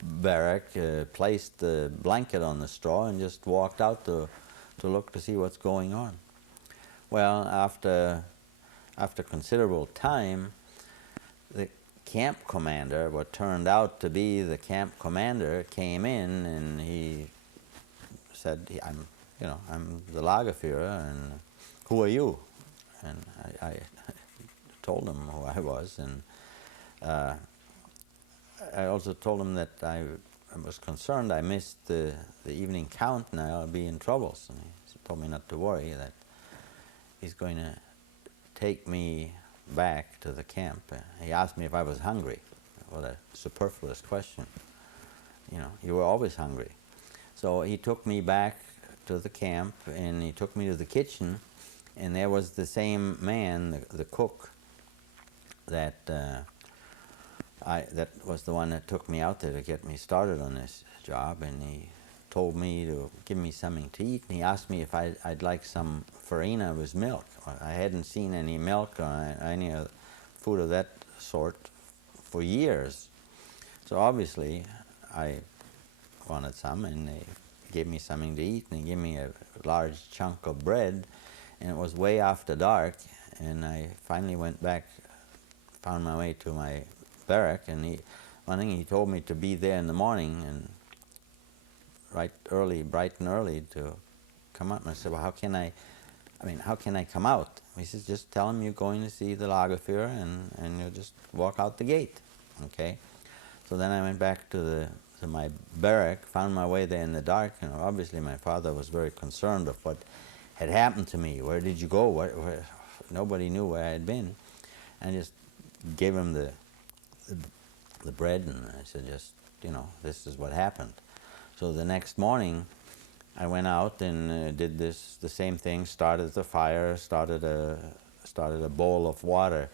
barrack, placed the blanket on the straw, and just walked out to look to see what's going on. Well, after considerable time, the camp commander, what turned out to be the camp commander, came in, and he said, I'm the Lagerführer, and who are you? And I told him who I was, and I also told him that I was concerned I missed the evening count, and I'll be in trouble. And he told me not to worry, that he's going to take me back to the camp. He asked me if I was hungry. What a superfluous question. You were always hungry. So he took me back to the camp, and he took me to the kitchen, and there was the same man, the cook, that was the one that took me out there to get me started on this job, and he told me to give me something to eat, and he asked me if I'd like some farina with milk. I hadn't seen any milk or any food of that sort for years. So obviously I wanted some, and they gave me something to eat, and they gave me a large chunk of bread, and it was way after dark, and I finally went back, found my way to my barrack, and one thing he told me to be there in the morning, and bright and early, to come out. And I said, well, how can I come out? He says, just tell him you're going to see the Lagerführer, and you'll just walk out the gate, okay? So then I went back to my barrack, found my way there in the dark, and obviously my father was very concerned of what had happened to me. Where did you go? Where? Nobody knew where I had been. And I just gave him the bread, and I said, this is what happened. So the next morning, I went out and did the same thing, started the fire, started a bowl of water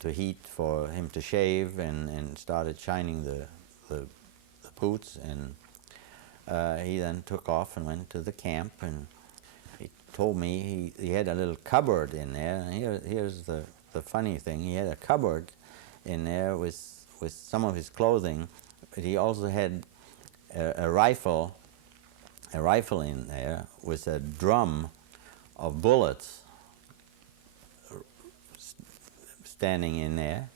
to heat for him to shave, and started shining the boots, and he then took off and went to the camp, and told me he had a little cupboard in there. And here's the funny thing: he had a cupboard in there with some of his clothing, but he also had a rifle in there with a drum of bullets standing in there,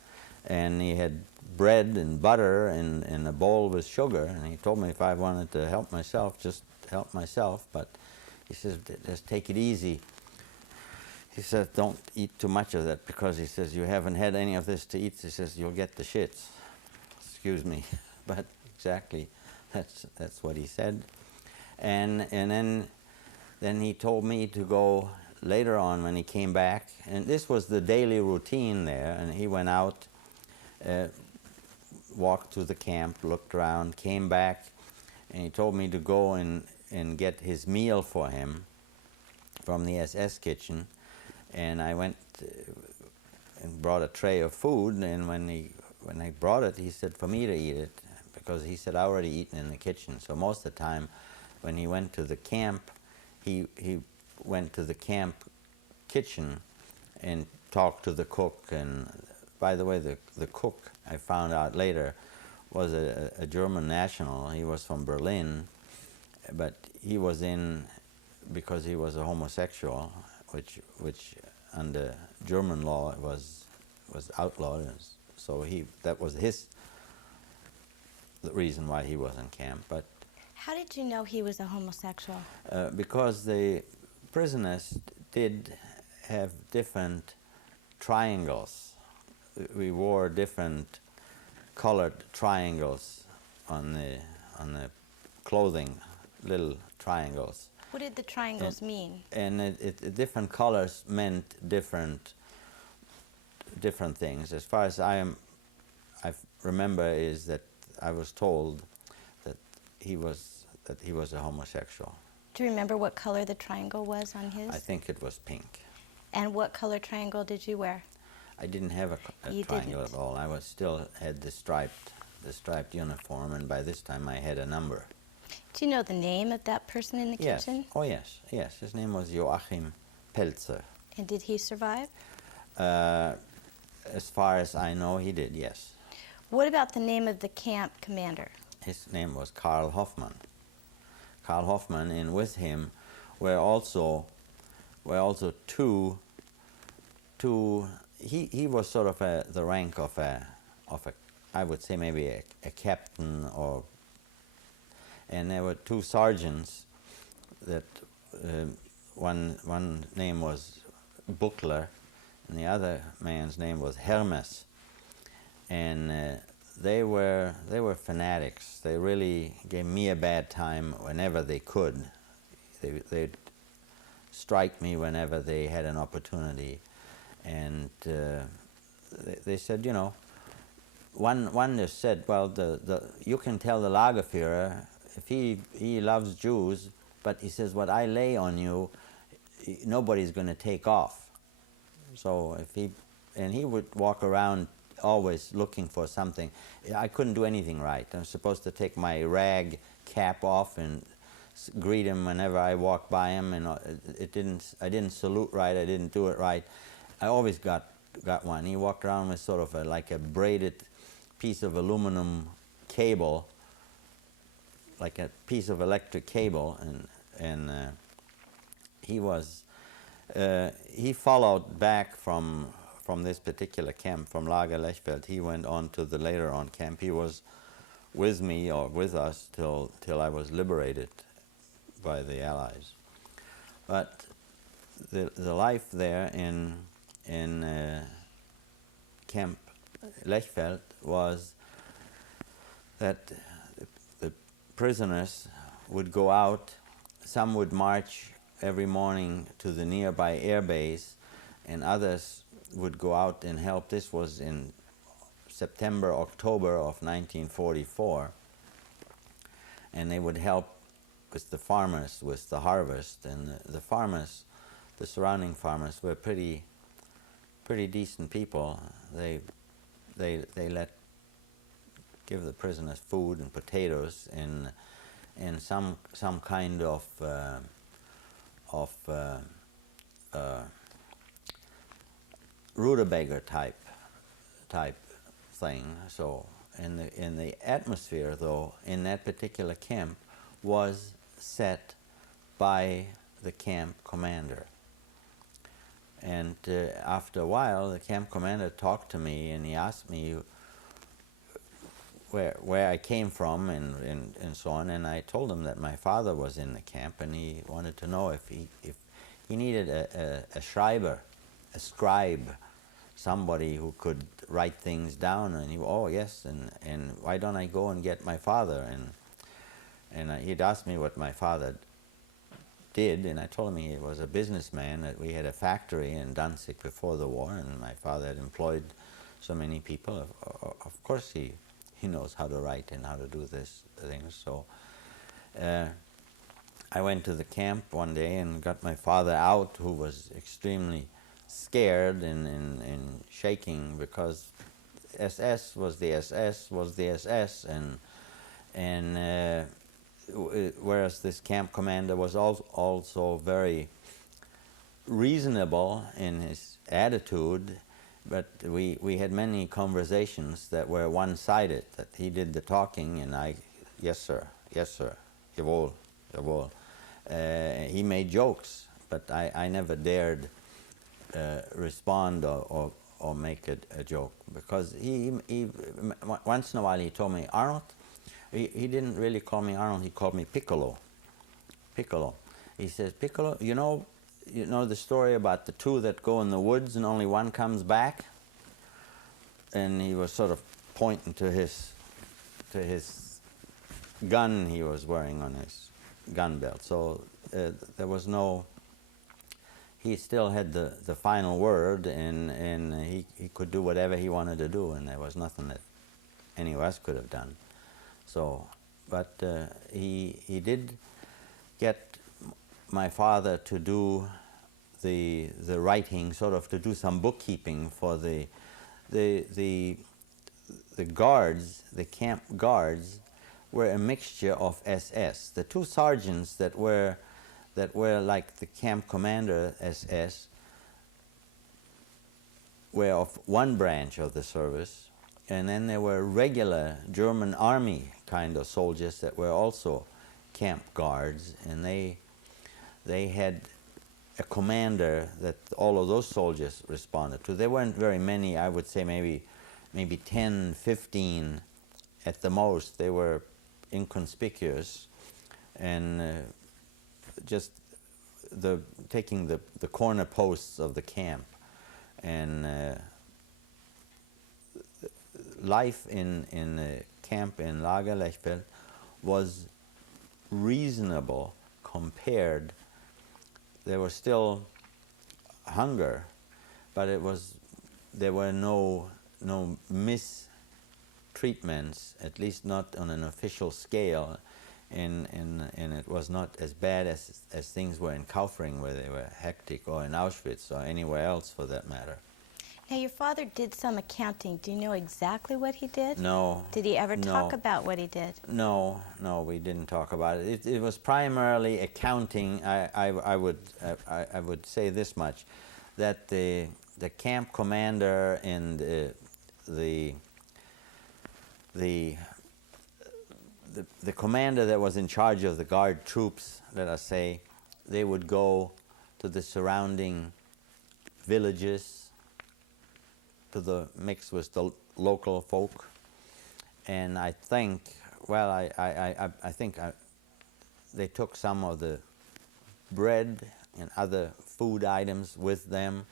and he had bread and butter and a bowl with sugar, and he told me if I wanted to help myself, just help myself, but he says, just take it easy. He says, don't eat too much of that, because he says, you haven't had any of this to eat. He says, you'll get the shits. Excuse me, but exactly, that's what he said. And then he told me to go later on when he came back, and this was the daily routine there, and he went out, walked to the camp, looked around, came back, and he told me to go and get his meal for him from the SS kitchen. And I went and brought a tray of food, and when I brought it, he said for me to eat it, because he said I already eaten in the kitchen. So most of the time when he went to the camp, he went to the camp kitchen and talked to the cook. And by the way, the cook, I found out later, was a German national. He was from Berlin, but he was in because he was a homosexual, which under German law was outlawed. So that was the reason why he was in camp. But How did you know he was a homosexual? because the prisoners did have different triangles. We wore different colored triangles on the clothing, little triangles. What did the triangles mean? And different colors meant different things. As far as I remember, is that I was told that he was a homosexual. Do you remember what color the triangle was on his? I think it was pink. And what color triangle did you wear? I didn't have a triangle at all. I still had the striped uniform, and by this time I had a number. Do you know the name of that person in the kitchen? Oh yes. His name was Joachim Pelzer. And did he survive? As far as I know, he did, yes. What about the name of the camp commander? His name was Karl Hoffmann. Karl Hoffmann, and with him were also two. He was sort of the rank of a I would say maybe a captain, and there were two sergeants that one name was Buckler and the other man's name was Hermes, and they were fanatics. They really gave me a bad time whenever they could. They'd strike me whenever they had an opportunity, and they said, you know, one just said, well, you can tell the Lagerführer if he loves Jews, but he says, what I lay on you, nobody's going to take off. So he would walk around always looking for something. I couldn't do anything right. I was supposed to take my rag cap off and greet him whenever I walked by him, and I didn't salute right. I didn't do it right. I always got one. He walked around with sort of like a braided piece of aluminum cable, like a piece of electric cable, and he followed back from this particular camp, from Lager Lechfeld. He went on to the later on camp. He was with me, or with us, till I was liberated by the Allies. But the life there in Camp Lechfeld was that the prisoners would go out. Some would march every morning to the nearby air base, and others would go out and help. This was in September, October of 1944, and they would help with the farmers, with the harvest. And the farmers, the surrounding farmers, were pretty decent people. They give the prisoners food and potatoes and some kind of rutabaga type thing. So in the atmosphere, though, in that particular camp was set by the camp commander. And after a while, the camp commander talked to me, and he asked me where I came from and so on. And I told him that my father was in the camp, and he wanted to know if he needed a schreiber, a scribe, somebody who could write things down. And he, oh yes, and why don't I go and get my father? And he'd asked me what my father did, and I told him he was a businessman, that we had a factory in Danzig before the war, and my father had employed so many people. Of course he knows how to write and how to do this things. So I went to the camp one day and got my father out, who was extremely scared and shaking, because SS was the SS was the SS, and whereas this camp commander was also very reasonable in his attitude, but we had many conversations that were one-sided, that he did the talking and I, yes sir, jawohl, jawohl. He made jokes, but I never dared respond or make a joke, because he once in a while he told me, Arnold, he didn't really call me Arnold, he called me Piccolo. Piccolo. He says, Piccolo, you know the story about the two that go in the woods and only one comes back? And he was sort of pointing to his gun he was wearing on his gun belt. So there was no, he still had the final word, and he could do whatever he wanted to do, and there was nothing that any of us could have done. So, but he did get my father to do the writing, sort of to do some bookkeeping for the guards, the camp guards, were a mixture of SS. The two sergeants that were like the camp commander SS were of one branch of the service, and then there were regular German army kind of soldiers that were also camp guards, and they had a commander that all of those soldiers responded to. There weren't very many, I would say maybe 10, 15 at the most. They were inconspicuous, and just taking the corner posts of the camp. And life in the camp in Lager Lechfeld was reasonable compared. There was still hunger, but there were no mistreatments, at least not on an official scale, and it was not as bad as things were in Kaufring, where they were hectic, or in Auschwitz, or anywhere else for that matter. Now, your father did some accounting. Do you know exactly what he did? No. Did he ever talk about what he did? No, we didn't talk about it. It was primarily accounting. I would say this much, that the camp commander and the commander that was in charge of the guard troops, let us say, they would go to the surrounding villages, to the mix with the local folk, and I think, well, I think they took some of the bread and other food items with them,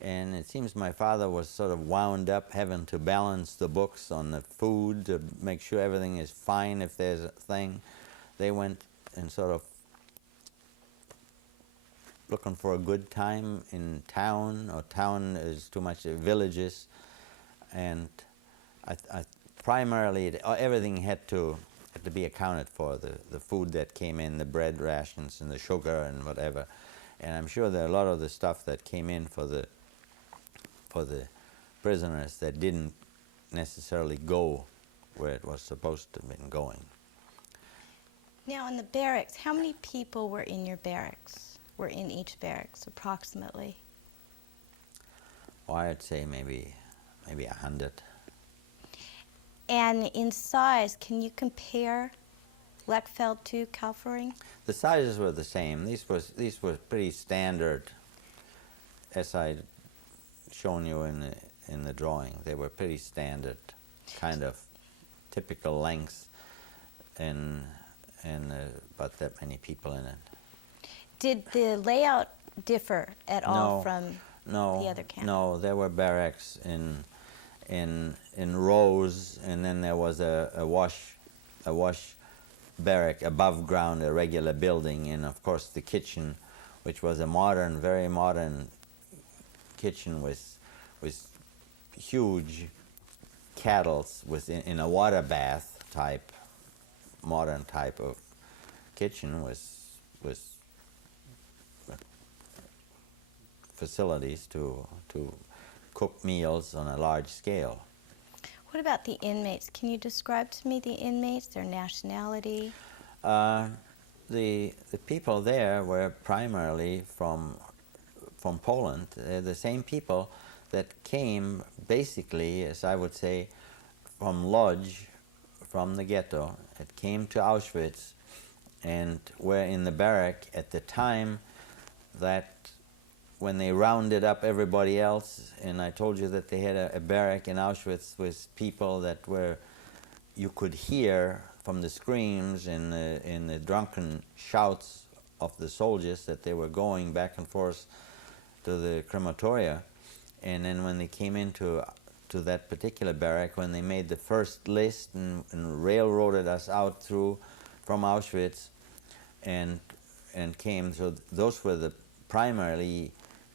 and it seems my father was sort of wound up having to balance the books on the food to make sure everything is fine if there's a thing. They went and sort of looking for a good time in town, or town is too much villages, and I primarily everything had to be accounted for, the food that came in, the bread rations and the sugar and whatever, and I'm sure there are a lot of the stuff that came in for the prisoners that didn't necessarily go where it was supposed to have been going. Now, in the barracks, how many people were in your barracks? were in each barracks, approximately? Well, I'd say maybe 100. And in size, can you compare Lechfeld to Kaufring? The sizes were the same. These were pretty standard, as I'd shown you in the drawing. They were pretty standard, kind of typical lengths, and about that many people in it. Did the layout differ at all from the other camps? No, there were barracks in rows, and then there was a wash barrack above ground, a regular building, and of course the kitchen, which was a very modern kitchen with huge kettles in a water bath type, modern type of kitchen with facilities to cook meals on a large scale. What about the inmates? Can you describe to me the inmates, their nationality? The people there were primarily from Poland. They're the same people that came basically, as I would say, from Lodz, from the ghetto. It came to Auschwitz and were in the barrack at the time that when they rounded up everybody else, and I told you that they had a barrack in Auschwitz with people that you could hear from the screams and the drunken shouts of the soldiers that they were going back and forth to the crematoria. And then when they came into that particular barrack, when they made the first list and railroaded us out from Auschwitz and came, so those were the primarily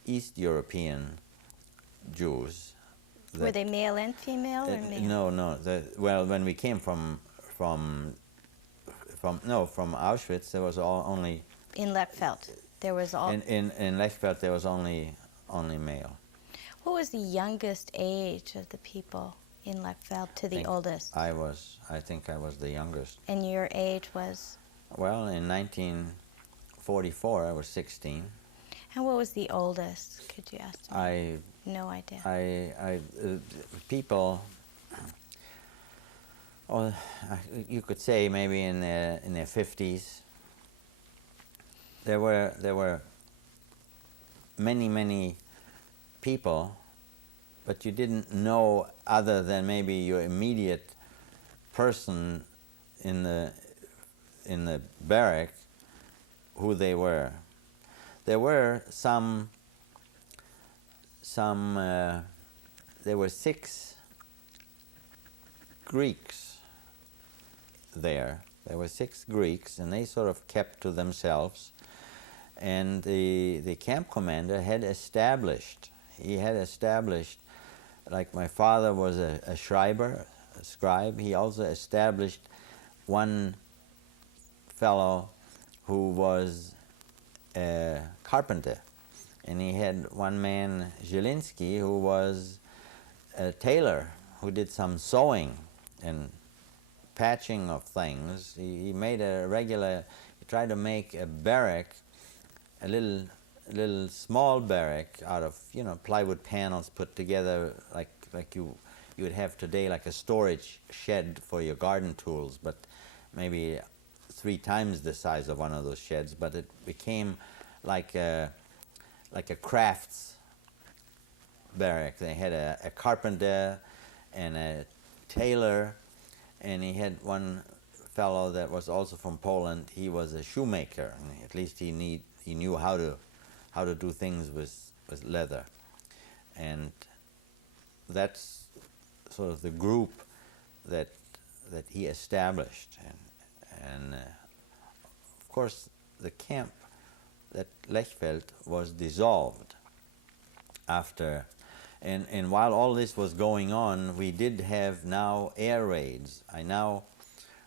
East European Jews. Were they male and female, or male? No. Well, when we came from Auschwitz, there was only. In Lechfeld, there was all. In Lechfeld, there was only male. What was the youngest age of the people in Lechfeld to the oldest? I think I was the youngest. And your age was? Well, in 1944, I was 16. And what was the oldest? Could you estimate? No idea. People. Oh, you could say maybe in their 50s. There were many people, but you didn't know other than maybe your immediate person in the barrack who they were. There were there were 6 Greeks there. There were 6 Greeks, and they sort of kept to themselves. And the camp commander had established, like my father was a scribe, he also established one fellow who was a carpenter. And he had one man, Zielinski, who was a tailor, who did some sewing and patching of things. He made he tried to make a barrack, a little small barrack out of plywood panels put together like you would have today, like a storage shed for your garden tools, but maybe 3 times the size of one of those sheds. But it became like a crafts barrack. They had a carpenter and a tailor, and he had one fellow that was also from Poland. He was a shoemaker, and at least he knew how to do things with leather. And that's sort of the group that he established. And of course the camp at Lechfeld was dissolved after, and while all this was going on, we did have now air raids. I now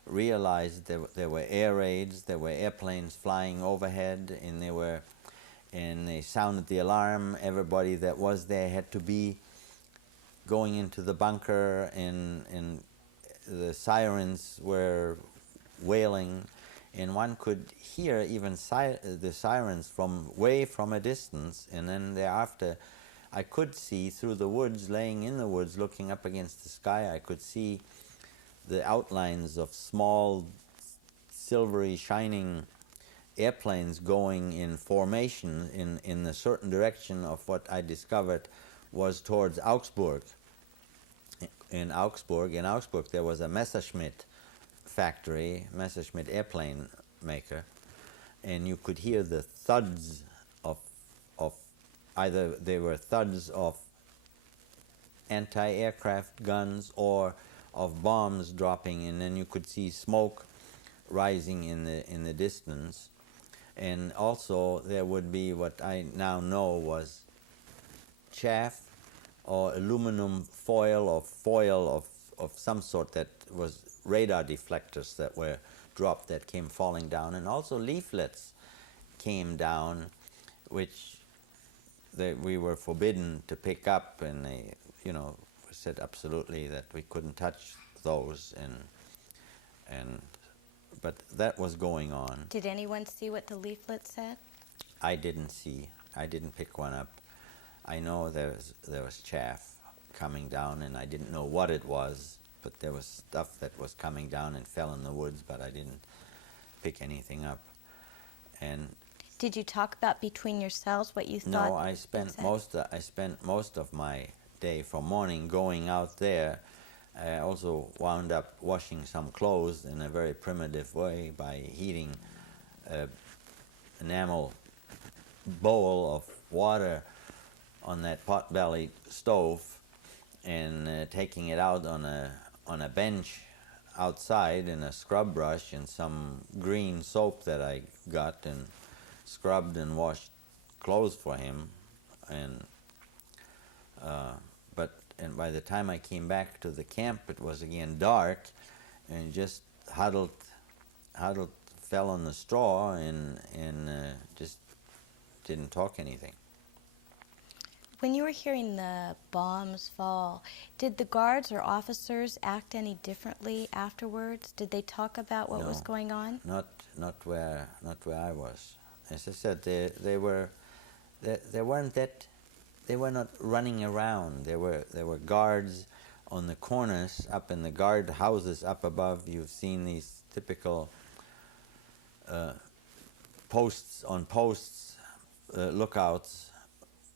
realized there were air raids, there were airplanes flying overhead, and they sounded the alarm. Everybody that was there had to be going into the bunker, and the sirens were wailing, and one could hear even the sirens from way from a distance, and then thereafter I could see through the woods, laying in the woods, looking up against the sky, I could see the outlines of small, silvery, shining airplanes going in formation in a certain direction of what I discovered was towards Augsburg. In Augsburg there was a Messerschmitt factory, Messerschmitt airplane maker, and you could hear the thuds of either they were thuds of anti-aircraft guns or of bombs dropping, and then you could see smoke rising in the distance. And also there would be what I now know was chaff or aluminum foil or foil of some sort that was radar deflectors that were dropped, that came falling down, and also leaflets came down which we were forbidden to pick up, and they, said absolutely that we couldn't touch those, but that was going on. Did anyone see what the leaflet said? I didn't see. I didn't pick one up. I know there was chaff coming down, and I didn't know what it was, but there was stuff that was coming down and fell in the woods, but I didn't pick anything up. And did you talk about between yourselves what you thought? No, I spent most of my day from morning going out there. I also wound up washing some clothes in a very primitive way by heating an enamel bowl of water on that pot-bellied stove and taking it out on a bench outside in a scrub brush and some green soap that I got, and scrubbed and washed clothes for him, and by the time I came back to the camp, it was again dark, and just huddled, fell on the straw, and just didn't talk anything. When you were hearing the bombs fall, did the guards or officers act any differently afterwards? Did they talk about what was going on? Not where I was. As I said, they were not running around. There were guards on the corners, up in the guard houses up above. You've seen these typical posts, lookouts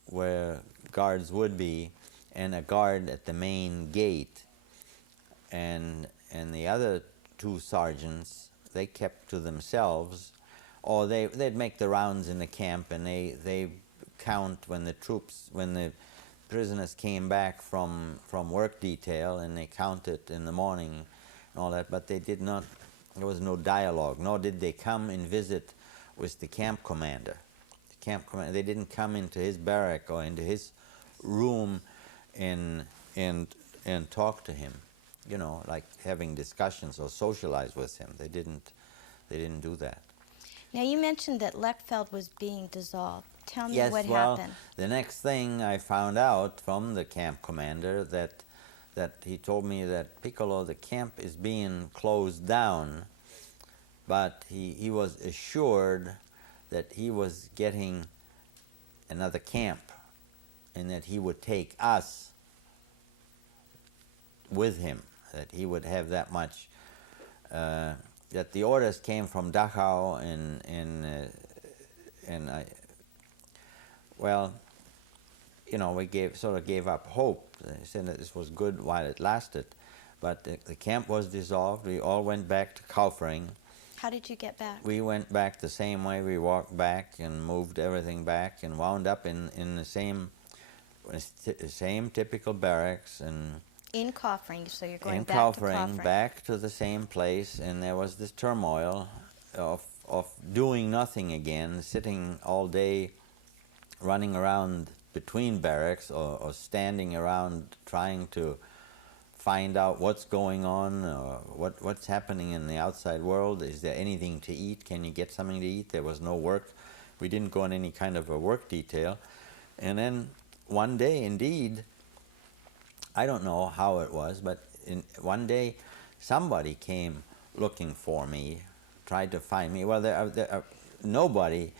where guards would be, and a guard at the main gate. And the other two sergeants, they kept to themselves, or they'd make the rounds in the camp, and they count when the prisoners came back from work detail, and they counted in the morning and all that, but there was no dialogue, nor did they come and visit with the camp commander. They didn't come into his barrack or into his room and talk to him, like having discussions or socialize with him. They didn't do that. Now you mentioned that Lechfeld was being dissolved. Tell me what well, happened. The next thing I found out from the camp commander that he told me that Piccolo, the camp is being closed down, but he was assured that he was getting another camp and that he would take us with him, that he would have that much, that the orders came from Dachau, and I, well, we gave up hope. They said that this was good while it lasted, but the camp was dissolved. We all went back to Kaufring. How did you get back? We went back the same way. We walked back and moved everything back and wound up in the same typical barracks, and in Kaufring, so you're going back to Kaufring. Back to the same place, and there was this turmoil of doing nothing again, sitting all day, running around between barracks or standing around trying to find out what's going on, what's happening in the outside world. Is there anything to eat? Can you get something to eat? There was no work. We didn't go on any kind of a work detail. And then one day, indeed, I don't know how it was, but one day somebody came looking for me, tried to find me. Well, nobody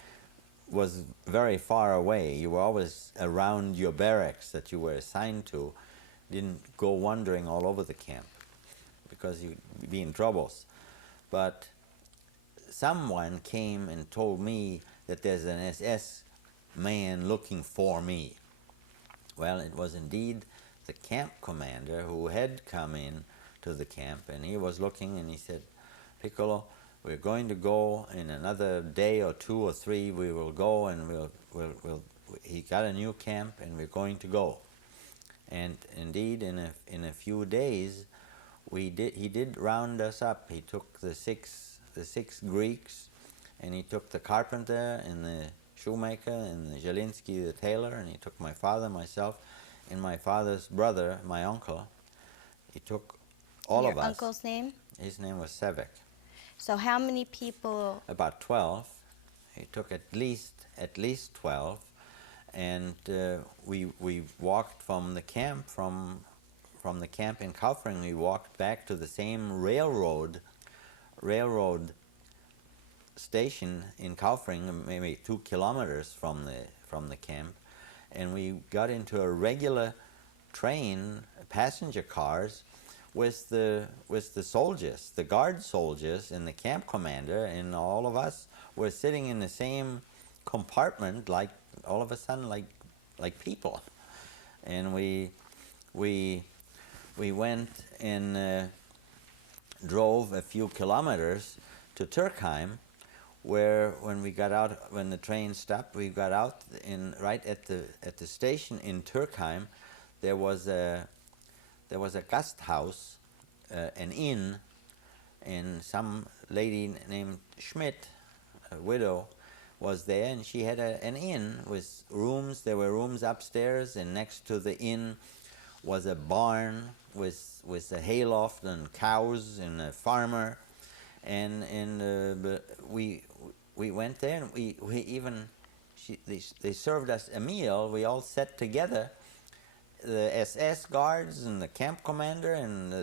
was very far away. You were always around your barracks that you were assigned to. Didn't go wandering all over the camp because you'd be in troubles. But someone came and told me that there's an SS man looking for me. Well, it was indeed the camp commander who had come in to the camp, and he was looking, and he said, "Piccolo, we're going to go in another day or 2 or 3. We will go, and he got a new camp, and we're going to go." And indeed, in a few days, he did round us up. He took the six Greeks, and he took the carpenter and the shoemaker and the Zielinski the tailor, and he took my father, myself, and my father's brother, my uncle. He took all of us. Your uncle's name? His name was Zweig. So how many people? About 12. He took at least 12, and we walked from the camp from the camp in Kaufring. We walked back to the same railroad station in Kaufring, maybe 2 kilometers from the camp, and we got into a regular train, passenger cars, with the soldiers, the guard soldiers, and the camp commander, and all of us were sitting in the same compartment, like all of a sudden, like people, and we went and drove a few kilometers to Turkheim, where when the train stopped, we got out right at the station in Turkheim. There was a Gasthaus, an inn, and some lady named Schmidt, a widow, was there, and she had an inn with rooms. There were rooms upstairs, and next to the inn was a barn with a hayloft and cows and a farmer, and we went there, and they served us a meal. We all sat together, the SS guards and the camp commander and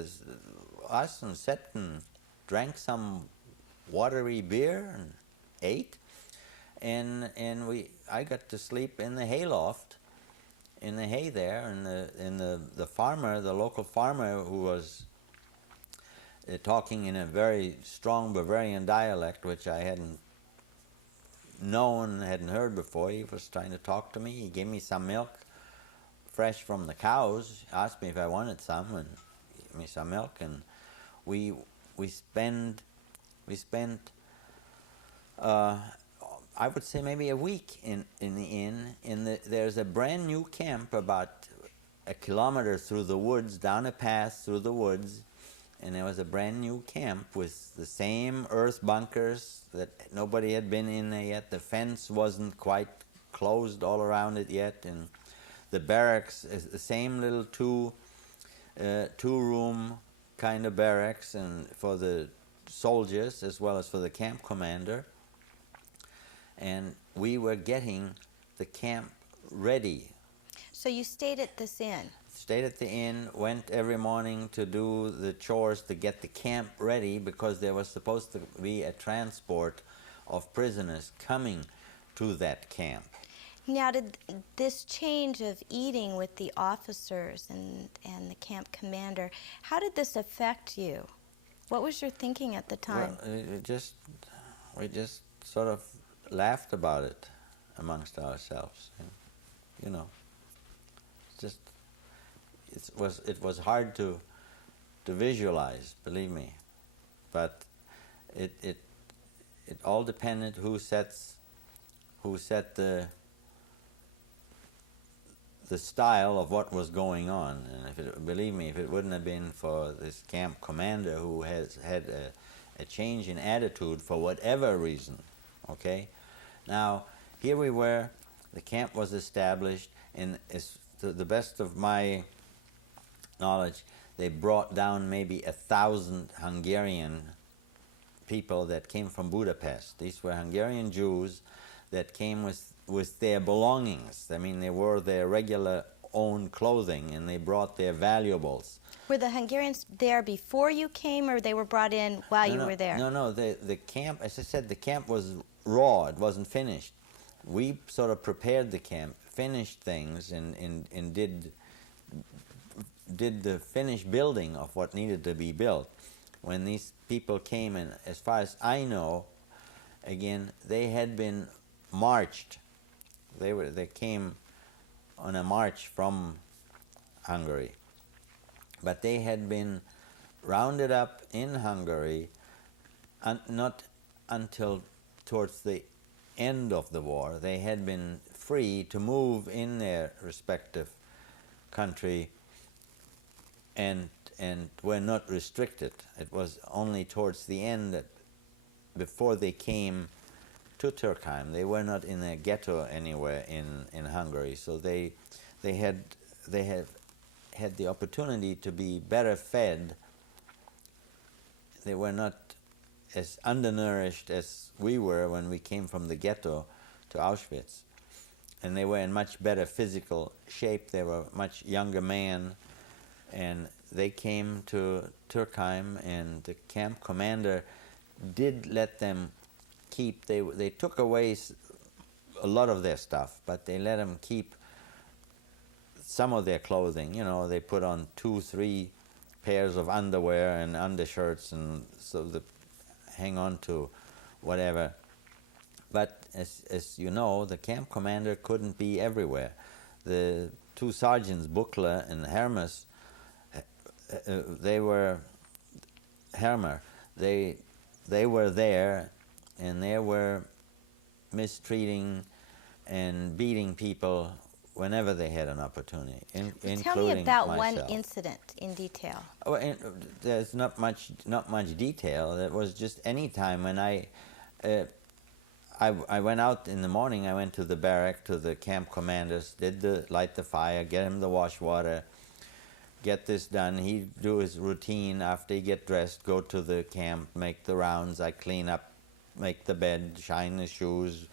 us, and sat and drank some watery beer and ate, and I got to sleep in the hayloft, in the hay there, and the farmer, the local farmer, who was talking in a very strong Bavarian dialect, which I hadn't known, hadn't heard before. He was trying to talk to me. He gave me some milk, fresh from the cows, asked me if I wanted some, and gave me some milk, and we spent I would say maybe a week in the inn. There's a brand new camp about 1 kilometer through the woods, down a path through the woods, and there was a brand new camp with the same earth bunkers that nobody had been in there yet. The fence wasn't quite closed all around it yet, and the barracks is the same little two-room kind of barracks, and for the soldiers as well as for the camp commander. And we were getting the camp ready. So you stayed at this inn? Stayed at the inn, went every morning to do the chores to get the camp ready, because there was supposed to be a transport of prisoners coming to that camp. Now, did this change of eating with the officers and the camp commander, how did this affect you? What was your thinking at the time? Well, we just sort of laughed about it amongst ourselves. You know, it was hard to visualize, believe me, but it all depended who set the style of what was going on. And believe me, if it wouldn't have been for this camp commander who has had a change in attitude for whatever reason, okay? Now, here we were, the camp was established, and to the best of my knowledge, they brought down maybe 1,000 Hungarian people that came from Budapest. These were Hungarian Jews that came with their belongings. I mean, they wore their regular own clothing, and they brought their valuables. Were the Hungarians there before you came, or they were brought in while you were there? No. The camp, as I said, the camp was raw. It wasn't finished. We sort of prepared the camp, finished things, and did the finished building of what needed to be built. When these people came, and as far as I know, again, they had been marched. They came on a march from Hungary, but they had been rounded up in Hungary, not until towards the end of the war. They had been free to move in their respective country and were not restricted. It was only towards the end, that before they came to Turkheim, they were not in a ghetto anywhere in Hungary, so they had the opportunity to be better fed. They were not as undernourished as we were when we came from the ghetto to Auschwitz, and they were in much better physical shape. They were much younger men, and they came to Turkheim, and the camp commander did let them keep. They took away a lot of their stuff, but they let them keep some of their clothing. You know, they put on 2-3 pairs of underwear and undershirts, and so hang on to whatever. But as you know, the camp commander couldn't be everywhere. The two sergeants, Buchler and Hermes, they were there, and they were mistreating and beating people whenever they had an opportunity, including Tell me about myself. one incident in detail. Well, there's not much detail. It was just any time when I went out in the morning. I went to the barrack, to the camp commanders, light the fire, get him the wash water, get this done. He'd do his routine. After he get dressed, go to the camp, make the rounds. I clean up, make the bed, shine the shoes,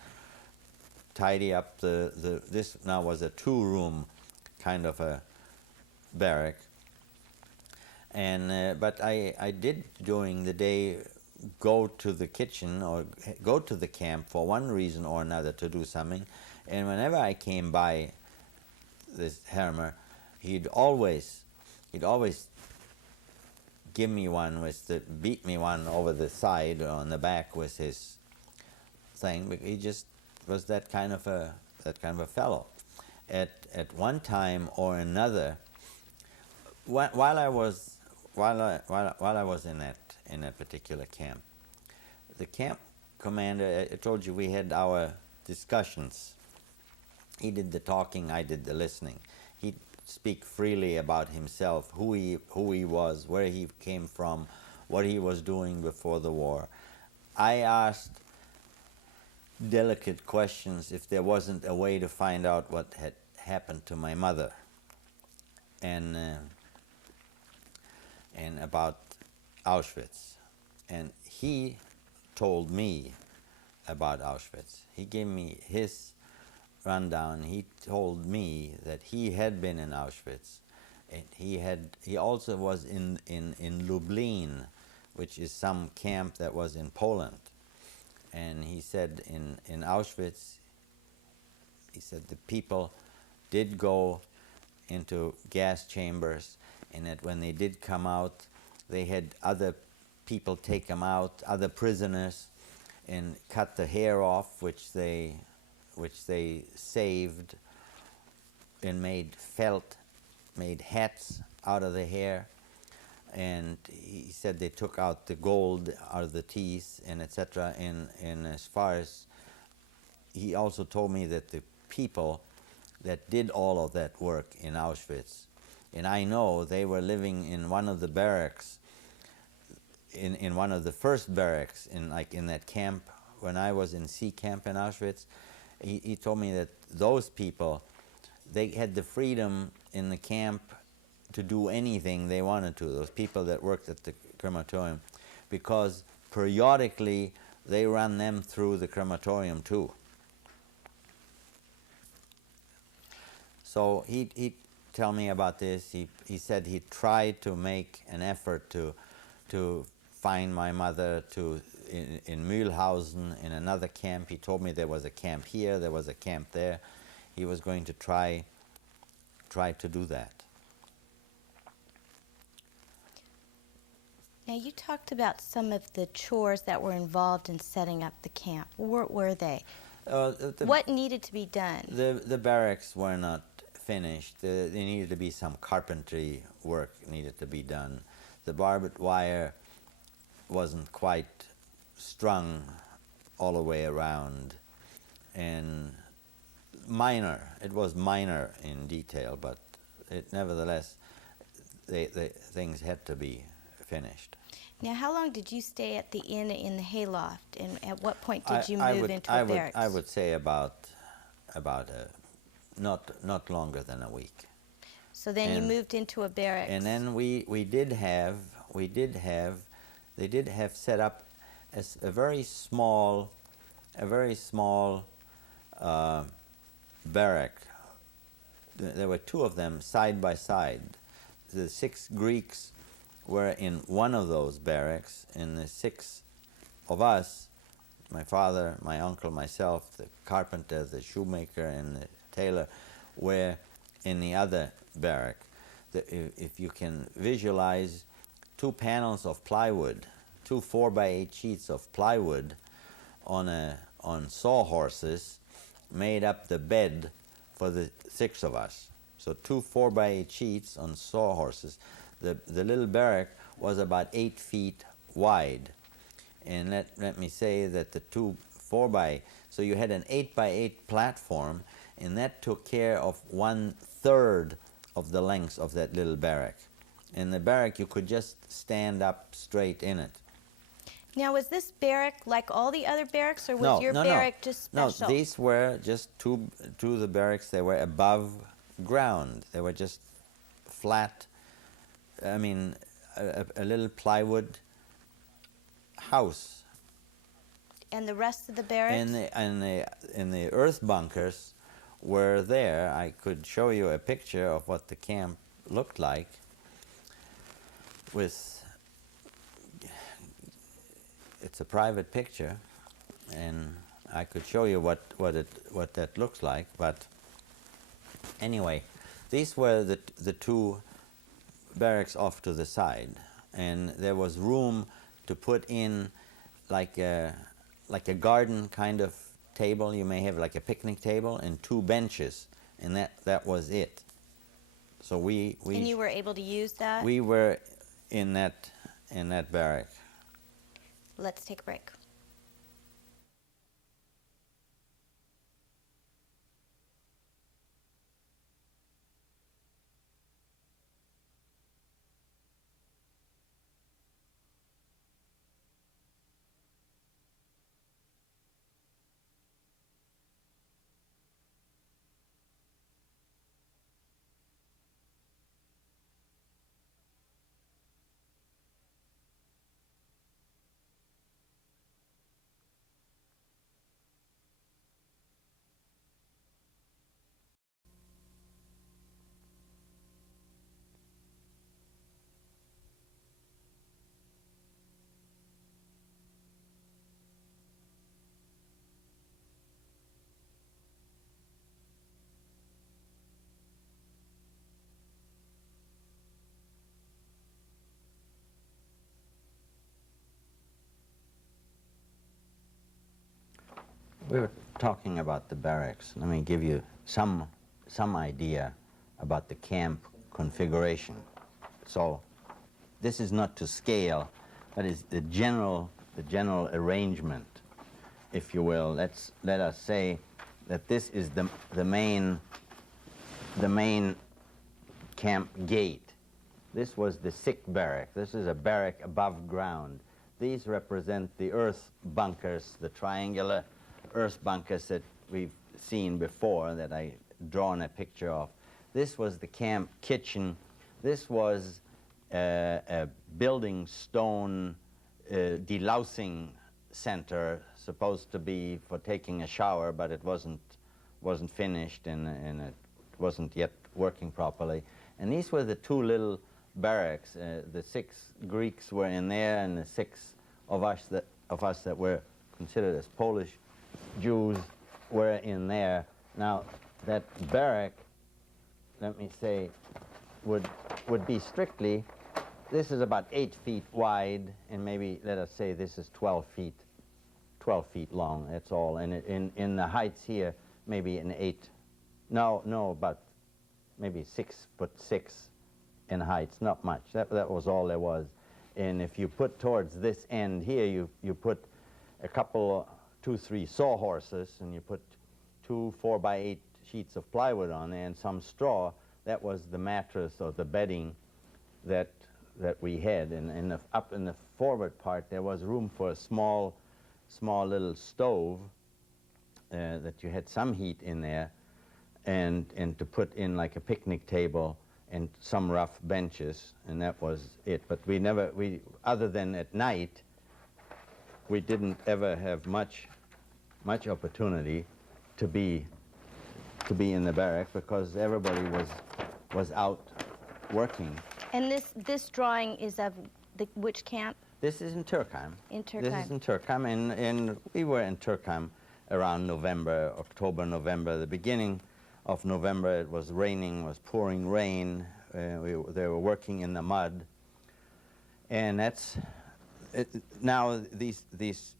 tidy up this now was a 2-room kind of a barrack. And but I did during the day go to the kitchen or go to the camp for one reason or another to do something. And whenever I came by this Hermer, he'd always give me one beat me one over the side or on the back with his thing. But he just was that kind of a fellow. At one time or another, while I was in that particular camp, the camp commander, I told you we had our discussions. He did the talking, I did the listening. He'd speak freely about himself, who he was, where he came from, what he was doing before the war. I asked delicate questions if there wasn't a way to find out what had happened to my mother, and about Auschwitz. And he told me about Auschwitz. He gave me his rundown. He told me that he had been in Auschwitz, and he also was in Lublin, which is some camp that was in Poland. And he said in Auschwitz, he said the people did go into gas chambers, and that when they did come out, they had other people take them out, other prisoners, and cut the hair off, which they saved, and made hats out of the hair. And he said they took out the gold out of the teeth, and etc. And as far as, he also told me that the people that did all of that work in Auschwitz, and I know they were living in one of the barracks, in one of the first barracks in that camp when I was in C camp in Auschwitz. He told me that those people, they had the freedom in the camp to do anything they wanted to, those people that worked at the crematorium, because periodically they run them through the crematorium too. So he tell me about this. He said he tried to make an effort to find my mother in Mühlhausen, in another camp. He told me there was a camp here, there was a camp there. He was going to try to do that. Now, you talked about some of the chores that were involved in setting up the camp. What were they? What needed to be done? The barracks were not finished. There needed to be some carpentry work needed to be done. The barbed wire wasn't quite strung all the way around, and it was minor in detail, but nevertheless, the things had to be finished. Now, how long did you stay at the inn in the hayloft, and at what point did you move into a barracks? I would say about not longer than a week. So then you moved into a barracks. And then they did have set up as a very small barrack. There were two of them side by side. The 6 Greeks were in one of those barracks, and the 6 of us, my father, my uncle, myself, the carpenter, the shoemaker, and the tailor, were in the other barrack. If you can visualize 2 panels of plywood, 2 4x8 sheets of plywood on sawhorses made up the bed for the 6 of us. So 2 4x8 sheets on sawhorses. The little barrack was about 8 feet wide, and let me say that the 2 4x, so you had an 8x8 platform, and that took care of 1/3 of the length of that little barrack. In the barrack, you could just stand up straight in it. Now, was this barrack like all the other barracks, or was your barrack just special? No, these were just two of the barracks. They were above ground. They were just flat. I mean, a little plywood house. And the rest of the barracks? And the earth bunkers were there. I could show you a picture of what the camp looked like. It's a private picture, and I could show you what that looks like. But anyway, these were the 2 barracks off to the side, and there was room to put in like a garden kind of table. You may have like a picnic table and 2 benches, and that was it. So we and you were able to use that? We were in that barrack. Let's take a break. We were talking about the barracks. Let me give you some idea about the camp configuration. So this is not to scale, but it's the general arrangement, if you will. Let us say that this is the main camp gate. This was the sick barrack. This is a barrack above ground. These represent the earth bunkers, the triangular earth bunkers that we've seen before, that I drawn a picture of. This was the camp kitchen. This was a building stone delousing center, supposed to be for taking a shower, but it wasn't finished, and wasn't yet working properly. And these were the two little barracks. The 6 Greeks were in there, and the 6 of us that were considered as Polish Jews were in there. Now, that barrack, let me say, would be strictly, this is about 8 feet wide, and maybe, let us say, this is 12 feet long, that's all. And in the heights here, maybe an 8, no, about maybe 6'6" in heights, not much. That was all there was. And if you put towards this end here, you put a couple, 2, 3 sawhorses, and you put 2 4x8 sheets of plywood on there and some straw. That was the mattress or the bedding that we had. And up in the forward part, there was room for a small little stove that you had some heat in there, and to put in like a picnic table and some rough benches, and that was it. But we other than at night, we didn't ever have much opportunity to be in the barrack, because everybody was out working. And this drawing is of which camp? This is in Turkheim. In Turkheim. This is in Turkheim, and we were in Turkheim around November, October, November. The beginning of November, it was raining, was pouring rain. They were working in the mud, and now these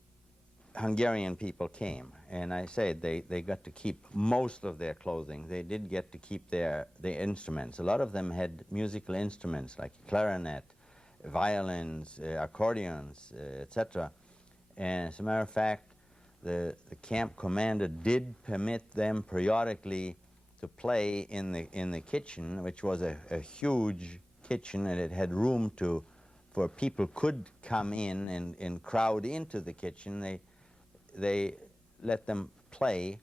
Hungarian people came, and I said they got to keep most of their clothing. They did get to keep their instruments. A lot of them had musical instruments like clarinet, violins, accordions, etc. And as a matter of fact, the camp commander did permit them periodically to play in the kitchen, which was a huge kitchen, and it had room for people could come in and crowd into the kitchen. They let them play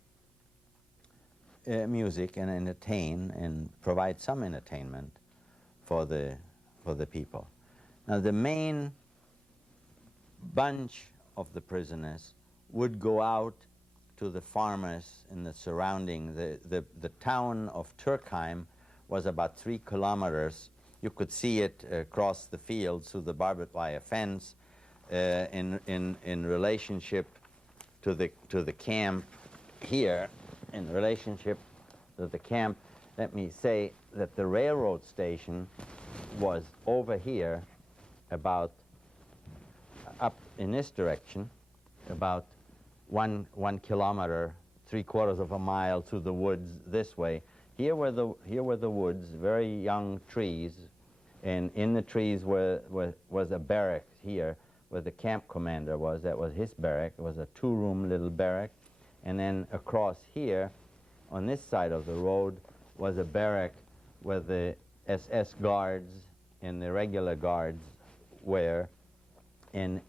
music and entertain and provide some entertainment for the people. Now, the main bunch of the prisoners would go out to the farmers in the surrounding. The town of Turkheim was about 3 kilometers. You could see it across the fields through the barbed wire fence in relationship to the camp here. In relationship to the camp, let me say that the railroad station was over here, about up in this direction, about 1 kilometer, 3/4 of a mile through the woods this way. Here were the woods, very young trees, and in the trees was a barrack here where the camp commander was. That was his barrack. It was a 2-room little barrack. And then across here, on this side of the road, was a barrack where the SS guards and the regular guards were. In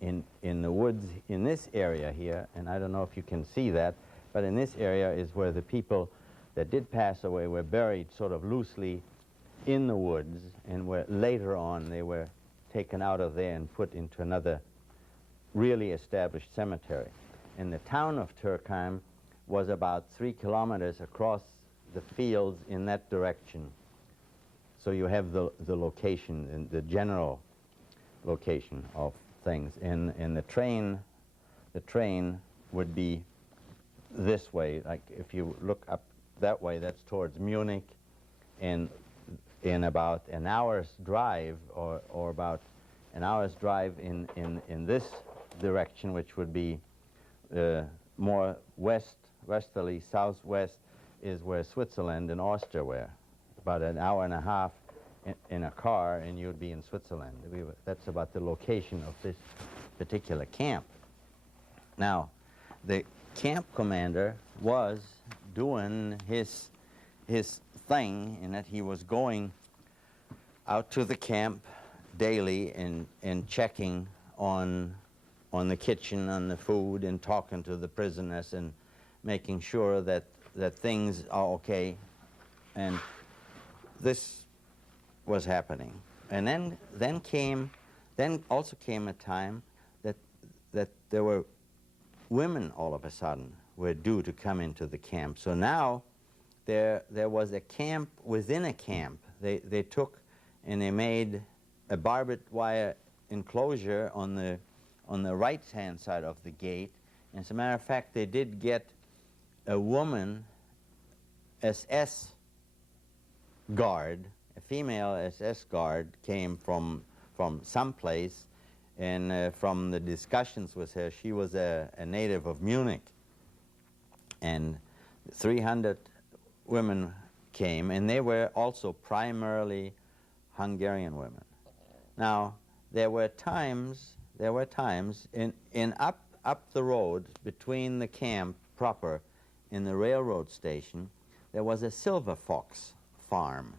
the woods in this area here, and I don't know if you can see that, but in this area is where the people that did pass away were buried sort of loosely in the woods, and where later on they were taken out of there and put into another really established cemetery. And the town of Turkheim was about 3 kilometers across the fields in that direction. So you have the location and the general location of things. And the train would be this way. Like if you look up that way, that's towards Munich, and in about an hour's drive, or about an hour's drive in this direction, which would be more westerly, southwest, is where Switzerland and Austria were. About an hour and a half in a car, and you'd be in Switzerland. That's about the location of this particular camp. Now, the camp commander was doing his thing in that he was going out to the camp daily and checking on the kitchen, on the food, and talking to the prisoners and making sure that things are okay. And this was happening. And then also came a time that there were women all of a sudden were due to come into the camp. So now there was a camp within a camp. They took and they made a barbed wire enclosure on the right-hand side of the gate. And as a matter of fact, they did get a woman SS guard, a female SS guard came from someplace, and from the discussions with her, she was a native of Munich. And 300 women came, and they were also primarily Hungarian women. Now, there were times in up the road between the camp proper and the railroad station, there was a silver fox farm.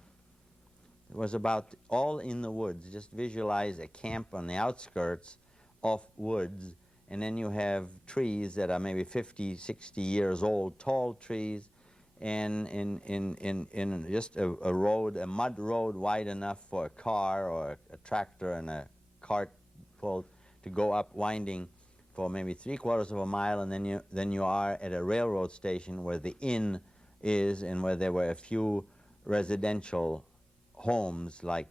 It was about all in the woods. Just visualize a camp on the outskirts of woods, and then you have trees that are maybe 50, 60 years old, tall trees, and in just a road, a mud road wide enough for a car or a tractor and a cart pulled to go up winding for maybe 3/4 of a mile, and then you are at a railroad station where the inn is, and where there were a few residential homes, like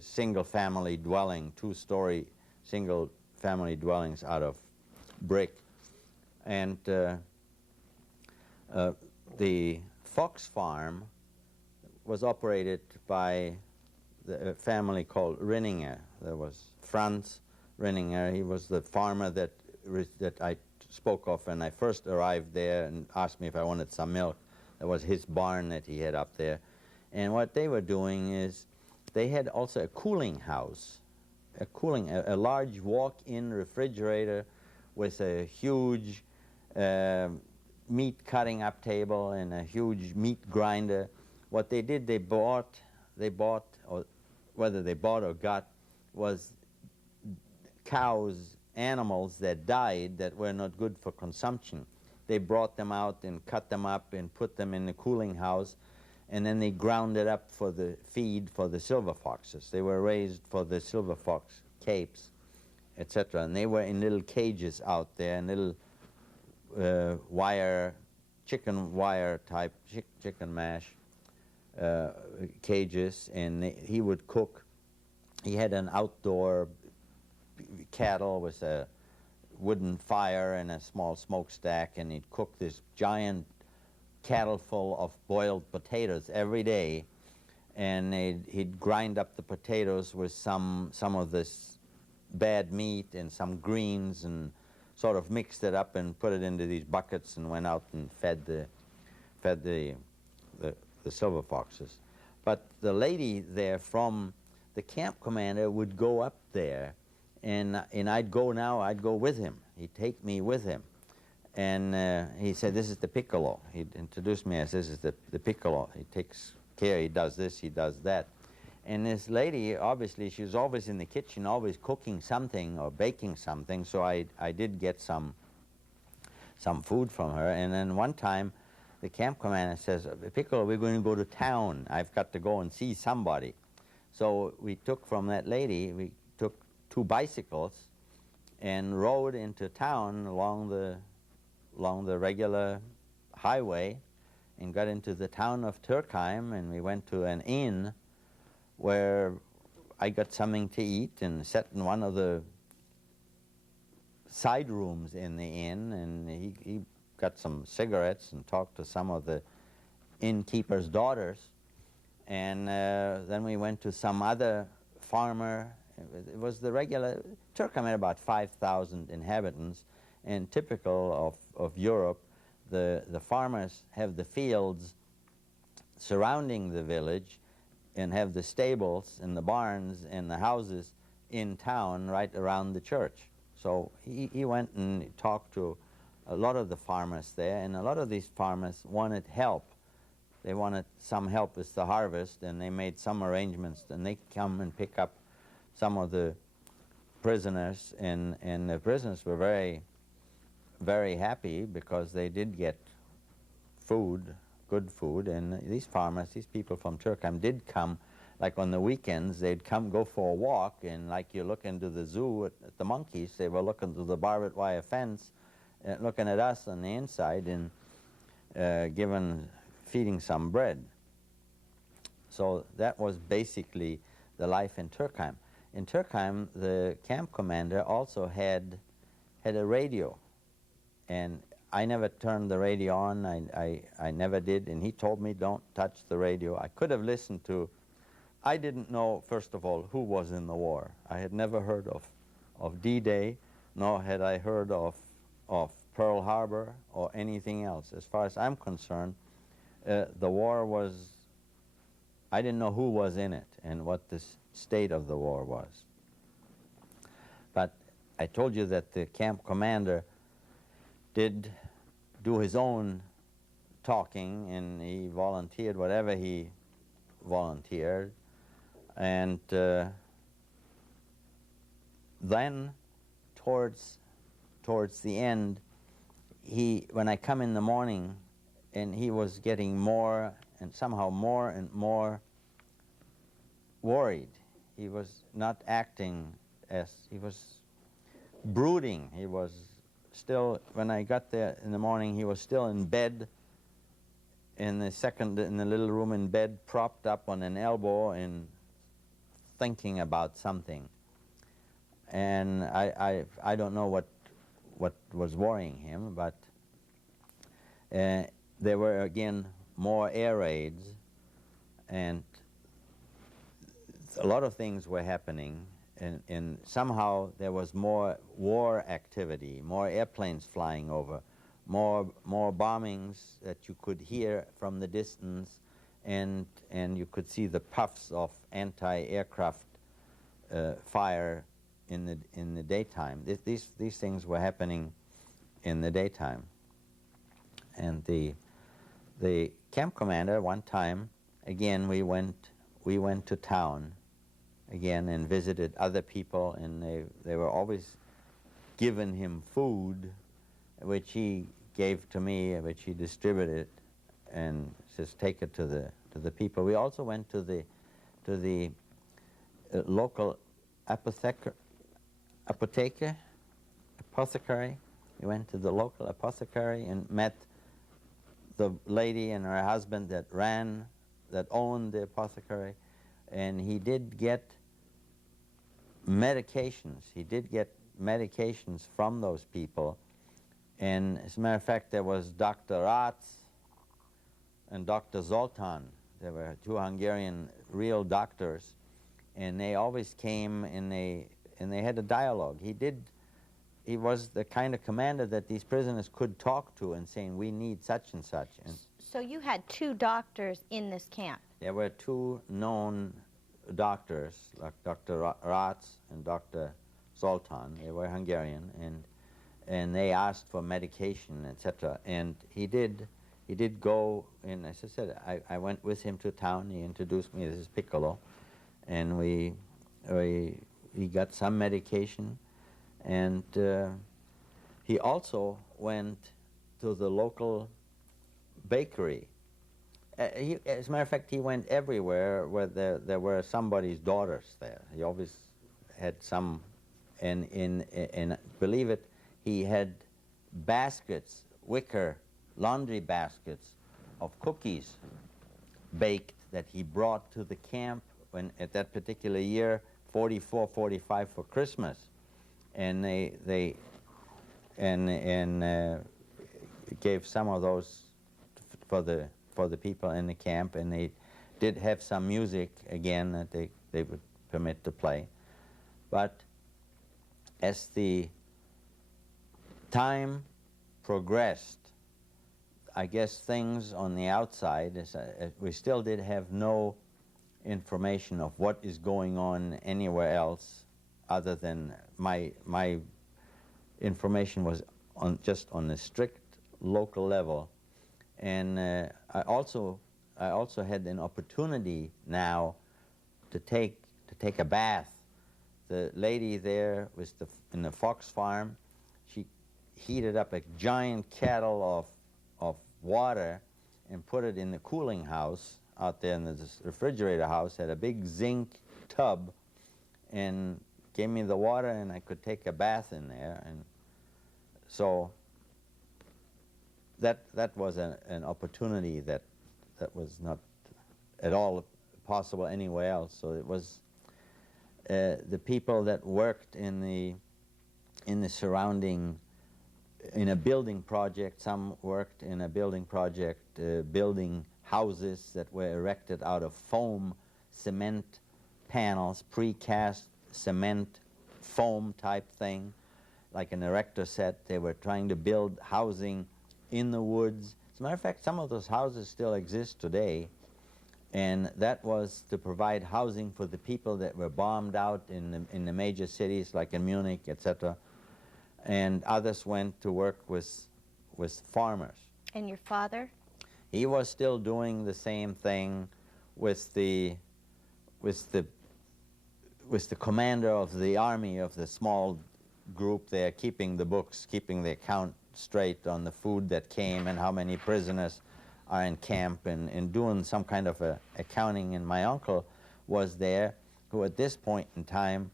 single-family dwelling, 2-story single-family dwellings out of brick. And the fox farm was operated by a family called Rinninger. There was Franz Rinninger. He was the farmer that I spoke of when I first arrived there and asked me if I wanted some milk. That was his barn that he had up there. And what they were doing is they had also a cooling house, a large walk-in refrigerator with a huge meat cutting up table and a huge meat grinder. What they did, they bought, or whether they bought or got, was cows, animals that died that were not good for consumption. They brought them out and cut them up and put them in the cooling house, and then they ground it up for the feed for the silver foxes. They were raised for the silver fox capes, etc. And they were in little cages out there, in little chicken wire type, chicken mash cages, and he would cook. He had an outdoor kettle with a wooden fire and a small smokestack, and he'd cook this giant kettle full of boiled potatoes every day, and he'd grind up the potatoes with some of this bad meat and some greens, and sort of mixed it up and put it into these buckets and went out and fed the silver foxes. But the lady there from the camp commander would go up there, and I'd go with him. He'd take me with him. And he said, "This is the piccolo." He'd introduced me as, "This is the piccolo. He takes care, he does this, he does that." And this lady, obviously, she was always in the kitchen, always cooking something or baking something, so I did get some food from her. And then one time, the camp commander says, "Piccolo, we're going to go to town. I've got to go and see somebody." So we took from that lady, we took 2 bicycles and rode into town along the regular highway and got into the town of Turkheim, and we went to an inn where I got something to eat and sat in one of the side rooms in the inn, and he got some cigarettes and talked to some of the innkeeper's daughters. And then we went to some other farmer. It was the regular, Turkheim had about 5,000 inhabitants, and typical of Europe, the farmers have the fields surrounding the village and have the stables and the barns and the houses in town right around the church. So he went and talked to a lot of the farmers there, and a lot of these farmers wanted help. They wanted some help with the harvest, and they made some arrangements, and they come and pick up some of the prisoners, and the prisoners were very, very happy because they did get food, good food, and these farmers, these people from Turkheim did come, like on the weekends, they'd come go for a walk, and like you look into the zoo at the monkeys, they were looking through the barbed wire fence, looking at us on the inside, and giving feeding some bread. So that was basically the life in Turkheim. In Turkheim, the camp commander also had a radio, and I never turned the radio on. I never did, and he told me, don't touch the radio. I could have listened to, I didn't know, first of all, who was in the war. I had never heard of D-Day, nor had I heard of Pearl Harbor or anything else. As far as I'm concerned, the war was, I didn't know who was in it and what the state of the war was. But I told you that the camp commander did do his own talking, and he volunteered whatever he volunteered. And then towards the end, when I come in the morning, and he was getting more and somehow more and more worried. He was not acting as, he was brooding. He was still, when I got there in the morning, he was still in bed, in the little room in bed, propped up on an elbow and thinking about something. And I don't know what was worrying him, but there were again more air raids, and a lot of things were happening, and somehow there was more war activity, more airplanes flying over, more bombings that you could hear from the distance, and you could see the puffs of anti-aircraft fire in the daytime. These things were happening in the daytime. And the camp commander, one time, again, we went to town again and visited other people, and they were always giving him food, which he gave to me, which he distributed, and says take it to the people. We also went to the local apothecary. We went to the local apothecary and met the lady and her husband that owned the apothecary, and he did get medications. He did get medications from those people, and as a matter of fact, there was Dr. Lodz and Dr. Zoltan. There were two Hungarian real doctors, and they always came and they had a dialogue. He was the kind of commander that these prisoners could talk to and saying, we need such and such. And so you had two doctors in this camp? There were two known doctors, like Dr. Lodz and Dr. Zoltan. They were Hungarian, and they asked for medication, etc. And he did go, and as I said, I went with him to town. He introduced me, this is Piccolo, and we got some medication. And he also went to the local bakery. As a matter of fact, he went everywhere where there were somebody's daughters there. He always had some, and believe it, he had baskets, wicker laundry baskets of cookies baked that he brought to the camp when, at that particular year, 44, 45 for Christmas. And they gave some of those for the people in the camp, and they did have some music again that they would permit to play. But as the time progressed, I guess things on the outside, we still did have no information of what is going on anywhere else, other than my information was just on a strict local level. And I also had an opportunity now to take a bath. The lady there was in the fox farm. She heated up a giant kettle of water and put it in the cooling house out there in the refrigerator house, had a big zinc tub, and gave me the water, and I could take a bath in there. And so that was an opportunity that not at all possible anywhere else. So it was the people that worked in the surrounding, in a building project. Some worked in a building project building houses that were erected out of foam cement panels, precast cement foam type thing, like an erector set. They were trying to build housing in the woods. As a matter of fact, some of those houses still exist today, and that was to provide housing for the people that were bombed out in the major cities, like in Munich, etc. And others went to work with farmers. And your father? He was still doing the same thing with the commander of the army, of the small group there, keeping the books, keeping the account straight on the food that came and how many prisoners are in camp, and doing some kind of accounting. And my uncle was there, who at this point in time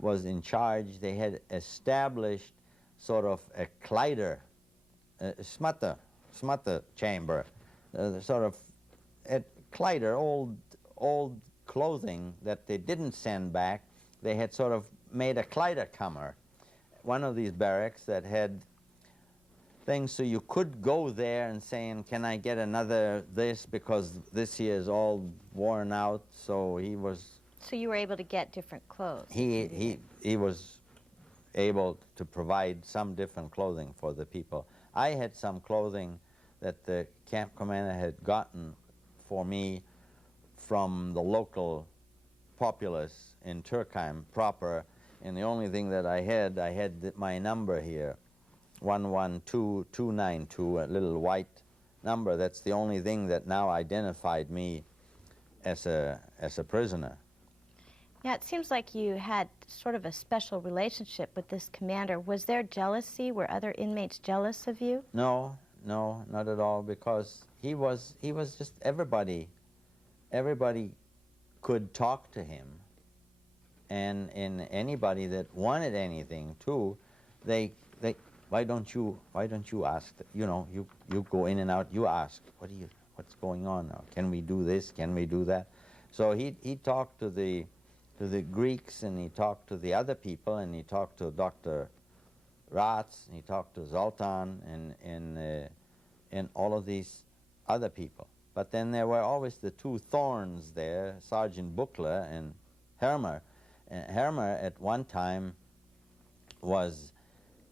was in charge. They had established sort of a kleider, smutter chamber, sort of a kleider, old clothing that they didn't send back. They had sort of made a kleiderkammer, one of these barracks that had things so you could go there and saying, can I get another this, because this here is all worn out. So he was... So you were able to get different clothes? He was able to provide some different clothing for the people. I had some clothing that the camp commander had gotten for me from the local populace in Turkheim proper, and the only thing that I had my number here, 112292, a little white number. That's the only thing that now identified me as a prisoner. Yeah, it seems like you had sort of a special relationship with this commander. Was there jealousy? Were other inmates jealous of you? No, not at all, because he was just everybody could talk to him, and anybody that wanted anything too, they why don't you ask? You know, you go in and out. You ask, what's going on now? Can we do this? Can we do that? So he talked to the Greeks, and he talked to the other people, and he talked to Dr. Ratz, and he talked to Zoltan, and all of these other people. But then there were always the two thorns there, Sergeant Buchler and Hermer. Hermer at one time was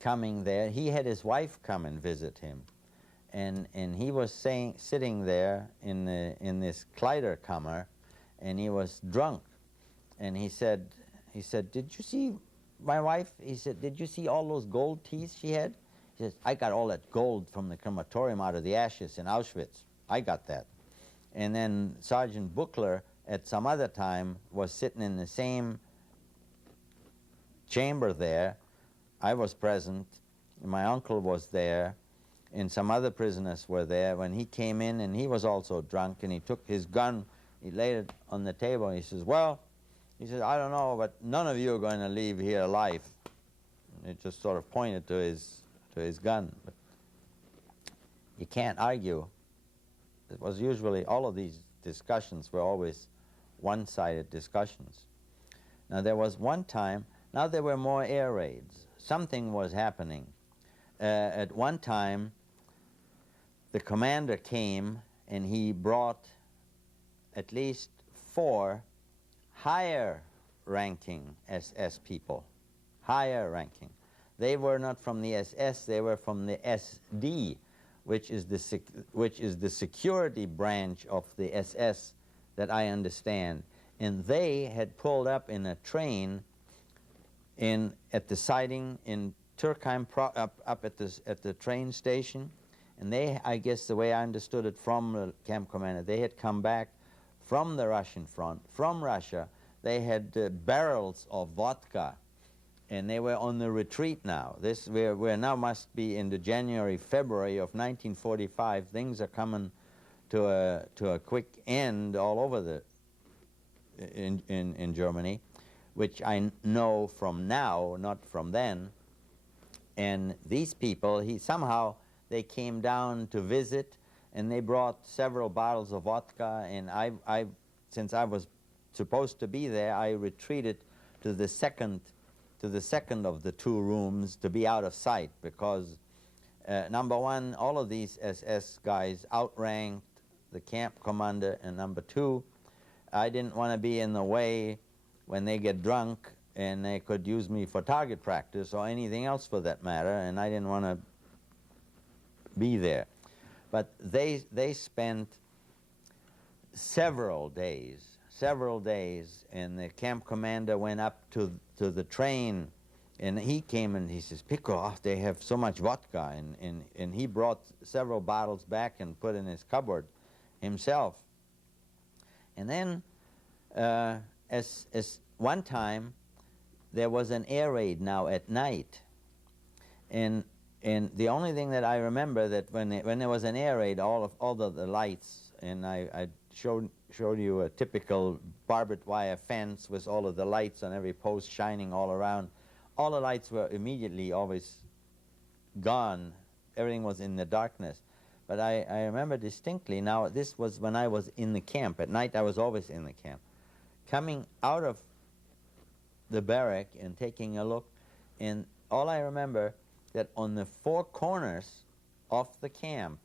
coming there. He had his wife come and visit him, and he was sitting there in this Kleiderkammer, and he was drunk, and he said, did you see my wife? He said, did you see all those gold teeth she had? He says, I got all that gold from the crematorium out of the ashes in Auschwitz. I got that. And then Sergeant Buchler at some other time was sitting in the same chamber there. I was present, my uncle was there, and some other prisoners were there when he came in, and he was also drunk, and he took his gun, he laid it on the table, and he says, well, he says, I don't know, but none of you are going to leave here alive. And it just sort of pointed to his gun. But you can't argue. It was usually, all of these discussions were always one-sided discussions. Now there was one time, now there were more air raids. Something was happening. At one time, the commander came and he brought at least 4 higher-ranking SS people, higher ranking. They were not from the SS, they were from the SD, which is the security branch of the SS that I understand. And they had pulled up in a train at the siding in Turkheim, up at the train station, and they, I guess the way I understood it from the camp commander, they had come back from the Russian front, from Russia. They had barrels of vodka, and they were on the retreat now. We're now must be in the January, February of 1945. Things are coming to a quick end all over in Germany, which I know from now, not from then. And these people, somehow they came down to visit, and they brought several bottles of vodka, and since I was supposed to be there, I retreated to the second of the two rooms to be out of sight, because number one, all of these SS guys outranked the camp commander, and number two, I didn't want to be in the way when they get drunk and they could use me for target practice or anything else for that matter, and I didn't want to be there. But they spent several days, and the camp commander went up to the train, and he came and he says, "Pico, oh, they have so much vodka," and he brought several bottles back and put in his cupboard himself. And then as one time there was an air raid now at night, and the only thing that I remember that when there was an air raid, all of the lights, and I showed you a typical barbed wire fence with all of the lights on every post shining all around. All the lights were immediately always gone. Everything was in the darkness. But I remember distinctly, now this was when I was in the camp. At night I was always in the camp. Coming out of the barrack and taking a look, and all I remember that on the four corners of the camp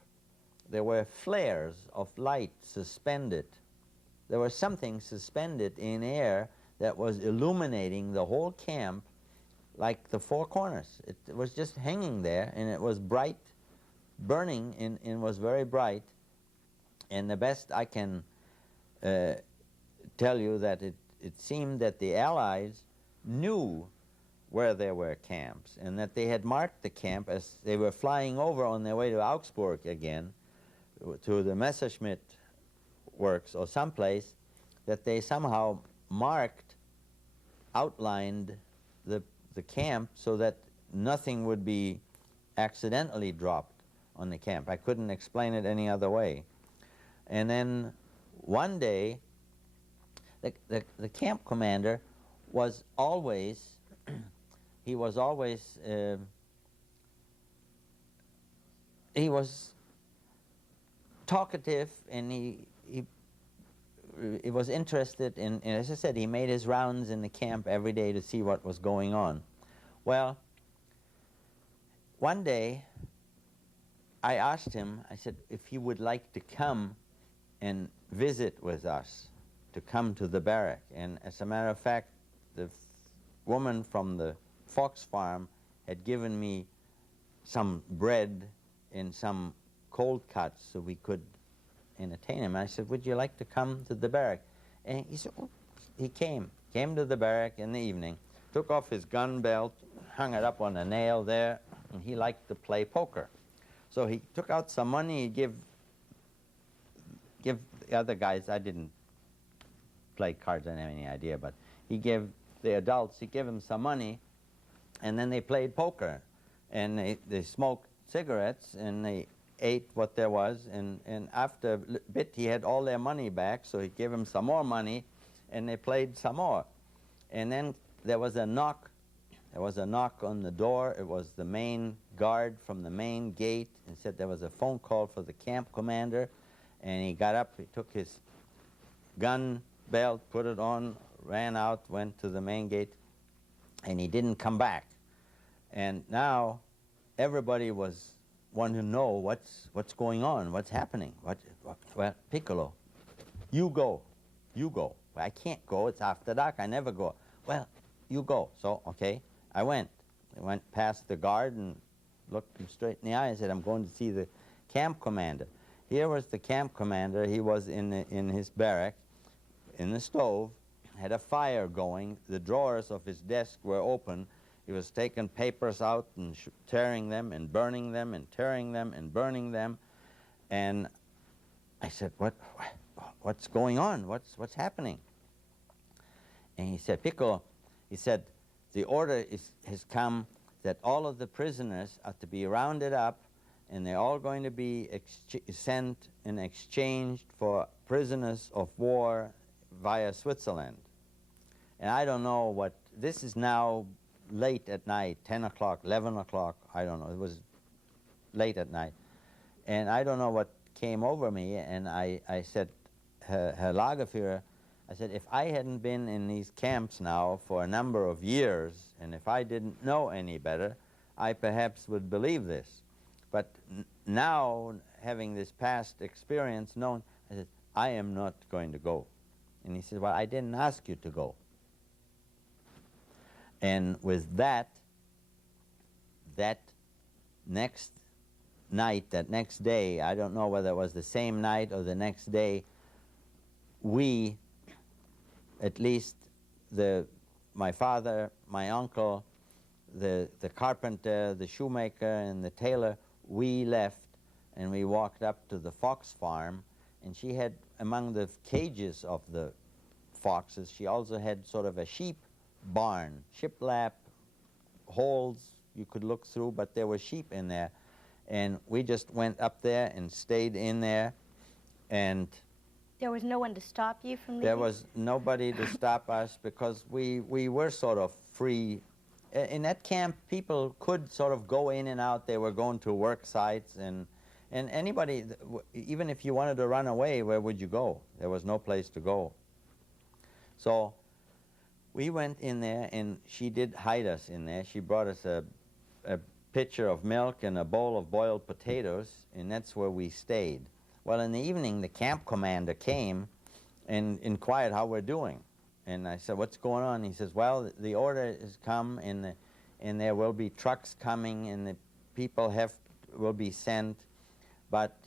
there were flares of light suspended. There was something suspended in air that was illuminating the whole camp like the four corners. It was just hanging there, and it was bright, burning, and was very bright. And the best I can tell you that it seemed that the Allies knew where there were camps, and that they had marked the camp as they were flying over on their way to Augsburg again, to the Messerschmitt works or someplace, that they somehow marked, outlined the camp so that nothing would be accidentally dropped on the camp. I couldn't explain it any other way. And then one day, the camp commander was always, he was talkative, and he was interested in, and as I said, he made his rounds in the camp every day to see what was going on. Well, one day I asked him, I said, if he would like to come and visit with us, to come to the barrack. And as a matter of fact, the woman from the Fox farm had given me some bread and some cold cuts so we could entertain him. I said, would you like to come to the barrack? And he said, oh. He came to the barrack in the evening, took off his gun belt, hung it up on a nail there, and he liked to play poker. So he took out some money, he give the other guys, I didn't play cards, I didn't have any idea, but he gave the adults, he gave them some money, and then they played poker. And they smoked cigarettes, and they ate what there was, and after a bit he had all their money back, so he gave them some more money, and they played some more. And then there was a knock. There was a knock on the door. It was the main guard from the main gate, and said there was a phone call for the camp commander. And he got up, he took his gun belt, put it on, ran out, went to the main gate, and he didn't come back. And now everybody was wanting to know what's going on, what's happening. Well, Piccolo, you go. Well, I can't go, it's after dark, I never go. Well, you go. So, okay, I went. I went past the guard and looked him straight in the eye and said, I'm going to see the camp commander. Here was the camp commander. He was in his barrack, in the stove, had a fire going. The drawers of his desk were open. He was taking papers out and tearing them and burning them and tearing them and burning them. And I said, what's going on? What's happening? And he said, Pico, he said, the order has come that all of the prisoners are to be rounded up, and they're all going to be sent and exchanged for prisoners of war via Switzerland. And I don't know what, this is now late at night, 10 o'clock, 11 o'clock, I don't know, it was late at night. And I don't know what came over me, and I said, Herr Lagerführer, I said, if I hadn't been in these camps now for a number of years, and if I didn't know any better, I perhaps would believe this. But now, having this past experience known, I said, I am not going to go. And he said, well, I didn't ask you to go. And with that, that next night, that next day, I don't know whether it was the same night or the next day, we, at least my father, my uncle, the carpenter, the shoemaker, and the tailor, we left and we walked up to the fox farm, and she had, among the cages of the foxes, she also had sort of a sheep barn, shiplap, holes you could look through, but there were sheep in there. And we just went up there and stayed in there, and there was no one to stop you from leaving? There was nobody to stop us, because we were sort of free. In that camp, people could sort of go in and out. They were going to work sites, and anybody, even if you wanted to run away, where would you go? There was no place to go. So we went in there, and she did hide us in there. She brought us a pitcher of milk and a bowl of boiled potatoes, and that's where we stayed. Well, in the evening, the camp commander came and inquired how we're doing. And I said, what's going on? He says, well, the order has come, and there will be trucks coming, and the people will be sent. But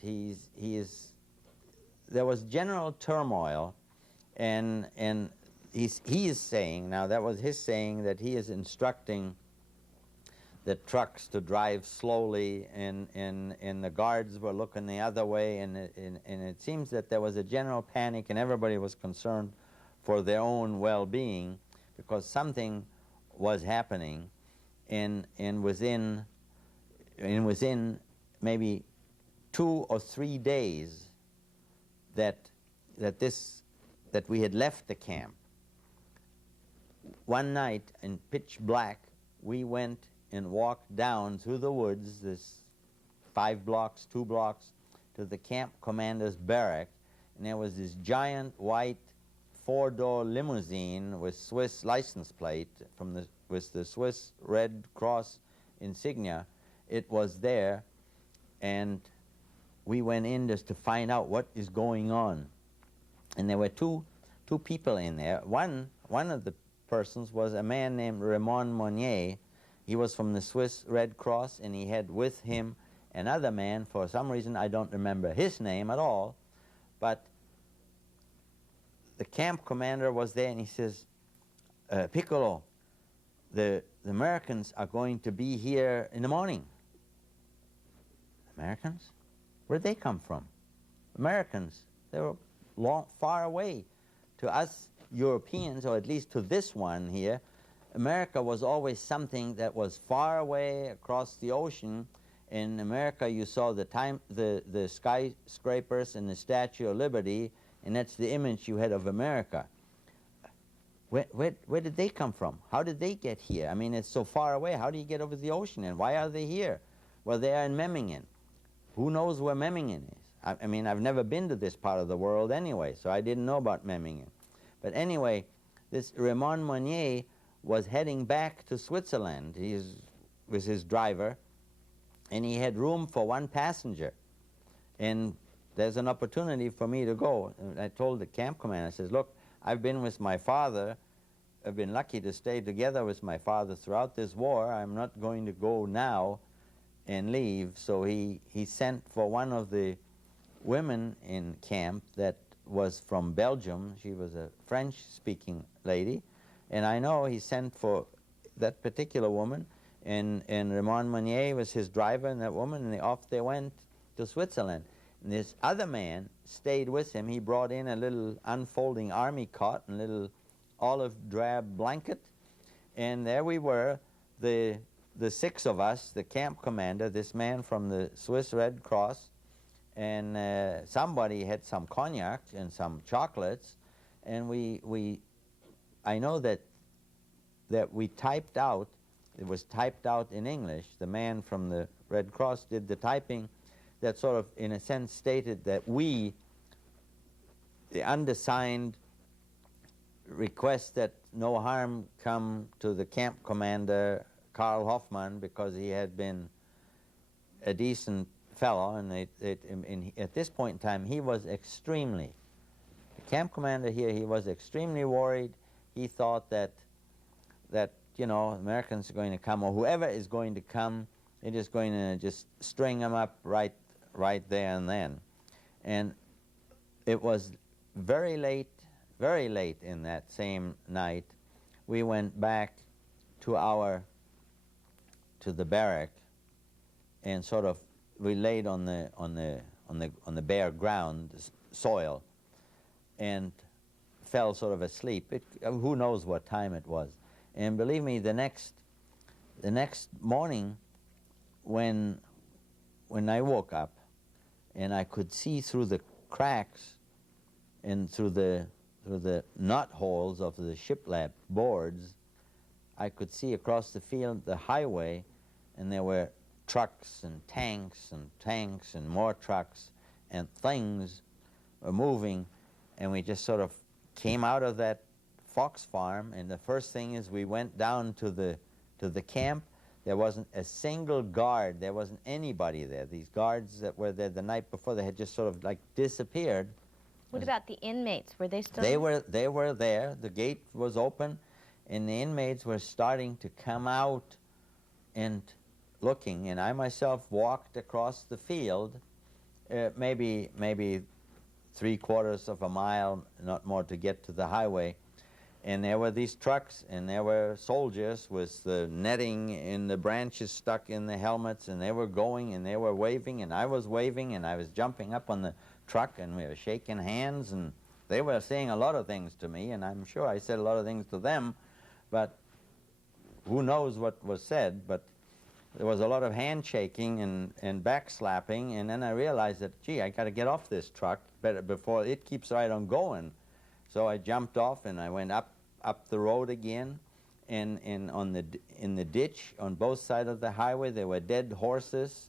there was general turmoil, and he is saying, now that was his saying, that he is instructing the trucks to drive slowly, and the guards were looking the other way, and it seems that there was a general panic, and everybody was concerned for their own well-being, because something was happening, and within maybe 2 or 3 days that we had left the camp, one night in pitch black, we went and walked down through the woods, this 5 blocks, 2 blocks, to the camp commander's barrack, and there was this giant white 4-door limousine with Swiss license plate with the Swiss Red Cross insignia. It was there, and we went in just to find out what is going on. And there were two people in there. One of the persons was a man named Raymond Monnier. He was from the Swiss Red Cross, and he had with him another man. For some reason, I don't remember his name at all, but the camp commander was there, and he says, Piccolo, the Americans are going to be here in the morning. Americans? Where'd they come from? Americans. They were far away. To us Europeans, or at least to this one here, America was always something that was far away across the ocean. In America, you saw the skyscrapers and the Statue of Liberty, and that's the image you had of America. Where did they come from? How did they get here? I mean, it's so far away. How do you get over the ocean, and why are they here? Well, they are in Memmingen. Who knows where Memmingen is? I mean, I've never been to this part of the world anyway, so I didn't know about Memmingen. But anyway, this Raymond Monnier was heading back to Switzerland. He was his driver, and he had room for 1 passenger. And there's an opportunity for me to go. And I told the camp commander, I says, look, I've been with my father. I've been lucky to stay together with my father throughout this war. I'm not going to go now and leave. So he sent for one of the women in camp that was from Belgium. She was a French-speaking lady. And I know he sent for that particular woman, and Raymond Monnier was his driver, and that woman, and off they went to Switzerland. And this other man stayed with him. He brought in a little unfolding army cot and a little olive drab blanket, and there we were, the 6 of us, the camp commander, this man from the Swiss Red Cross, and somebody had some cognac and some chocolates, and I know that we typed out, it was typed out in English. The man from the Red Cross did the typing. that sort of, in a sense, stated that we, the undersigned, request that no harm come to the camp commander, Karl Hoffmann, because he had been a decent fellow, and at this point in time, he was extremely, the camp commander here, he was extremely worried. He thought that you know, Americans are going to come, or whoever is going to come, they're just going to just string them up right there and then. And it was very late in that same night, we went back to the barrack, and sort of we laid on the bare ground, soil, and fell sort of asleep. Who knows what time it was? And believe me, the next morning, when I woke up, and I could see through the cracks and through the knot holes of the shiplap boards, I could see across the field the highway, and there were trucks and tanks and more trucks, and things were moving, and we just sort of came out of that fox farm, and the first thing is we went down to the camp. There wasn't a single guard. There wasn't anybody there. These guards that were there the night before, they had just sort of like disappeared. What about the inmates? Were they still? They were there. The gate was open, and the inmates were starting to come out and looking. And I myself walked across the field, maybe 3/4 of a mile, not more, to get to the highway. And there were these trucks, and there were soldiers with the netting in the branches stuck in the helmets, and they were going, and they were waving, and I was waving, and I was jumping up on the truck, and we were shaking hands, and they were saying a lot of things to me, and I'm sure I said a lot of things to them, but who knows what was said. But there was a lot of handshaking and backslapping, and then I realized that, gee, I got to get off this truck better before it keeps right on going. So I jumped off, and I went up the road again, and in the ditch on both sides of the highway there were dead horses.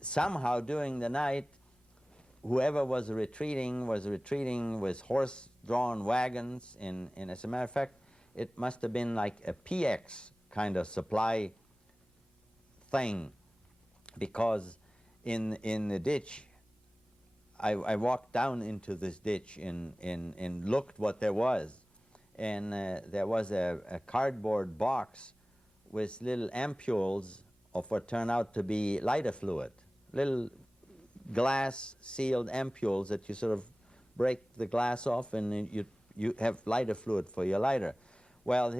Somehow during the night, whoever was retreating with horse-drawn wagons, and as a matter of fact, it must have been like a PX kind of supply thing, because in the ditch, I walked down into this ditch and looked what there was, and there was a cardboard box with little ampules of what turned out to be lighter fluid, little glass sealed ampules that you sort of break the glass off, and you have lighter fluid for your lighter. Well,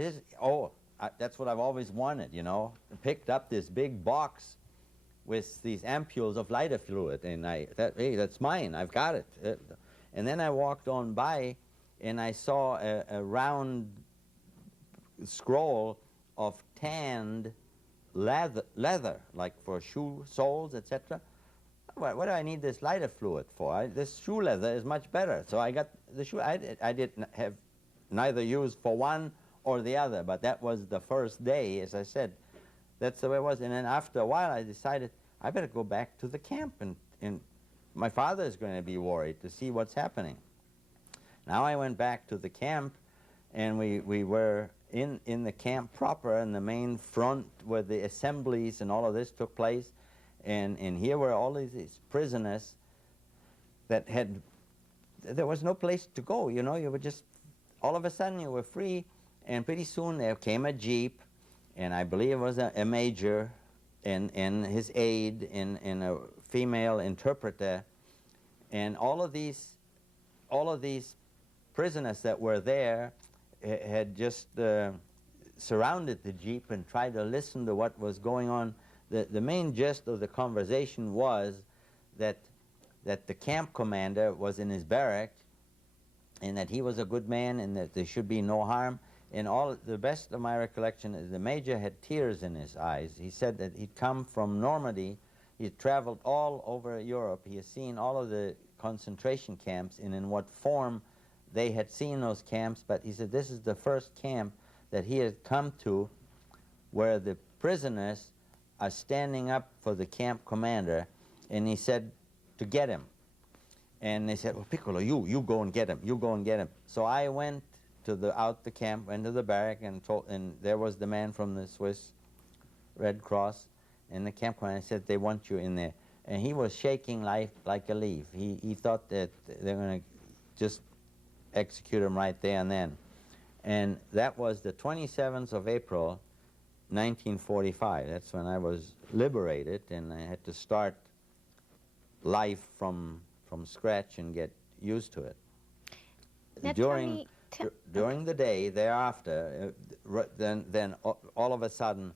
that's what I've always wanted, you know. I picked up this big box with these ampules of lighter fluid, and hey, that's mine, I've got it. And then I walked on by, and I saw a round scroll of tanned leather, like for shoe soles, etc. What do I need this lighter fluid for? This shoe leather is much better. So I got the shoe. I didn't have neither used for one or the other, but that was the first day, as I said. That's the way it was. And then after a while, I decided I better go back to the camp, and my father is going to be worried to see what's happening. Now I went back to the camp, and we were in the camp proper, in the main front where the assemblies and all of this took place. And here were all these prisoners that there was no place to go, you know. You were just, all of a sudden you were free, and pretty soon there came a jeep, and I believe it was a major and his aide and a female interpreter, and all of these prisoners that were there had just surrounded the jeep and tried to listen to what was going on. The main gist of the conversation was that the camp commander was in his barrack, and that he was a good man, and that there should be no harm. And the best of my recollection is the major had tears in his eyes. He said that he'd come from Normandy. He had traveled all over Europe. He had seen all of the concentration camps and in what form they had seen those camps. But he said this is the first camp that he had come to where the prisoners are standing up for the camp commander, and he said to get him. And they said, well, Piccolo, you go and get him, you go and get him. So I went to out the camp, went to the barrack, and there was the man from the Swiss Red Cross in the camp, and I said, they want you in there. And he was shaking like a leaf. He thought that they're going to just execute him right there and then. And that was the 27th of April, 1945. That's when I was liberated, and I had to start life from scratch and get used to it. Now During the day thereafter, then all of a sudden,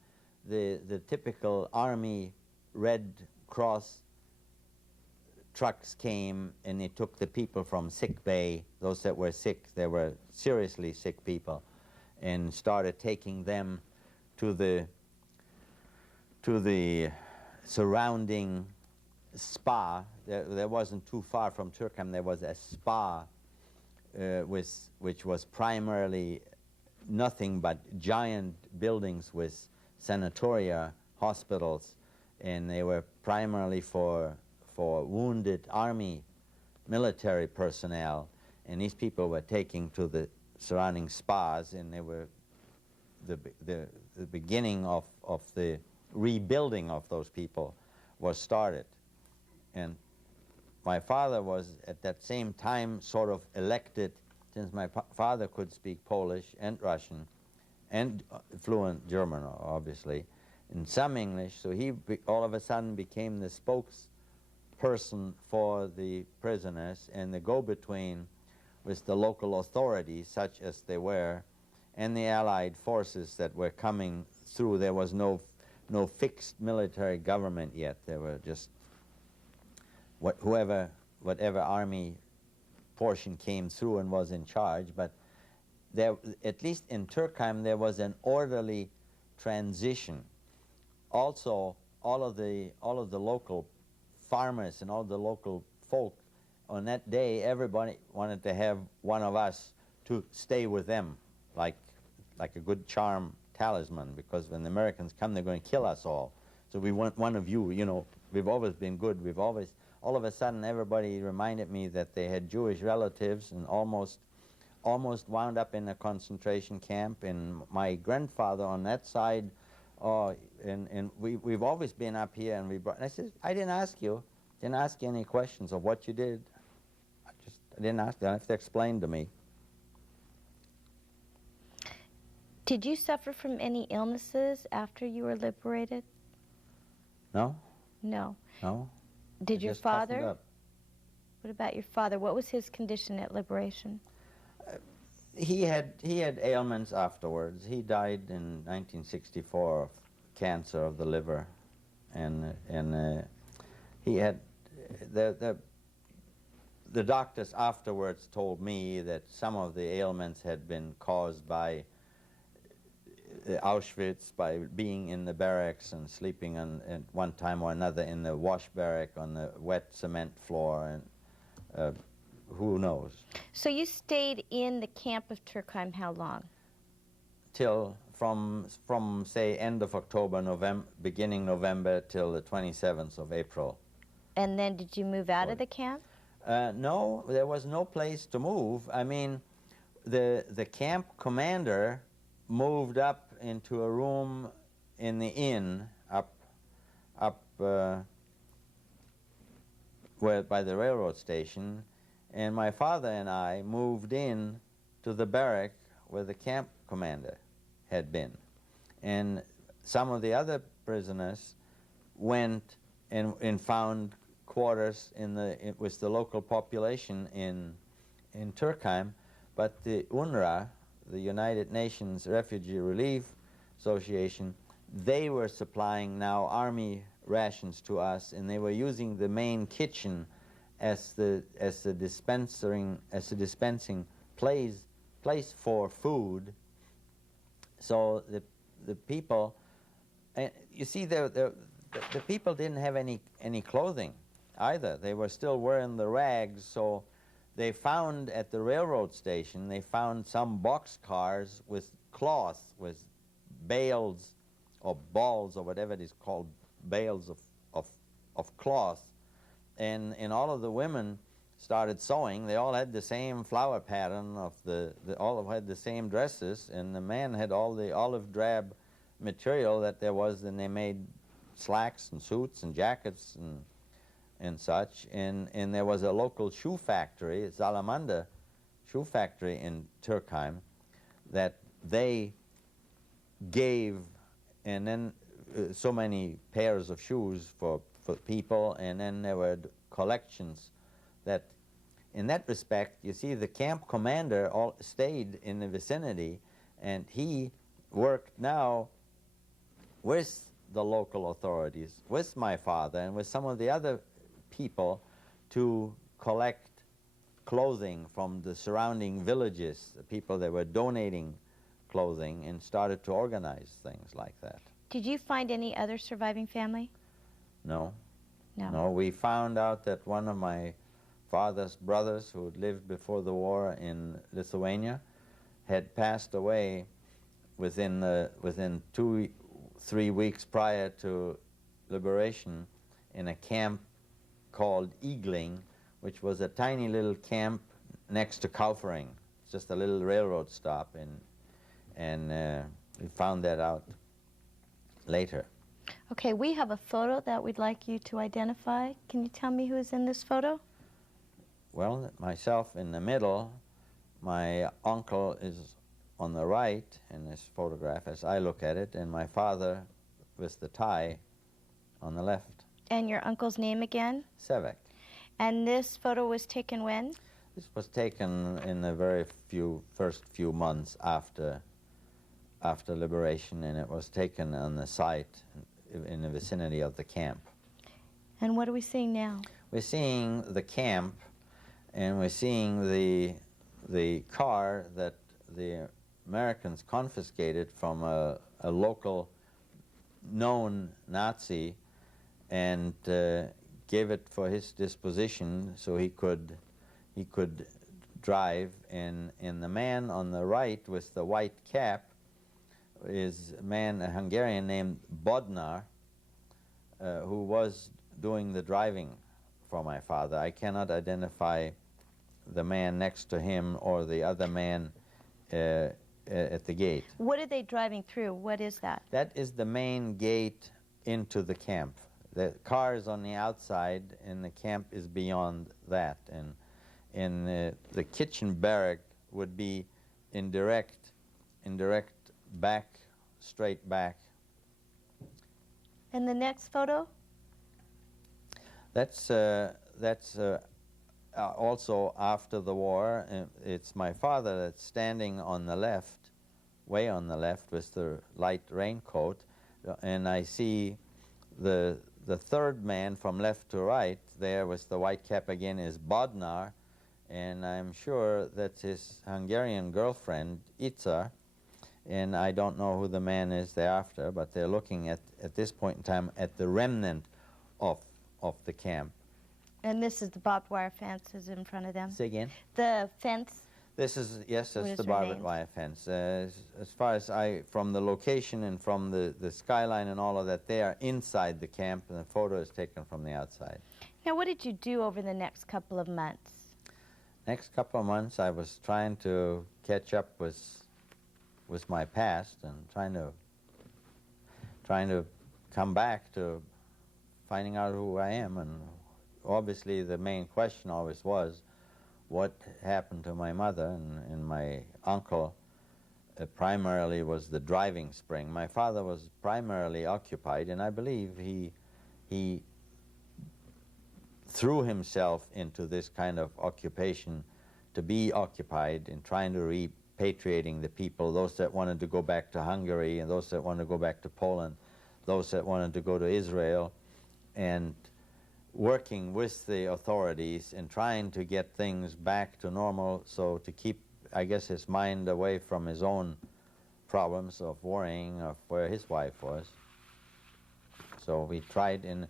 the typical Army Red Cross trucks came, and they took the people from sick bay, those that were sick, they were seriously sick people, and started taking them to the surrounding spa. There wasn't too far from Turkheim, there was a spa which was primarily nothing but giant buildings with sanatoria, hospitals, and they were primarily for wounded army military personnel, and these people were taken to the surrounding spas, and they were the beginning of the rebuilding of those people was started. And my father was at that same time sort of elected, since my father could speak Polish and Russian and fluent German, obviously, and some English, so he all of a sudden became the spokesperson for the prisoners and the go-between with the local authorities, such as they were, and the Allied forces that were coming through. There was no fixed military government yet. There were just whatever army portion came through and was in charge, but there, at least in Turkheim, there was an orderly transition. Also, all of the local farmers and all the local folk, on that day, everybody wanted to have one of us to stay with them, like a good charm talisman, because when the Americans come, they're going to kill us all. So we want one of you, you know, we've always been good, we've always, all of a sudden everybody reminded me that they had Jewish relatives and almost wound up in a concentration camp. And my grandfather on that side, and we've always been up here, and and I said, I didn't ask you any questions of what you did. I didn't ask you, you have to explain to me. Did you suffer from any illnesses after you were liberated? No. No. No. Did your father? What about your father? What was his condition at liberation? He had ailments afterwards. He died in 1964 of cancer of the liver, and he had the doctors afterwards told me that some of the ailments had been caused by Auschwitz, by being in the barracks and sleeping at one time or another in the wash barrack on the wet cement floor, and who knows. So you stayed in the camp of Turkheim how long? Till from say end of October, beginning November till the 27th of April. And then did you move out of the camp? No, there was no place to move. I mean, the camp commander moved up into a room in the inn up where by the railroad station, and my father and I moved in to the barrack where the camp commander had been. And some of the other prisoners went and found quarters with the local population in Turkheim, but the UNRWA, the United Nations Refugee Relief Association, they were supplying now army rations to us, and they were using the main kitchen as the dispensing place for food. So the people, you see, the people didn't have any clothing either. They were still wearing the rags. So they found at the railroad station, they found some boxcars with cloth, with bales or balls or whatever it is called, bales of cloth and all of the women started sewing. They all had the same flower pattern of all had the same dresses, and the man had all the olive drab material that there was, and they made slacks and suits and jackets and such. And there was a local shoe factory, Salamander shoe factory in Turkheim, that they gave, and then so many pairs of shoes for people, and then there were collections that, in that respect, you see, the camp commander all stayed in the vicinity, and he worked now with the local authorities, with my father, and with some of the other people to collect clothing from the surrounding villages, the people that were donating clothing, and started to organize things like that. Did you find any other surviving family? No. No. No, we found out that one of my father's brothers, who had lived before the war in Lithuania, had passed away within 2-3 weeks prior to liberation in a camp called Igling, which was a tiny little camp next to Kaufring, just a little railroad stop, and we found that out later. Okay, we have a photo that we'd like you to identify. Can you tell me who is in this photo? Well, myself in the middle, my uncle is on the right in this photograph as I look at it, and my father with the tie on the left. And your uncle's name again? Zweig. And this photo was taken when? This was taken in the first few months after liberation, and it was taken on the site in the vicinity of the camp. And what are we seeing now? We're seeing the camp, and we're seeing the car that the Americans confiscated from a local known Nazi, and gave it for his disposition so he could drive. And the man on the right with the white cap is a Hungarian named Bodnar, who was doing the driving for my father. I cannot identify the man next to him or the other man at the gate. What are they driving through? What is that? That is the main gate into the camp. The car is on the outside, and the camp is beyond that. And the kitchen barrack would be in direct back, straight back. And the next photo? That's also after the war. It's my father that's standing on the left, way on the left, with the light raincoat, and I see the third man from left to right there with the white cap again is Bodnar, and I'm sure that's his Hungarian girlfriend, Itza, and I don't know who the man is thereafter, but they're looking at this point in time at the remnant of the camp. And this is the barbed wire fence is in front of them? Say again? The fence? This is, yes, that's the remains. barbed wire fence. As far as from the location and from the skyline and all of that, they are inside the camp, and the photo is taken from the outside. Now, what did you do over the next couple of months? Next couple of months, I was trying to catch up with my past and trying to come back to finding out who I am. And obviously, the main question always was, what happened to my mother? And my uncle primarily was the driving spring. My father was primarily occupied, and I believe he threw himself into this kind of occupation to be occupied in trying to repatriating the people, those that wanted to go back to Hungary and those that wanted to go back to Poland, those that wanted to go to Israel, and working with the authorities and trying to get things back to normal, so to keep, I guess, his mind away from his own problems of worrying of where his wife was. So we tried, in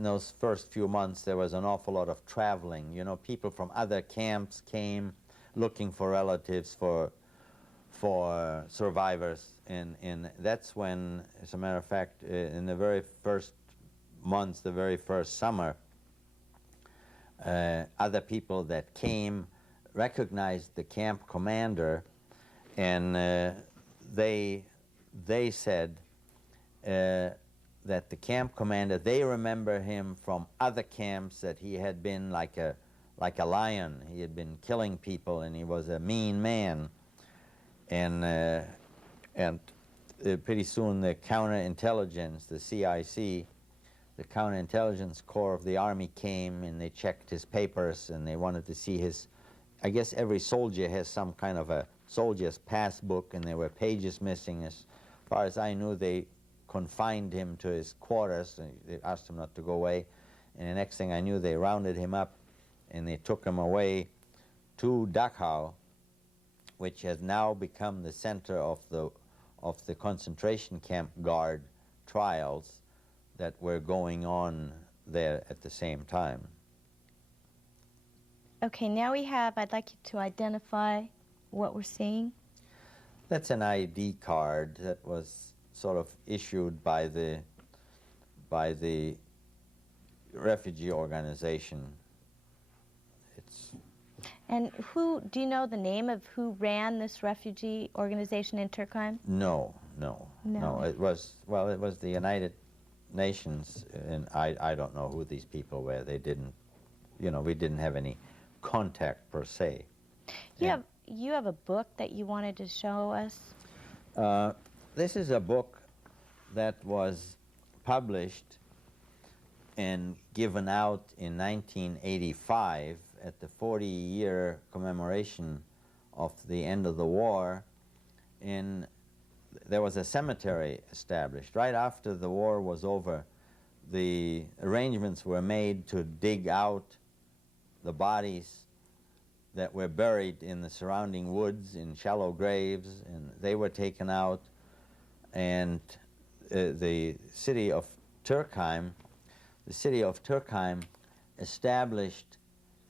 those first few months there was an awful lot of traveling. You know, people from other camps came looking for relatives, for survivors, and that's when, as a matter of fact, in the very first months, the very first summer, Other people that came recognized the camp commander, and they said that the camp commander, they remember him from other camps, that he had been like a lion. He had been killing people, and he was a mean man. And pretty soon the counterintelligence, the CIC, the counterintelligence corps of the army came, and they checked his papers, and they wanted to see his, I guess every soldier has some kind of a soldier's passbook, and there were pages missing. As far as I knew, they confined him to his quarters, and they asked him not to go away. And the next thing I knew, they rounded him up, and they took him away to Dachau, which has now become the center of the concentration camp guard trials that were going on there at the same time. Okay, now I'd like you to identify what we're seeing. That's an ID card that was sort of issued by the refugee organization. And do you know the name of who ran this refugee organization in Turkheim? No. It was the United Nations, and I don't know who these people were. They didn't, we didn't have any contact per se. You have a book that you wanted to show us? This is a book that was published and given out in 1985 at the 40-year commemoration of the end of the war. There was a cemetery established. Right after the war was over, the arrangements were made to dig out the bodies that were buried in the surrounding woods in shallow graves, and they were taken out. And the city of Turkheim established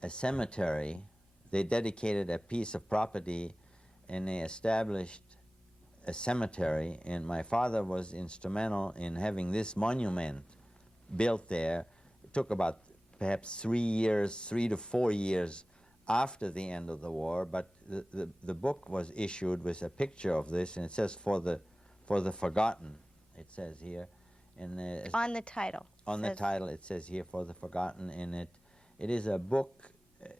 a cemetery. They dedicated a piece of property, and they established a cemetery, and my father was instrumental in having this monument built there. It took about perhaps 3 to 4 years after the end of the war, but the book was issued with a picture of this, and it says for the forgotten, it says here. And on the title. On the title it says here, for the forgotten, and it is a book,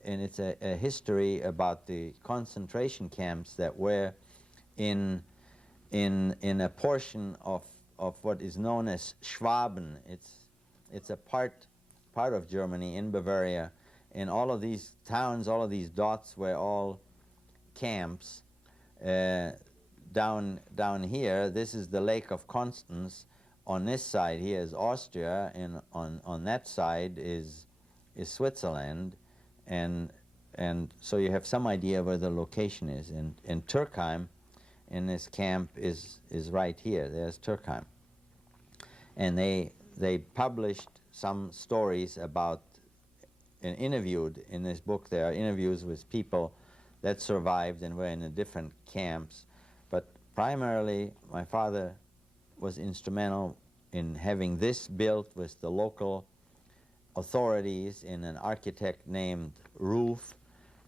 and it's a history about the concentration camps that were in a portion of what is known as Schwaben. It's a part of Germany in Bavaria, and all of these towns, all of these dots were all camps. Down here, this is the Lake of Constance. On this side here is Austria, and on that side is Switzerland, and so you have some idea where the location is. And Turkheim, in this camp, is right here. There's Turkheim, and they published some stories about, and interviewed in this book. There are interviews with people that survived and were in the different camps, but primarily my father was instrumental in having this built with the local authorities and an architect named Roof,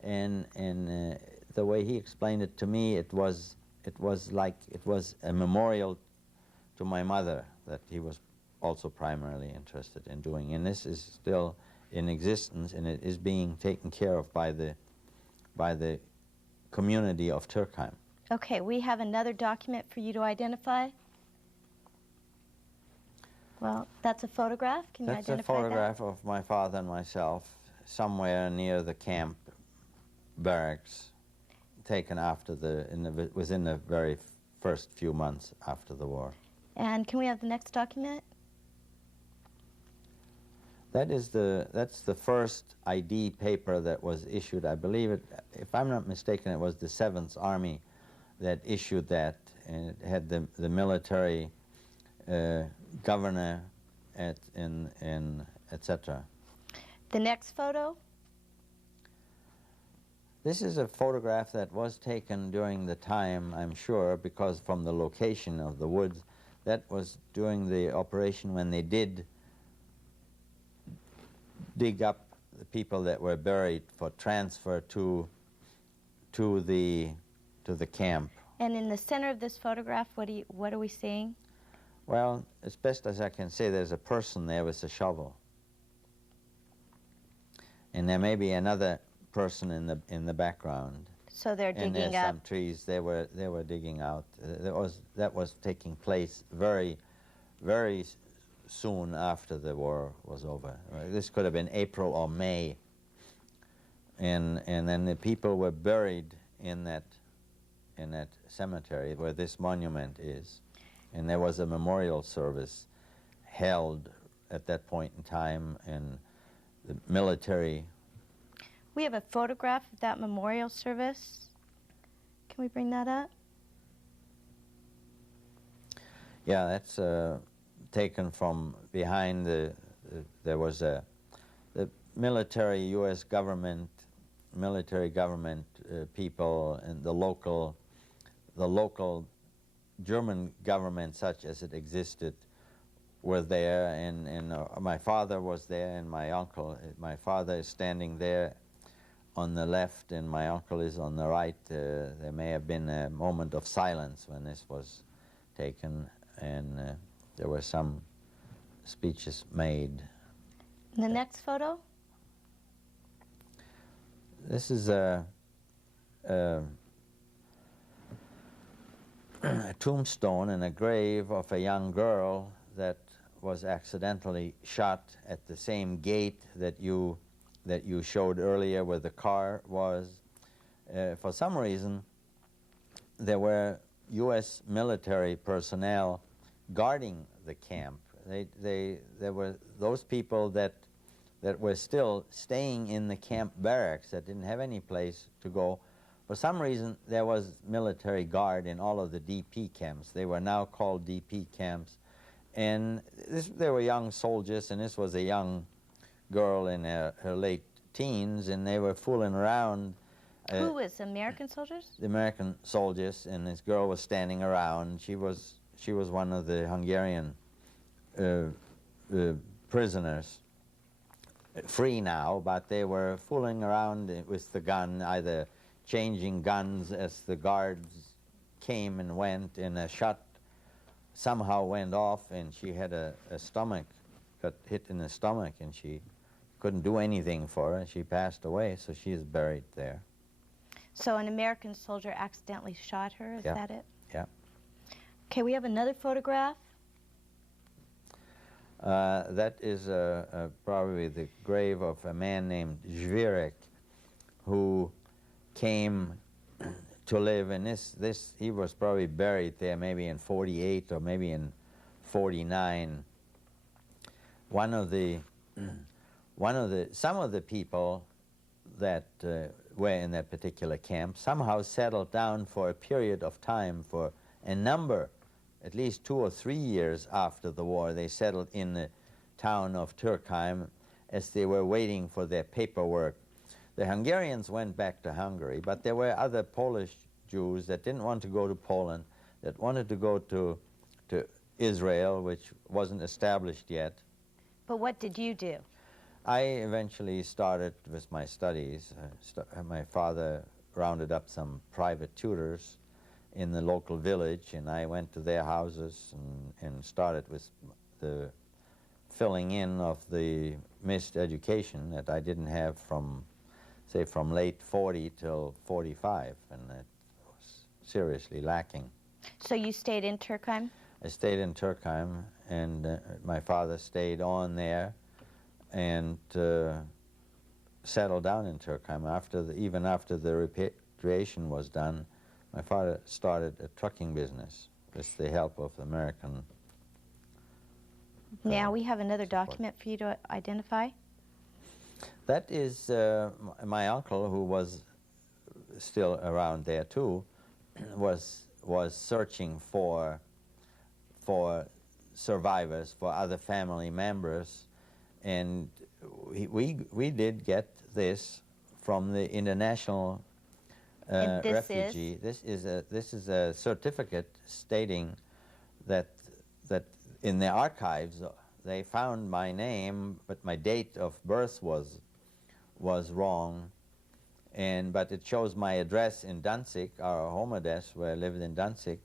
and the way he explained it to me, it was a memorial to my mother that he was also primarily interested in doing, and this is still in existence, and it is being taken care of by the community of Turkheim. Okay, we have another document for you to identify. Well, that's a photograph. Can you identify that? That's a photograph of my father and myself somewhere near the camp barracks, taken after within the very first few months after the war. And can we have the next document? That's the first ID paper that was issued. I believe it, if I'm not mistaken, it was the 7th Army that issued that, and it had the military governor etc. The next photo? This is a photograph that was taken during the time, I'm sure, because from the location of the woods, that was during the operation when they did dig up the people that were buried for transfer to the camp. And in the center of this photograph, what are we seeing? Well, as best as I can say, there's a person there with a shovel, and there may be another person in the background. So they're digging and there's up. some trees they were digging out. That was taking place very soon after the war was over. This could have been April or May, and then the people were buried in that cemetery where this monument is, and there was a memorial service held at that point in time, and the military. We have a photograph of that memorial service. Can we bring that up? Yeah, that's taken from behind there was the military U.S. government, people, and the local German government, such as it existed, were there, and my father was there, and my uncle. My father is standing there on the left, and my uncle is on the right. There may have been a moment of silence when this was taken, and there were some speeches made. The next photo? This is a tombstone and a grave of a young girl that was accidentally shot at the same gate that you showed earlier where the car was. For some reason, there were U.S. military personnel guarding the camp. There were those people that were still staying in the camp barracks that didn't have any place to go. For some reason, there was military guard in all of the DP camps. They were now called DP camps. And there were young soldiers, and this was a young girl in her late teens, and they were fooling around. Who was American soldiers? The American soldiers, and this girl was standing around. She was one of the Hungarian prisoners, free now, but they were fooling around with the gun, either changing guns as the guards came and went, and a shot somehow went off, and she had a stomach, got hit in the stomach, and she couldn't do anything for her. She passed away, so she is buried there. So an American soldier accidentally shot her, is that it? Yeah. Okay, we have another photograph. That is probably the grave of a man named Zweig, who came to live in this. He was probably buried there maybe in 48 or maybe in 49. Some of the people that were in that particular camp somehow settled down for a period of time, for a number, at least 2 or 3 years after the war. They settled in the town of Turkheim as they were waiting for their paperwork. The Hungarians went back to Hungary, but there were other Polish Jews that didn't want to go to Poland, that wanted to go to Israel, which wasn't established yet. But what did you do? I eventually started with my studies. My father rounded up some private tutors in the local village, and I went to their houses and started with the filling in of the missed education that I didn't have from, say, from late 40 till 45, and it was seriously lacking. So you stayed in Turkheim? I stayed in Turkheim, and my father stayed on there and settled down in Turkheim. Even after the repatriation was done, my father started a trucking business with the help of the American. Now we have another document for you to identify. That is my uncle, who was still around there too, was searching for survivors, for other family members, and we did get this from the International Refugee. This is a certificate stating that in the archives they found my name, but my date of birth was was wrong, but it shows my address in Danzig, our home address where I lived in Danzig,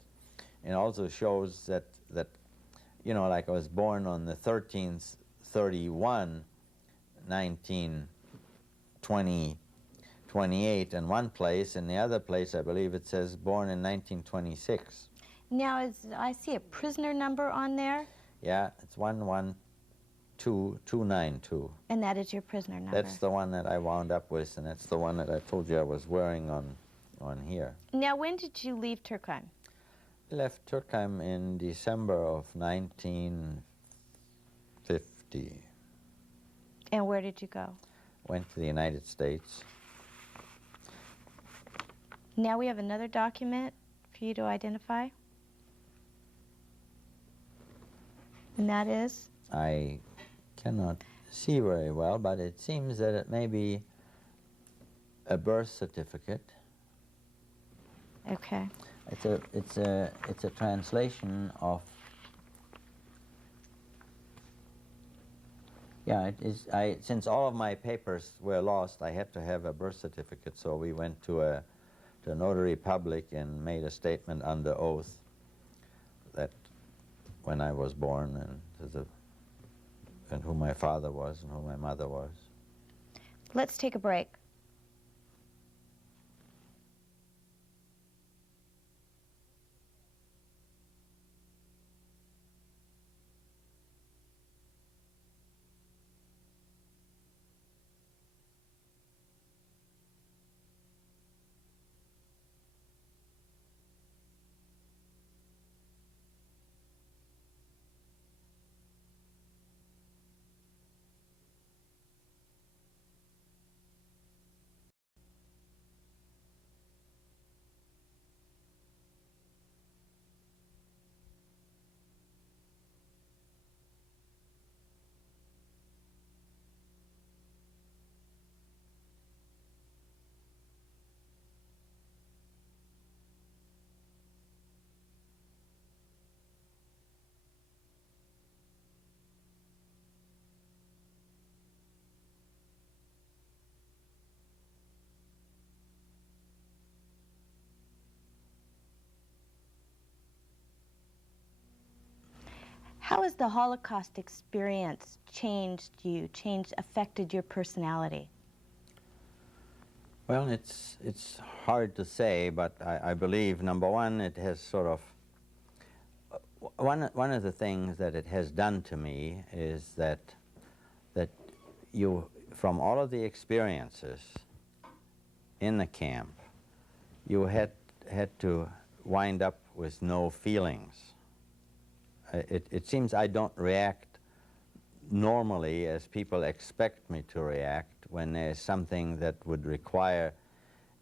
and also shows that you know, like I was born on the 13th, 31, 1928 in one place, and the other place I believe it says born in 1926. Now, I see a prisoner number on there? Yeah, it's 112292. And that is your prisoner number? That's the one that I wound up with, and that's the one that I told you I was wearing on here. Now, when did you leave Turkheim? I left Turkheim in December of 1950. And where did you go? Went to the United States. Now we have another document for you to identify. And that is? I cannot see very well, but it seems that it may be a birth certificate. Okay. It's a translation of. Yeah, it is. Since all of my papers were lost, I had to have a birth certificate. So we went to a notary public and made a statement under oath that when I was born and who my father was and who my mother was. Let's take a break. How has the Holocaust experience changed you, affected your personality? Well, it's hard to say, but I believe, number one, it has sort of, one of the things that it has done to me is that you, from all of the experiences in the camp, you had to wind up with no feelings. It seems I don't react normally as people expect me to react when there's something that would require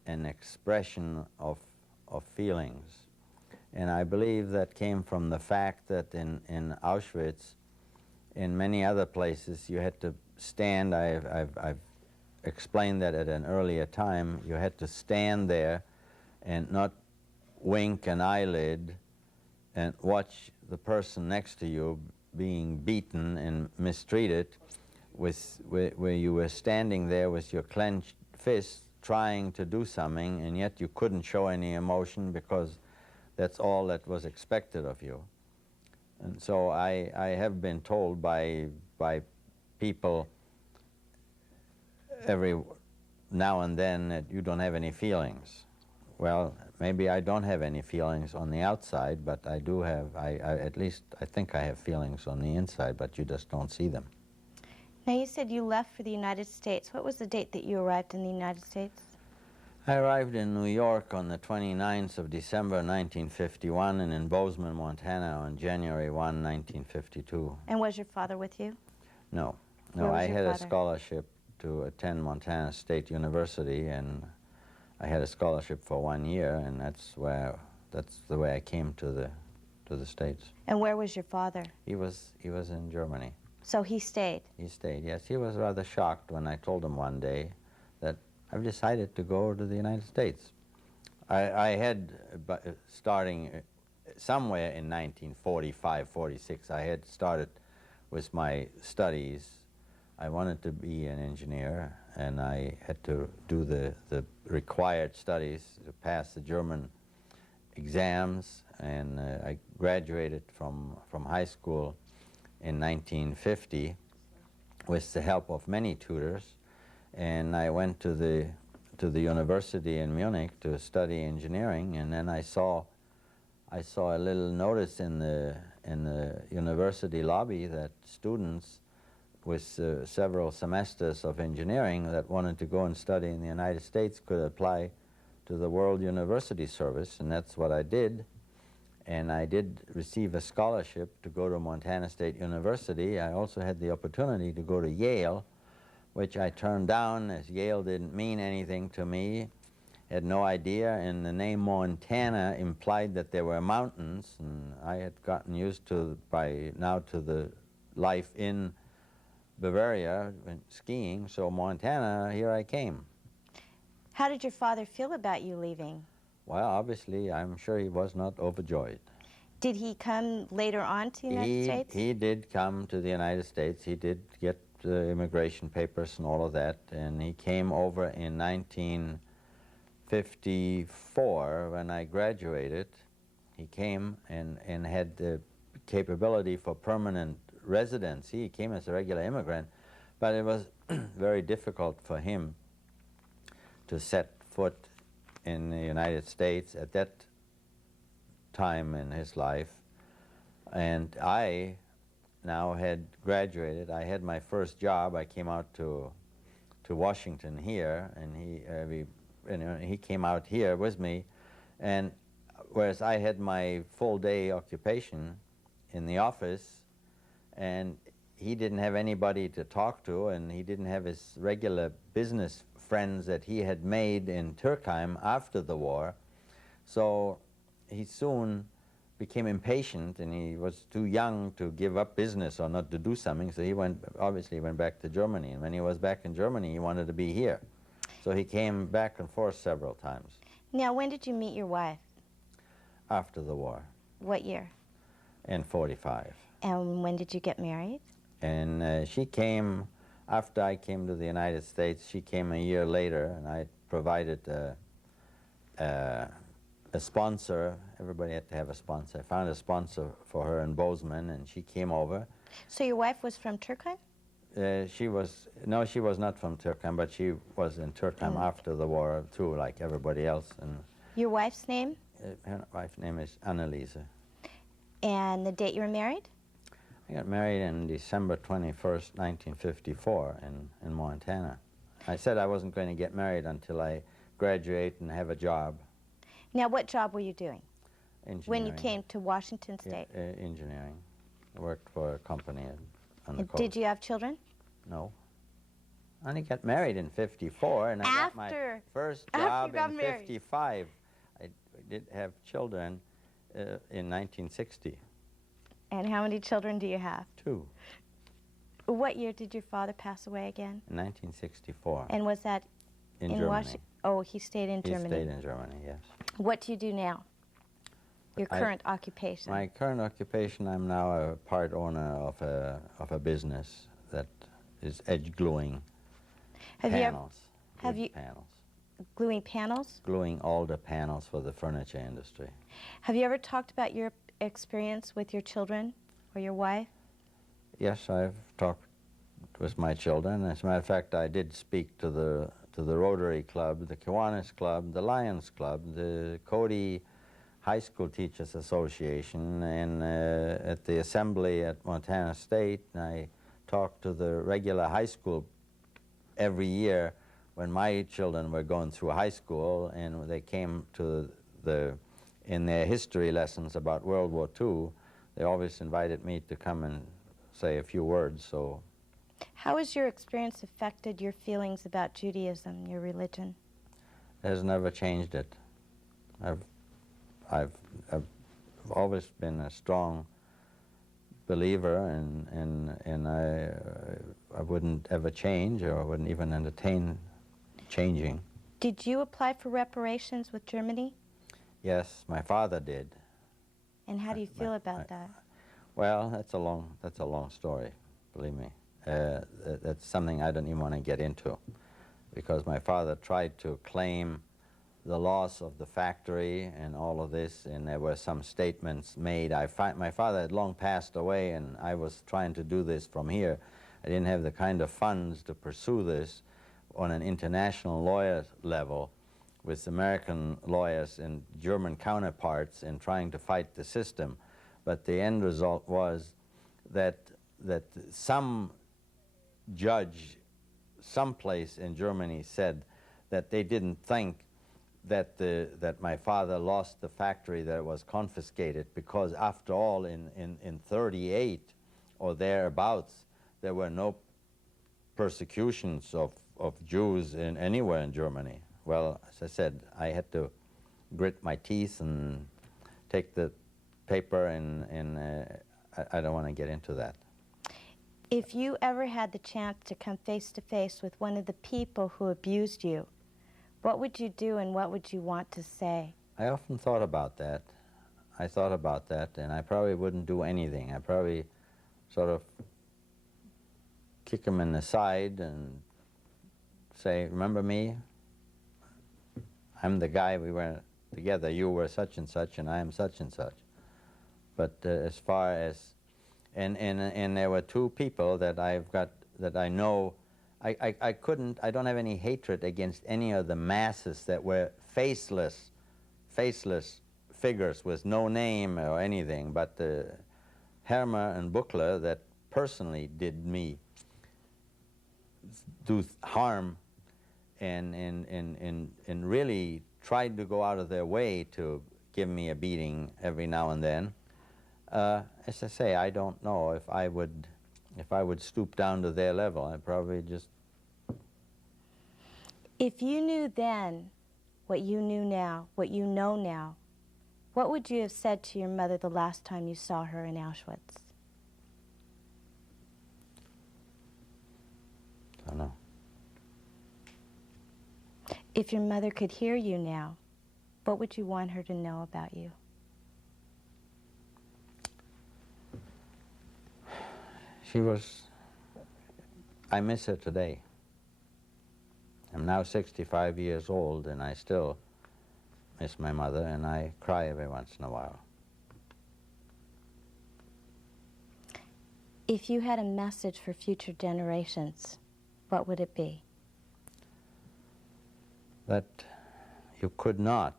an expression of feelings. And I believe that came from the fact that in Auschwitz, in many other places, you had to stand. I've explained that at an earlier time. You had to stand there and not wink an eyelid and watch the person next to you being beaten and mistreated, where you were standing there with your clenched fist trying to do something, and yet you couldn't show any emotion because that's all that was expected of you. And so I have been told by people every now and then that you don't have any feelings. Well, maybe I don't have any feelings on the outside, but I do have, at least I think I have feelings on the inside, but you just don't see them. Now, you said you left for the United States. What was the date that you arrived in the United States? I arrived in New York on the 29th of December 1951 and in Bozeman, Montana on January 1, 1952. And was your father with you? No. Where No, was I your had a father? scholarship to attend Montana State University, and I had a scholarship for 1 year, and that's the way I came to the States. And where was your father? He was in Germany. So he stayed? He stayed, yes. He was rather shocked when I told him one day that I've decided to go to the United States. I had, starting somewhere in 1945, 46, I had started with my studies. I wanted to be an engineer, and I had to do the required studies to pass the German exams, and I graduated from high school in 1950 with the help of many tutors, and I went to the university in Munich to study engineering, and then I saw a little notice in the university lobby that students with several semesters of engineering that wanted to go and study in the United States could apply to the World University Service, and that's what I did. And I did receive a scholarship to go to Montana State University. I also had the opportunity to go to Yale, which I turned down as Yale didn't mean anything to me. Had no idea, and the name Montana implied that there were mountains, and I had gotten used to by now to the life in Bavaria skiing, so Montana, here I came. How did your father feel about you leaving? Well, obviously, I'm sure he was not overjoyed. Did he come later on to the United States? He did come to the United States. He did get immigration papers and all of that, and he came over in 1954 when I graduated. He came and had the capability for permanent residency. He came as a regular immigrant, but it was very difficult for him to set foot in the United States at that time in his life. And I now had graduated. I had my first job. I came out to Washington here, and he came out here with me. And whereas I had my full-day occupation in the office, and he didn't have anybody to talk to, and he didn't have his regular business friends that he had made in Turkheim after the war. So he soon became impatient, and he was too young to give up business or not to do something, so he obviously went back to Germany. And when he was back in Germany, he wanted to be here. So he came back and forth several times. Now, when did you meet your wife? After the war. What year? In 45. And when did you get married? And she came, after I came to the United States, she came a year later, and I provided a sponsor. Everybody had to have a sponsor. I found a sponsor for her in Bozeman, and she came over. So your wife was from Turkheim? She was not from Turkheim, but she was in Turkheim after the war too, like everybody else. And your wife's name? Her wife's name is Anneliese. And the date you were married? I got married on December 21st, 1954 in Montana. I said I wasn't going to get married until I graduate and have a job. Now, what job were you doing Engineering. when you came to Washington State? Yeah, engineering. I worked for a company on the coast. Did you have children? No. I only got married in 54, and I got my first job in 55. I did have children in 1960. And how many children do you have? 2. What year did your father pass away again? In 1964. And was that in Germany? Washington? Oh, he stayed in Germany. He stayed in Germany, yes. What do you do now? Your current occupation? My current occupation, I'm now a part owner of a business that is edge gluing panels. Panels. Gluing panels? Gluing all the panels for the furniture industry. Have you ever talked about your experience with your children or your wife? Yes, I've talked with my children. As a matter of fact, I did speak to the Rotary Club, the Kiwanis Club, the Lions Club, the Cody High School Teachers Association, and at the assembly at Montana State. And I talked to the regular high school every year when my children were going through high school, and they came to in their history lessons about World War II, they always invited me to come and say a few words. So, how has your experience affected your feelings about Judaism, your religion? It has never changed it. I've always been a strong believer, and I wouldn't ever change, or wouldn't even entertain changing. Did you apply for reparations with Germany? Yes, my father did. And how do you feel about that? Well, that's a long story, believe me. That's something I don't even want to get into. because my father tried to claim the loss of the factory and all of this, and there were some statements made. My father had long passed away, and I was trying to do this from here. I didn't have the kind of funds to pursue this on an international lawyer level with American lawyers and German counterparts in trying to fight the system. But the end result was that some judge someplace in Germany said that they didn't think that my father lost the factory, that it was confiscated, because after all in 38 or thereabouts there were no persecutions of Jews anywhere in Germany. Well, as I said, I had to grit my teeth and take the paper, and I don't want to get into that. If you ever had the chance to come face to face with one of the people who abused you, what would you do and what would you want to say? I often thought about that. I thought about that, and I probably wouldn't do anything. I'd probably sort of kick him in the side and say, remember me? I'm the guy, we were together. You were such and such, and I am such and such. But as far as, and there were two people that I know. I don't have any hatred against any of the masses that were faceless figures with no name or anything, but Hermer and Buchler that personally did me do harm and really tried to go out of their way to give me a beating every now and then. As I say, I don't know if I would stoop down to their level. I'd probably just... If you knew then what you knew now, what you know now, what would you have said to your mother the last time you saw her in Auschwitz? I don't know. If your mother could hear you now, what would you want her to know about you? I miss her today. I'm now 65 years old, and I still miss my mother, and I cry every once in a while. If you had a message for future generations, what would it be? That you could not,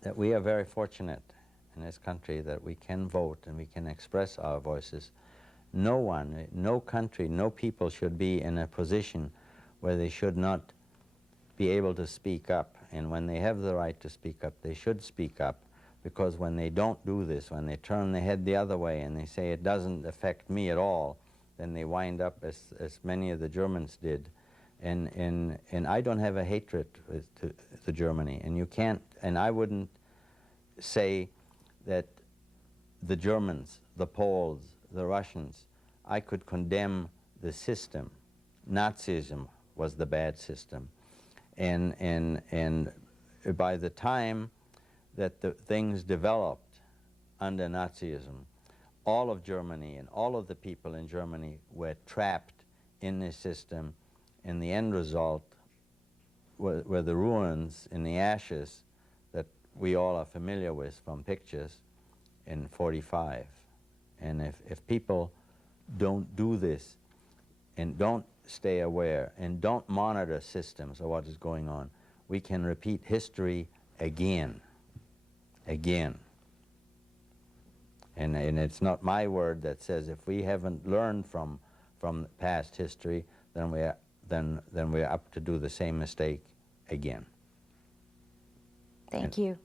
that we are very fortunate in this country that we can vote and we can express our voices. No one, no country, no people should be in a position where they should not be able to speak up. And when they have the right to speak up, they should speak up, because when they don't do this, when they turn their head the other way and they say it doesn't affect me at all, then they wind up as many of the Germans did. And I don't have a hatred to Germany, and you can't, and I wouldn't say that the Germans, the Poles, the Russians, I could condemn the system. Nazism was the bad system. And by the time that the things developed under Nazism, all of Germany and all of the people in Germany were trapped in this system, and the end result were the ruins and the ashes that we all are familiar with from pictures in 45. And if people don't do this and don't stay aware and don't monitor systems of what is going on, we can repeat history again. And it's not my word that says if we haven't learned from past history, then we're up to do the same mistake again. Thank you.